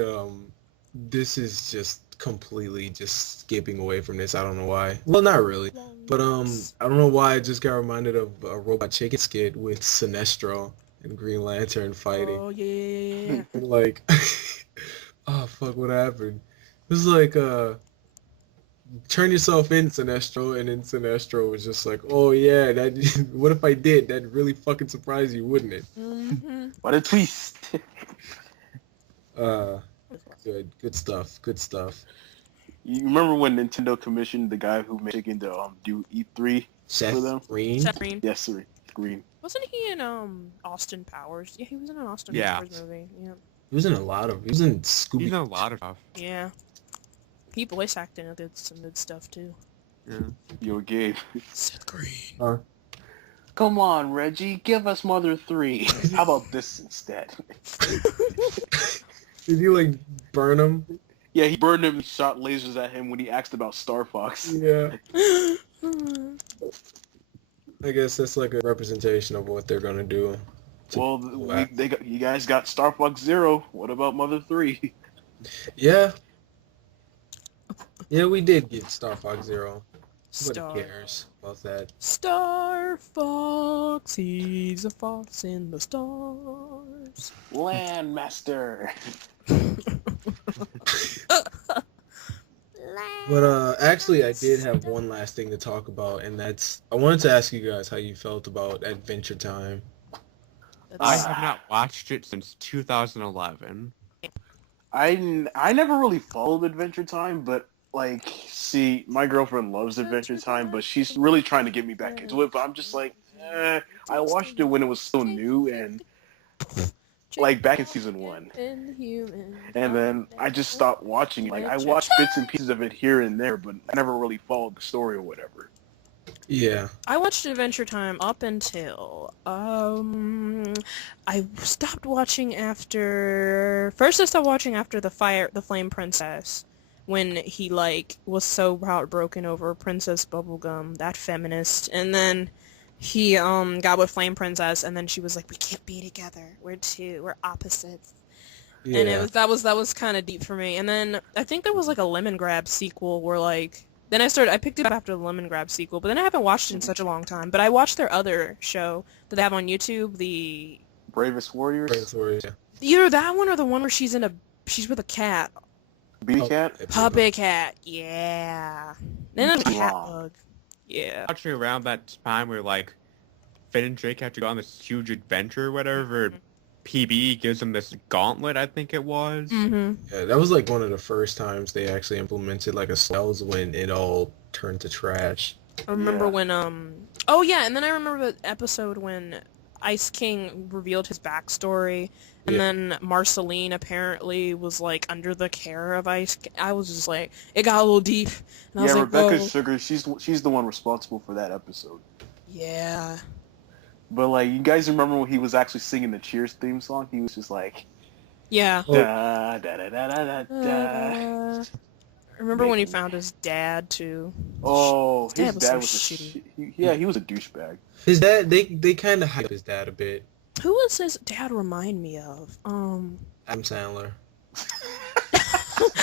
this is just completely just skipping away from this. I don't know why. Well, not really. But I don't know why I just got reminded of a Robot Chicken skit with Sinestro and Green Lantern fighting. Oh yeah. Like, oh fuck, what happened? It was like turn yourself in, Sinestro, and then Sinestro was just like, oh yeah, that. What if I did? That'd really fucking surprise you, wouldn't it? Mm-hmm. What a twist. Good stuff. You remember when Nintendo commissioned the guy who made Chicken to do E3 Seth for them? Green. Seth Green. Yes, sir. Green. Wasn't he in Austin Powers? Yeah, he was in an Austin Yeah. Powers movie. Yeah. He was in a lot of. He was in Scooby. He's in a lot of stuff. Yeah. He voice acting did some good stuff too. Yeah. Yo, Gabe. Seth Green. Huh? Come on, Reggie. Give us Mother 3. How about this instead? Did you like burn him? Yeah, he burned him and shot lasers at him when he asked about Star Fox. Yeah. I guess that's like a representation of what they're gonna do. Well, you guys got Star Fox Zero. What about Mother 3? Yeah. Yeah, we did get Star Fox Zero. Star. Nobody cares about that. Star Fox, he's a fox in the stars. Landmaster. But actually, I did have one last thing to talk about, and that's I wanted to ask you guys how you felt about Adventure Time. I That's- have not watched it since 2011. I never really followed Adventure Time, but like, see, my girlfriend loves Adventure Time, but she's really trying to get me back into it. But I'm just like, I watched it when it was still new and like back in season 1, and then I just stopped watching it. Like, I watched bits and pieces of it here and there, but I never really followed the story or whatever. Yeah. I watched Adventure Time up until I stopped watching after first I stopped watching after the Flame Princess, when he like was so heartbroken over Princess Bubblegum, that feminist, and then he got with Flame Princess, and then she was like, we can't be together, we're opposites. Yeah. And that was kind of deep for me. And then I think there was like a Lemon Grab sequel where like then I picked it up after the Lemon Grab sequel, but then I haven't watched it in such a long time. But I watched their other show that they have on YouTube, the Bravest Warriors. Yeah. either that one or the one where she's with a cat. Beanie Cat. Puppet cat, yeah. Then a cat Wow. bug. Yeah. Actually, around that time where like Finn and Drake have to go on this huge adventure or whatever, PB gives them this gauntlet, I think it was. Mm-hmm. Yeah, that was like one of the first times they actually implemented like a spells when it all turned to trash. I remember Yeah. when oh yeah, and then I remember the episode when Ice King revealed his backstory, and Yeah. then Marceline apparently was like under the care of Ice King. I was just like, it got a little deep, and I was Yeah, like, Rebecca whoa. Sugar. She's the one responsible for that episode. Yeah. But like, you guys remember when he was actually singing the Cheers theme song? He was just like, Yeah. Oh. da da da da da da. I remember when he found his dad too. Oh, his dad was dad so was a shitty. he was a douchebag. His dad, they kind of hype his dad a bit. Who was his dad remind me of? Adam Sandler.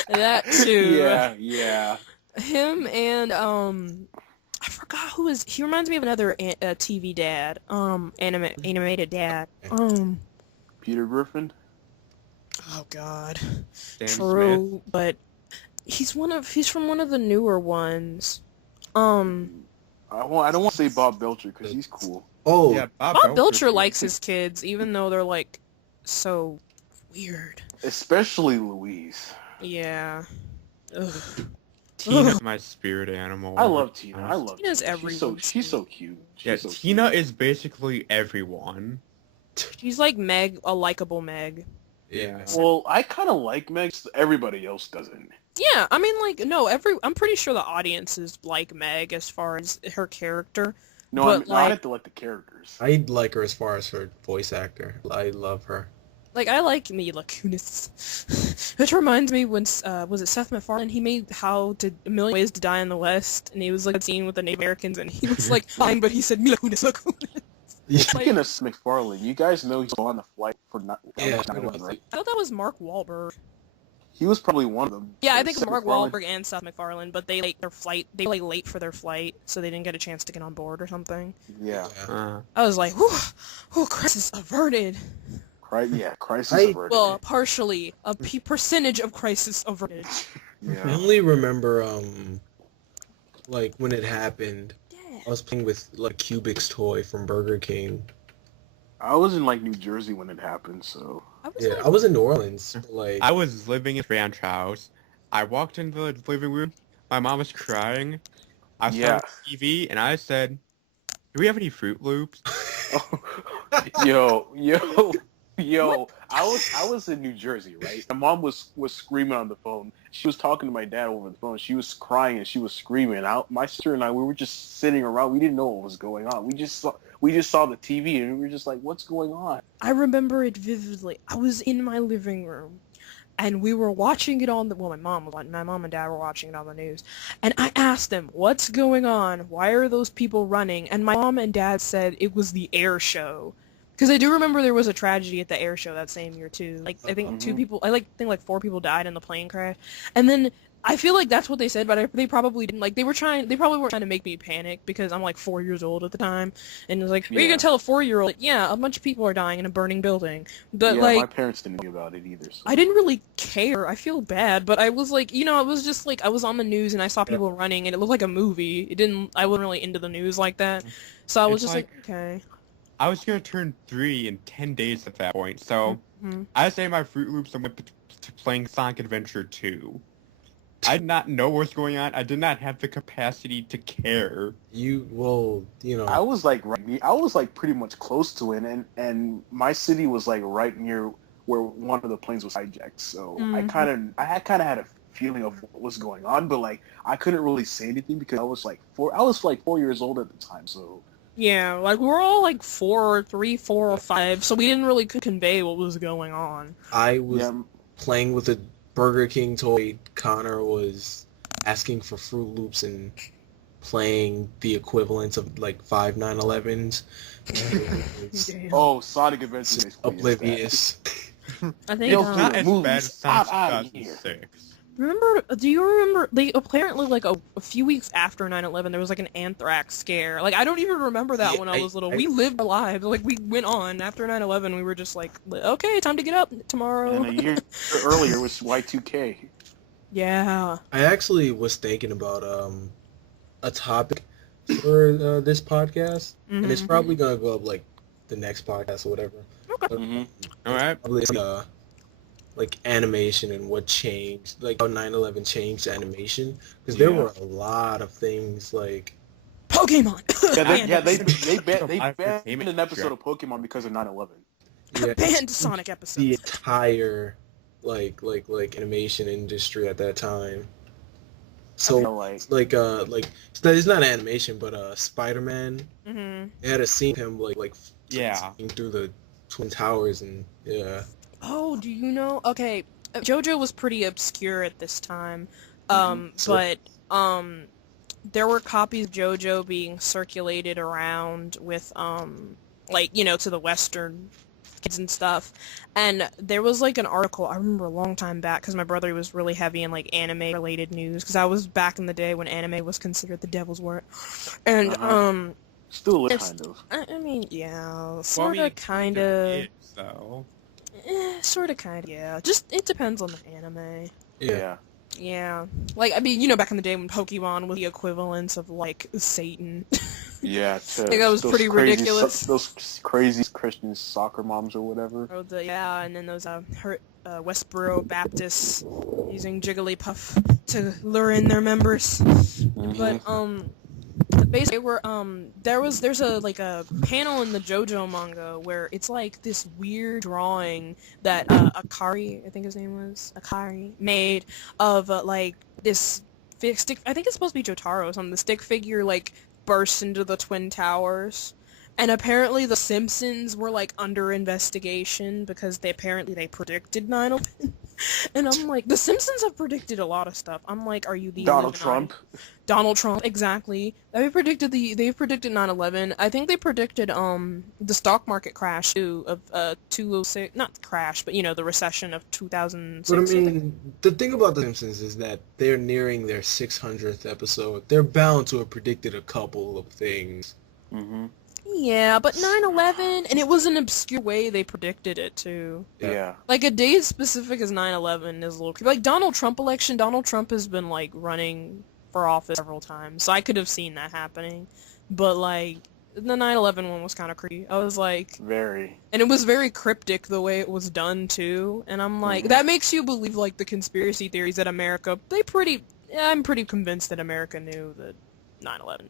That too. Yeah. Him and I forgot who is. He reminds me of another TV dad. Animated dad. Peter Griffin. Oh God. Stan True, but he's from one of the newer ones. I don't want to say Bob Belcher because he's cool. Oh, Yeah, Bob Belcher likes his kids, even though they're like so weird. Especially Louise. Yeah. Ugh. Tina's my spirit animal. I love Tina. I love Tina's Tina. everyone's She's so cute. Yeah, She's so Tina cute. is basically everyone. She's like Meg, a likable Meg. yeah. Well, I kind of like Meg. Everybody else doesn't. Yeah, I mean, like, no, I'm pretty sure the audience is like Meg as far as her character. No, But, I like- have to like the characters. I like her as far as her voice actor. I love her. Like, I like Mila Kunis. Which reminds me when, was it Seth MacFarlane? He made A Million Ways to Die in the West, and he was like a scene with the Native Americans, and he was like, fine, but he said Mila Kunis, Mila Kunis. Speaking of MacFarlane, you guys know he's on the flight for Yeah, 9/11, right? I thought that was Mark Wahlberg. He was probably one of them. Yeah, I think it's Seth Mark MacFarlane. Wahlberg and Seth MacFarlane, but they were late for their flight, so they didn't get a chance to get on board or something. Yeah. I was like, whew, crisis averted. Crisis averted. Well, partially, a percentage of crisis averted. I Yeah. only remember, like, when it happened, I was playing with, like, Cubix toy from Burger King. I was in like New Jersey when it happened, so I was in New Orleans, but, like... I was living in Ranch House. I walked into the living room. My mom was crying. I saw Yeah. the TV, and I said, "Do we have any Fruit Loops?" yo. I was in New Jersey, right? My mom was screaming on the phone. She was talking to my dad over the phone. She was crying and she was screaming. My sister and I, we were just sitting around. We didn't know what was going on. We just saw the TV and we were just like, "What's going on?" I remember it vividly. I was in my living room, and we were watching it on the... Well, my mom and dad were watching it on the news. And I asked them, what's going on? Why are those people running? And my mom and dad said it was the air show. Because I do remember there was a tragedy at the air show that same year, too. Like, I think think 4 people died in the plane crash. And then... I feel like that's what they said, but they probably didn't. Like, they probably weren't trying to make me panic, because I'm like 4 years old at the time, and it was like, what are you gonna tell a 4-year-old? Like, yeah, a bunch of people are dying in a burning building. But yeah, like, my parents didn't know about it either. So. I didn't really care. I feel bad, but I was like, it was just like, I was on the news and I saw people running, and it looked like a movie. I wasn't really into the news like that, so I was just like, okay. I was gonna turn 3 in 10 days at that point, so I saved my Fruit Loops and went to playing Sonic Adventure 2. I did not know what's going on. I did not have the capacity to care. I was like pretty much close to it, and my city was like right near where one of the planes was hijacked. So I kind of had a feeling of what was going on, but like I couldn't really say anything because I was like 4 years old at the time. So yeah, like we were all like 4 or 5, so we didn't really convey what was going on. I was playing with a Burger King toy. Connor was asking for Fruit Loops and playing the equivalents of like 5 9/11s. Oh, Sonic Adventure is Oblivious. I think Not as movies, bad as Sonic out of here. 2006. do you remember, they apparently, like, a few weeks after 9/11, there was, like, an anthrax scare. Like, I don't even remember that when I was little. We lived our lives. Like, we went on. After 9/11, we were just like, okay, time to get up tomorrow. And a year earlier was Y2K. Yeah. I actually was thinking about a topic for this podcast, and it's probably gonna go up like the next podcast or whatever. Okay. All right. Probably like animation and what changed, like how 9/11 changed animation, because there were a lot of things like Pokemon. They banned an episode of Pokemon because of 9/11. Banned Sonic episodes. The entire like animation industry at that time. So so it's not animation, but Spider-Man. They had a scene of him like through the Twin Towers, and Oh, do you know? Okay, JoJo was pretty obscure at this time, but there were copies of JoJo being circulated around with to the Western kids and stuff, and there was like an article I remember a long time back, because my brother was really heavy in like anime related news, because I was back in the day when anime was considered the devil's work, and still kind of. I mean, yeah, sort of, kind of. Sort of, kind of, yeah. Just, it depends on the anime. Yeah. Yeah. Like, I mean, back in the day when Pokemon was the equivalence of, like, Satan. Yeah, I think that was pretty ridiculous. Those crazy Christian soccer moms or whatever. And then those Westboro Baptists using Jigglypuff to lure in their members. But, basically, there's a panel in the JoJo manga where it's like this weird drawing that Akari, I think his name was Akari, made of like this stick. I think it's supposed to be Jotaro or something. The stick figure like bursts into the Twin Towers, And apparently the Simpsons were like under investigation because they predicted 9/11. And I'm like, the Simpsons have predicted a lot of stuff. I'm like, are you the Donald Illuminati? Trump. Donald Trump, exactly. They've predicted 9/11. I think they predicted the stock market crash too of 2006, not the crash, but the recession of 2006. But I mean, the thing about The Simpsons is that they're nearing their 600th episode. They're bound to have predicted a couple of things. Mm-hmm. Yeah, but 9/11, and it was an obscure way they predicted it too. Yeah. Like a day as specific as 9/11 is a little creepy. Like Donald Trump election, Donald Trump has been like running for office several times, so I could have seen that happening. But like the 9/11 one was kind of creepy. I was like, Very. and it was very cryptic the way it was done too. And I'm like, that makes you believe like the conspiracy theories that I'm pretty convinced that America knew that 9/11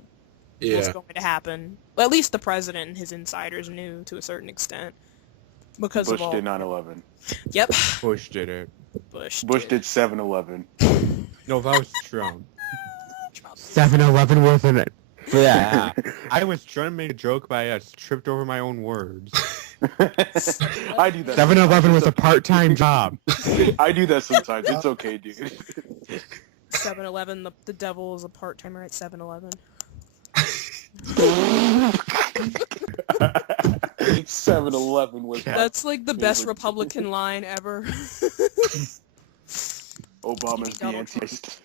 was going to happen. Well, at least the president and his insiders knew to a certain extent. Because Bush of all... did 9/11. Yep. Bush did it. Bush did 7/11. No, that was Trump. 7-Eleven wasn't it? Yeah. I was trying to make a joke, but I tripped over my own words. I do that. 7-Eleven was a part-time job. I do that sometimes. It's okay, dude. 7-Eleven, the devil is a part-timer at 7-Eleven. 7-Eleven was... That's like the best Republican line ever. Obama's the Antichrist.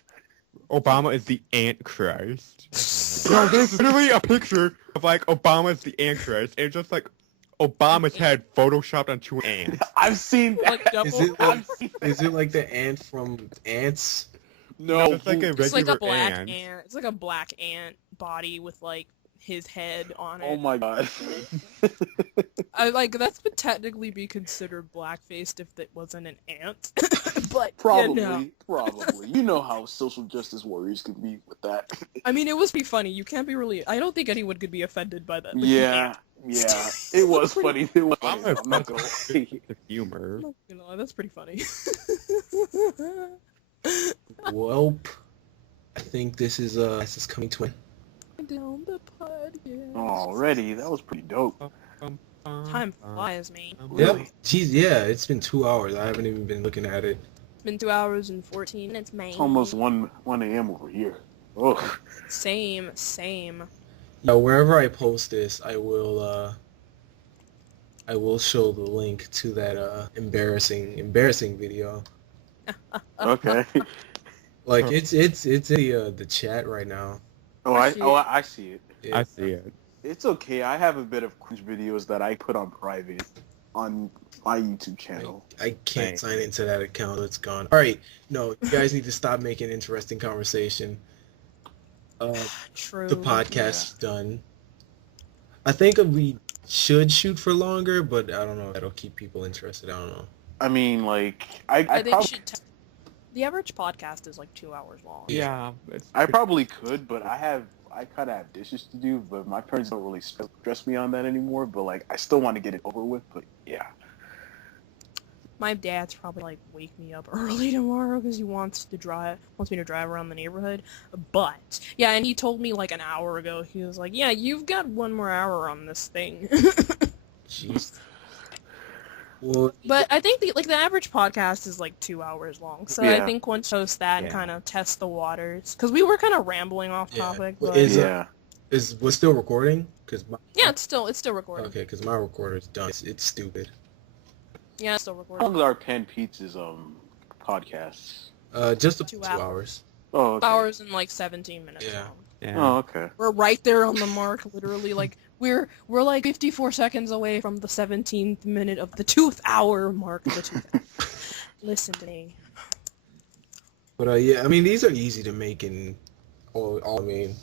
Obama is the Antichrist. Bro, there's literally a picture of like Obama's the Antichrist, and it's just like Obama's head photoshopped onto an ant. I've seen that. Like Is it like the ant from Ants? No, it's like a regular it's like a black ant. ant. It's like a black ant body with like his head on it. Oh my god. That would technically be considered blackfaced if it wasn't an ant. But Probably. You know how social justice warriors can be with that. I mean, it was pretty funny. You can't be really... I don't think anyone could be offended by that. Like, Yeah. It was funny. It was funny. I'm I'm not gonna lie. The humor. that's pretty funny. Welp. I think this is coming to an Down the podcast. Already, that was pretty dope. Time flies, man. Really? Yep. Jeez, yeah, it's been 2 hours. I haven't even been looking at it. It's been 2 hours and 14 minutes, man. It's almost 1 a.m. over here. Oh. Same. Yeah, wherever I post this, I will show the link to that embarrassing video. Okay. Like it's in the chat right now. I see it. Yeah. I see it. It's okay. I have a bit of cringe videos that I put on private on my YouTube channel. I can't sign into that account. It's gone. All right. No, you guys need to stop making interesting conversation. True. The podcast is done. I think we should shoot for longer, but I don't know if that'll keep people interested. I don't know. I mean, like, I think probably... the average podcast is like 2 hours long. Yeah. I probably could, but I kind of have dishes to do, but my parents don't really stress me on that anymore, but, like, I still want to get it over with, but, yeah. My dad's probably, like, wake me up early tomorrow because he wants me to drive around the neighborhood, but, yeah, and he told me, like, an hour ago, he was like, yeah, you've got 1 more hour on this thing. Jeez. Well, but I think, the average podcast is, like, 2 hours long, so I think once you host that and kind of test the waters, because we were kind of rambling off topic, but... we're still recording? Yeah, it's still recording. Okay, because my recorder's done. It's stupid. Yeah, it's still How recording. long is our Pan Pizzas podcasts? Just 2 2 hours. Oh, okay. 2 hours and, like, 17 minutes long. Yeah. Oh, okay. We're right there on the mark, literally, like, we're like 54 seconds away from the 17th minute of the 2th hour mark of the 2th. Listen to me. But, yeah, I mean, these are easy to make and all I mean,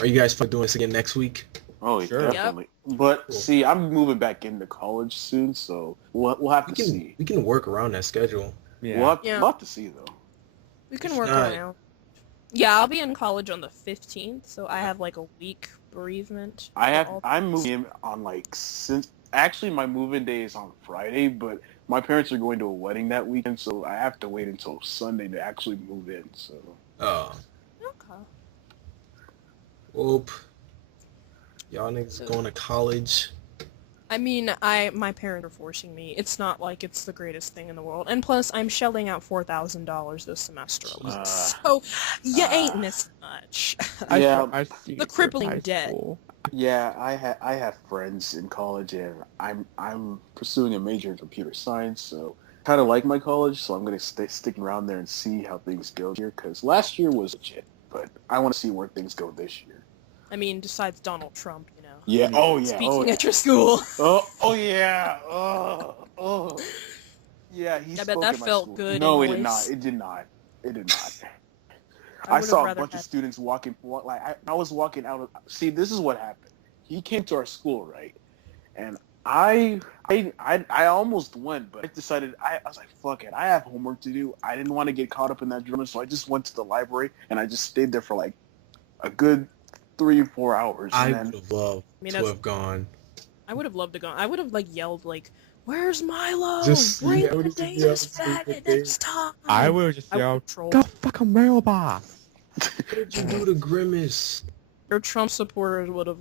are you guys doing this again next week? Oh, Sure. definitely. But, Cool. see, I'm moving back into college soon, so we'll have to see. We can work around that schedule. Yeah. We'll have to see, though. We can work Alright. around. Yeah, I'll be in college on the 15th, so I have, like, a week bereavement. I'm moving in on, like, actually, my move-in day is on Friday, but my parents are going to a wedding that weekend, so I have to wait until Sunday to actually move in, so... Oh. Okay. Well, Y'all niggas going to college. I mean, my parents are forcing me. It's not like it's the greatest thing in the world. And plus, I'm shelling out $4,000 this semester alone. So, you ain't missed much. Yeah. The crippling debt. Yeah, I have friends in college, and I'm pursuing a major in computer science, so kind of like my college, so I'm gonna stick around there and see how things go here. Because last year was legit, but I want to see where things go this year. I mean, besides Donald Trump, you know. Yeah. Oh yeah. Speaking at your school. Oh yeah. Oh. Yeah. I bet that felt good. No, it did not. It did not. It did not. I saw a bunch of students walking. I was walking out. See, this is what happened. He came to our school, right? And I almost went, but I decided I was like, fuck it. I have homework to do. I didn't want to get caught up in that drama, so I just went to the library and I just stayed there for like a good 3 or 4 hours. I would have loved to have gone. I would have loved to go. I would have yelled "Where's Milo? Bring the dangerous faggot next time." I would have just yelled, "Go fuck a mailbox!" What did you do to Grimace? Your Trump supporters would have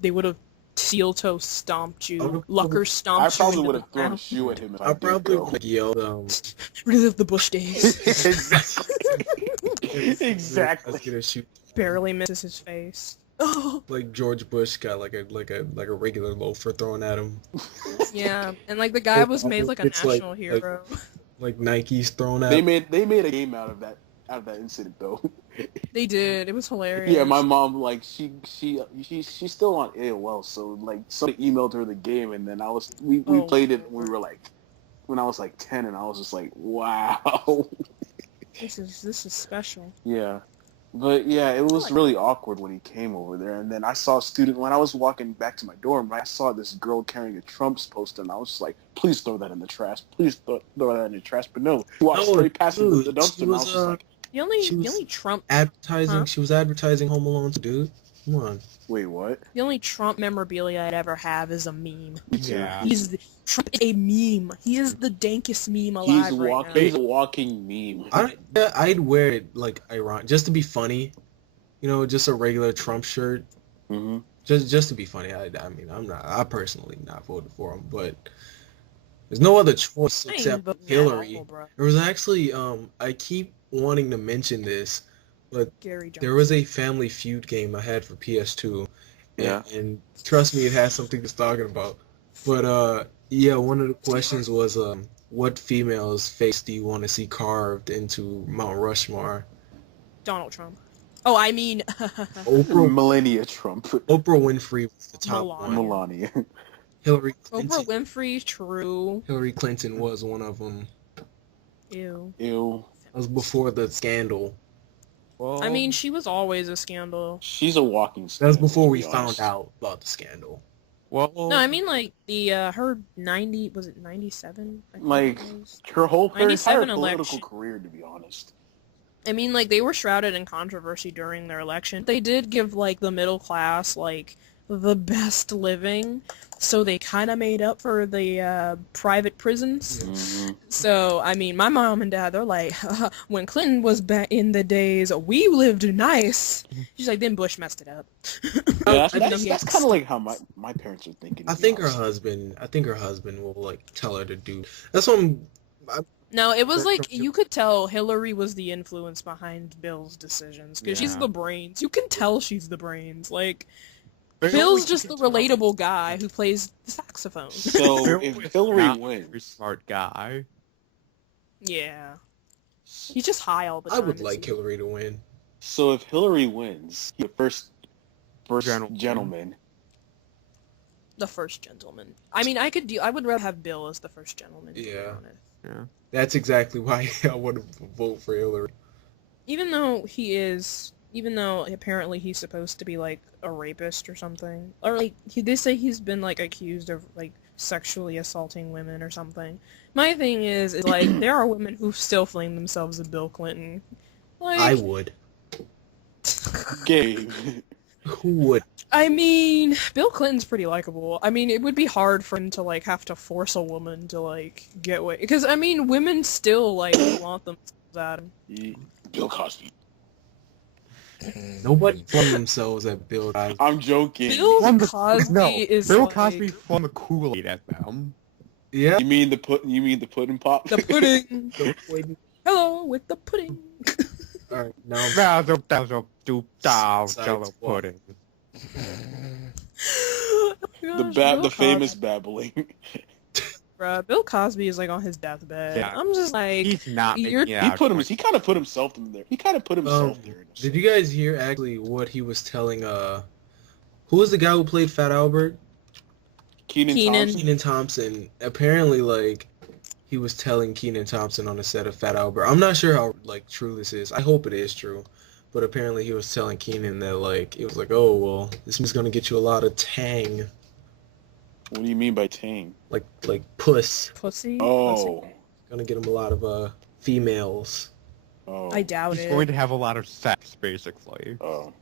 they would have steel toe stomped you, Lucker stomped you. I probably would have thrown a shoe at him. I probably would have yelled, "Relive the Bush days." Exactly. Let's get a shoot. Barely misses his face. Like George Bush got like a regular loafer thrown at him. Yeah, and the guy was made a national hero. Like Nike's thrown at. They made a game out of that incident though. They did. It was hilarious. Yeah, my mom she's still on AOL, so somebody emailed her the game, and then we played it. When we were when I was 10, and I was just like, wow. This is special. Yeah. But yeah, it was really awkward when he came over there, and then I saw a student when I was walking back to my dorm. I saw this girl carrying a Trump's poster, and I was just like, "Please throw that in the trash! Please throw that in the trash!" But no, she walked straight past the dumpster. And I was just like, the only Trump advertising. Huh? She was advertising Home Alone, dude. Come on. Wait, what? The only Trump memorabilia I'd ever have is a meme. Yeah. Trump is a meme. He is the dankest meme alive right now. He's a walking meme. I'd wear it ironic, just to be funny. You know, just a regular Trump shirt. Mm-hmm. Just to be funny. I mean, I personally not voted for him, but there's no other choice except Hillary. There was actually I keep wanting to mention this, but there was a Family Feud game I had for PS2. And trust me, it has something to talking about. But yeah, one of the questions was what female's face do you want to see carved into Mount Rushmore? Donald Trump. Oh, I mean Melania Trump. Oprah Winfrey was the top one. Melania. Hillary Clinton. Oprah Winfrey, true. Hillary Clinton was one of them. Ew. That was before the scandal. Well, I mean, she was always a scandal. She's a walking That scandal. was before we found out about the scandal. well, No, I mean her 90, was it 97? Her whole 97 entire political election. career, to be honest. I mean, they were shrouded in controversy during their election. They did give the middle class the best living, so they kind of made up for the private prisons. Mm-hmm. So, I mean, my mom and dad, they're like, when Clinton was back in the days, we lived nice. She's like, then Bush messed it up. Yeah, that's kind of like how my parents are thinking. I think her husband will tell her to do. That's what No, it was you could tell Hillary was the influence behind Bill's decisions, because she's the brains. You can tell she's the brains. Bill's just the relatable guy who plays the saxophone. So if Hillary wins, very smart guy. Yeah. He's just high all the time. I would like Hillary to win. So if Hillary wins, the first gentleman. The first gentleman. I mean, I would rather have Bill as the first gentleman. To be honest. Yeah. That's exactly why I would vote for Hillary. Even though apparently he's supposed to be a rapist or something, or they say he's been accused of sexually assaulting women or something. My thing is there are women who still flame themselves as Bill Clinton. I would. Gabe. Who would? I mean, Bill Clinton's pretty likable. I mean, it would be hard for him to have to force a woman to get away, because I mean, women still want themselves at him. Bill Cosby. Nobody flung themselves at Bill Cosby. I'm joking. Bill Flung the- Cosby no, is Bill like... Cosby flung the Kool-Aid at them. Yeah. You mean the pudding pop? The pudding. Hello with the pudding. All right, now Jello pudding. The famous babbling. Bruh, Bill Cosby is like on his deathbed. Yeah. I'm just like, He's not You're- making it He out. he kind of put himself in there. He kind of put himself there. Did you guys hear actually what he was telling? Who was the guy who played Fat Albert? Kenan. Kenan Thompson. Apparently, like, he was telling Kenan Thompson on the set of Fat Albert. I'm not sure how like true this is. I hope it is true. But apparently he was telling Kenan that like it was like, oh well, this is gonna get you a lot of tang, What do you mean by tang? like puss. pussy. Oh. Pussy. Gonna get him a lot of females. Oh. I doubt He's it. going to have a lot of sex, basically. Oh.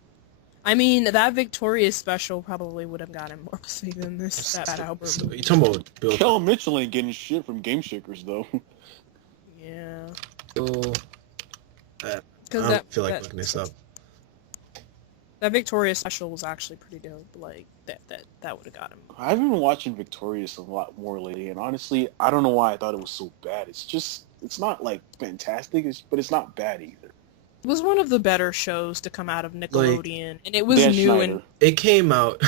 I mean, that Victoria's special probably would have gotten more pussy than this Fat Albert So, movie. you talking about Bill? Kel Mitchell ain't getting shit from Game Shakers though. Yeah. Bill I Because don't feel like looking this up. that Victoria's special was actually pretty dope. Like, that would have got him. I've been watching Victorious a lot more lately, and honestly, I don't know why I thought it was so bad. It's not like fantastic, but it's not bad either. It was one of the better shows to come out of Nickelodeon, and it was Dan new Schneider. and It came out.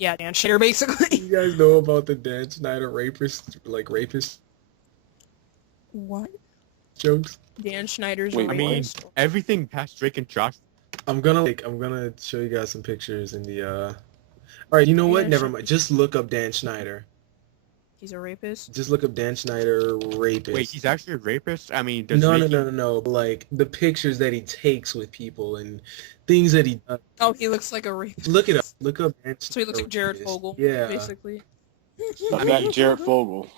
yeah, Dan Schneider basically. You guys know about the Dan Schneider rapist What? jokes? Dan Schneider's Wait, I mean, rapist? everything past Drake and Josh. I'm gonna show you guys some pictures in the All right, you know what? Yeah, Never sure. mind. Just look up Dan Schneider. He's a rapist. Just look up Dan Schneider rapist. Wait, he's actually a rapist? I mean, does No. Like the pictures that he takes with people and things that he does. Oh, he looks like a rapist. Look it up. Look up Dan So he looks like Jared rapist. Fogle, Yeah. basically. I got Jared Fogle,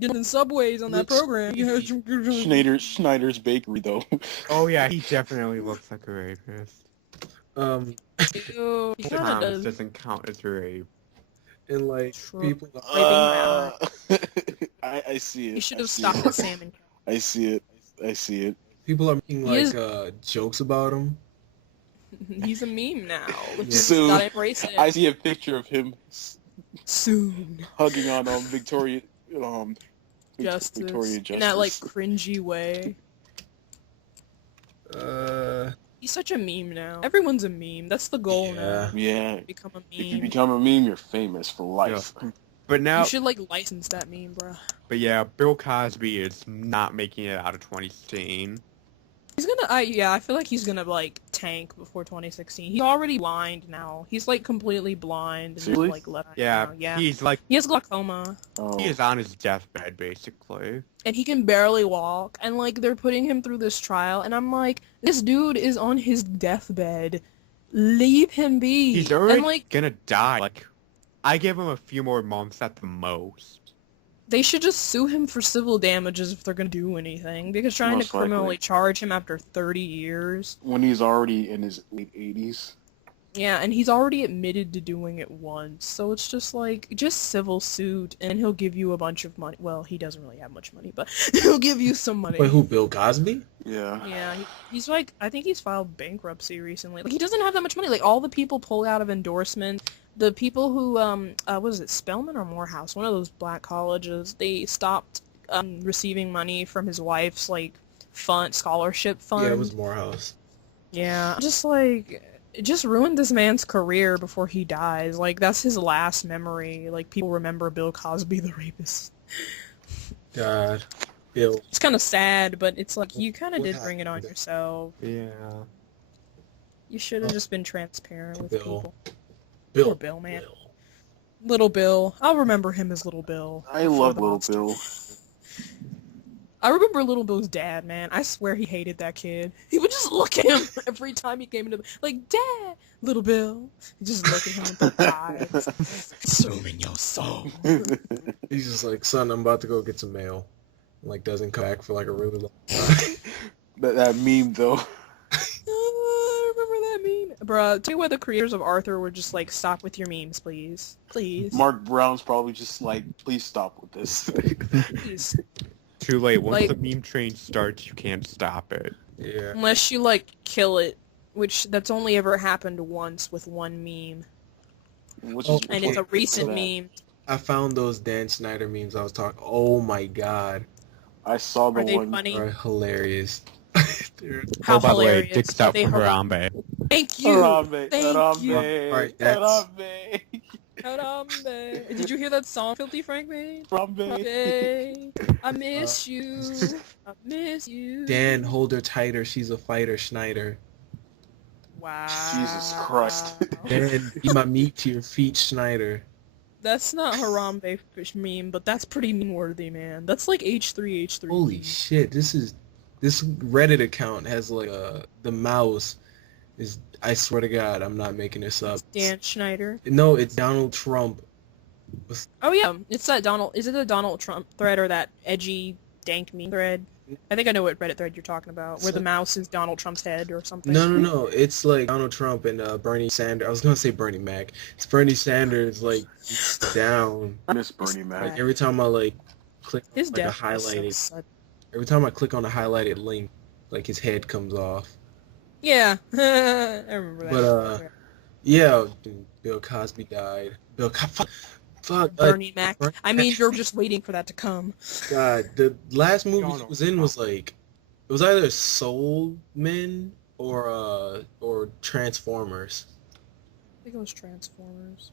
Getting subways on that Looks- program. Schneider's Bakery though. Oh yeah, he definitely looks like a rapist. Ew, he kinda Thomas does. doesn't count as rape. And like True. people. I see it. He should I have see stopped it. at salmon. I see it. I see it. People are making He is- jokes about him. He's a meme now. We Yeah. just Soon. gotta embrace it. I see a picture of him Soon. hugging on Victoria Justice. Victoria Justice. In that, like, cringy way. He's such a meme now. Everyone's a meme. That's the goal now. Yeah. Become a If you meme. become a meme, you're famous for life. But now, You should, like, license that meme, bro. but yeah, Bill Cosby is not making it out of 2016. He's gonna, I feel like he's gonna, like, tank before 2016. He's already blind now. He's, like, completely blind. And Seriously? like, left Yeah, now. Yeah. he's like, He has glaucoma. Oh. he is on his deathbed, basically. And he can barely walk. And, like, they're putting him through this trial. And I'm like, this dude is on his deathbed. Leave him be. He's already And, like, gonna die. Like, I give him a few more months at the most. they should just sue him for civil damages if they're gonna do anything. Because trying Most to criminally likely. charge him after 30 years. When he's already in his late 80s. Yeah, and he's already admitted to doing it once. So it's just like, just civil suit, and he'll give you a bunch of money. Well, he doesn't really have much money, but he'll give you some money. Wait, who? Bill Cosby? Yeah. Yeah, he's like, I think he's filed bankruptcy recently. Like, he doesn't have that much money. Like, all the people pull out of endorsements. The people who, what is it, Spelman or Morehouse? One of those black colleges, they stopped receiving money from his wife's, like, scholarship fund. Yeah, it was Morehouse. Yeah, just like, it just ruined this man's career before he dies. Like, that's his last memory. Like, people remember Bill Cosby the rapist. God, Bill. It's kind of sad, but it's like, you kind of What did bring it on happened? yourself. Yeah. You should have just been transparent with Bill. people. Bill. Poor Bill, man. Little Bill. I'll remember him as Little Bill. I before love the Little monster. Bill. I remember Little Bill's dad, man. I swear he hated that kid. He would just look at him every time he came into the... Like, Dad! Little Bill. He'd just look at him with the eyes. Consuming your soul. He's just like, son, I'm about to go get some mail. Like, doesn't come back for like a really long time. that meme though. Oh, I remember that meme. Bruh, tell me why the creators of Arthur were just like, stop with your memes, please. Please. Mark Brown's probably just like, please stop with this. Please. Too late. Once Like- the meme train starts, you can't stop it. Yeah. Unless you, like, kill it which that's only ever happened once with one meme, Which Oh, is and it's a recent that. meme. I found those Dan Schneider memes I was talking. Oh my god, I saw the Are they one. funny? they're hilarious. They're- How Oh, by the way, hilarious! dicks Are out they for hilarious? Harambe. Thank you. Harambe, Thank you. Alright, that's- Harambe, Harambe. Did you hear that song Filthy Frank made? Harambe. Harambe, I miss you. I miss you. Dan, hold her tighter. She's a fighter, Schneider. Wow. Jesus Christ. Dan, eat my meat to your feet, Schneider. That's not Harambe fish meme, but that's pretty meme worthy, man. That's like H3. Holy shit! This Reddit account has like the mouse is. I swear to God, I'm not making this up. Dan Schneider. No, it's Donald Trump. Oh yeah, it's that Donald. Is it the Donald Trump thread or that edgy dank meme thread? I think I know what Reddit thread you're talking about, where the mouse is Donald Trump's head or something. No. It's like Donald Trump and Bernie Sanders. I was gonna say Bernie Mac. It's Bernie Sanders like down. I miss Bernie Like Mac. every time I like click His like a death was so highlighted. sudden. Every time I click on a highlighted link, like his head comes off. Yeah, I remember that. But yeah, dude, Bill Cosby died. Fuck. Bernie Mac. Bernie I mean, you're just waiting for that to come. God, the last movie No, he no, was in was like, it was either Soul Men or Transformers. I think it was Transformers.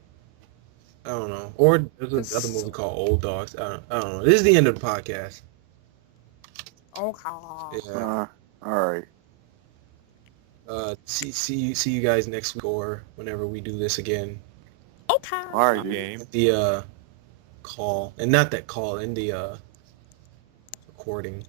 I don't know. Or there's another movie called Old Dogs. I don't know. This is the end of the podcast. Okay. Yeah. All right. See you guys next week or whenever we do this again. Okay. All right, dude. Game. The call, and not that call, in the recording.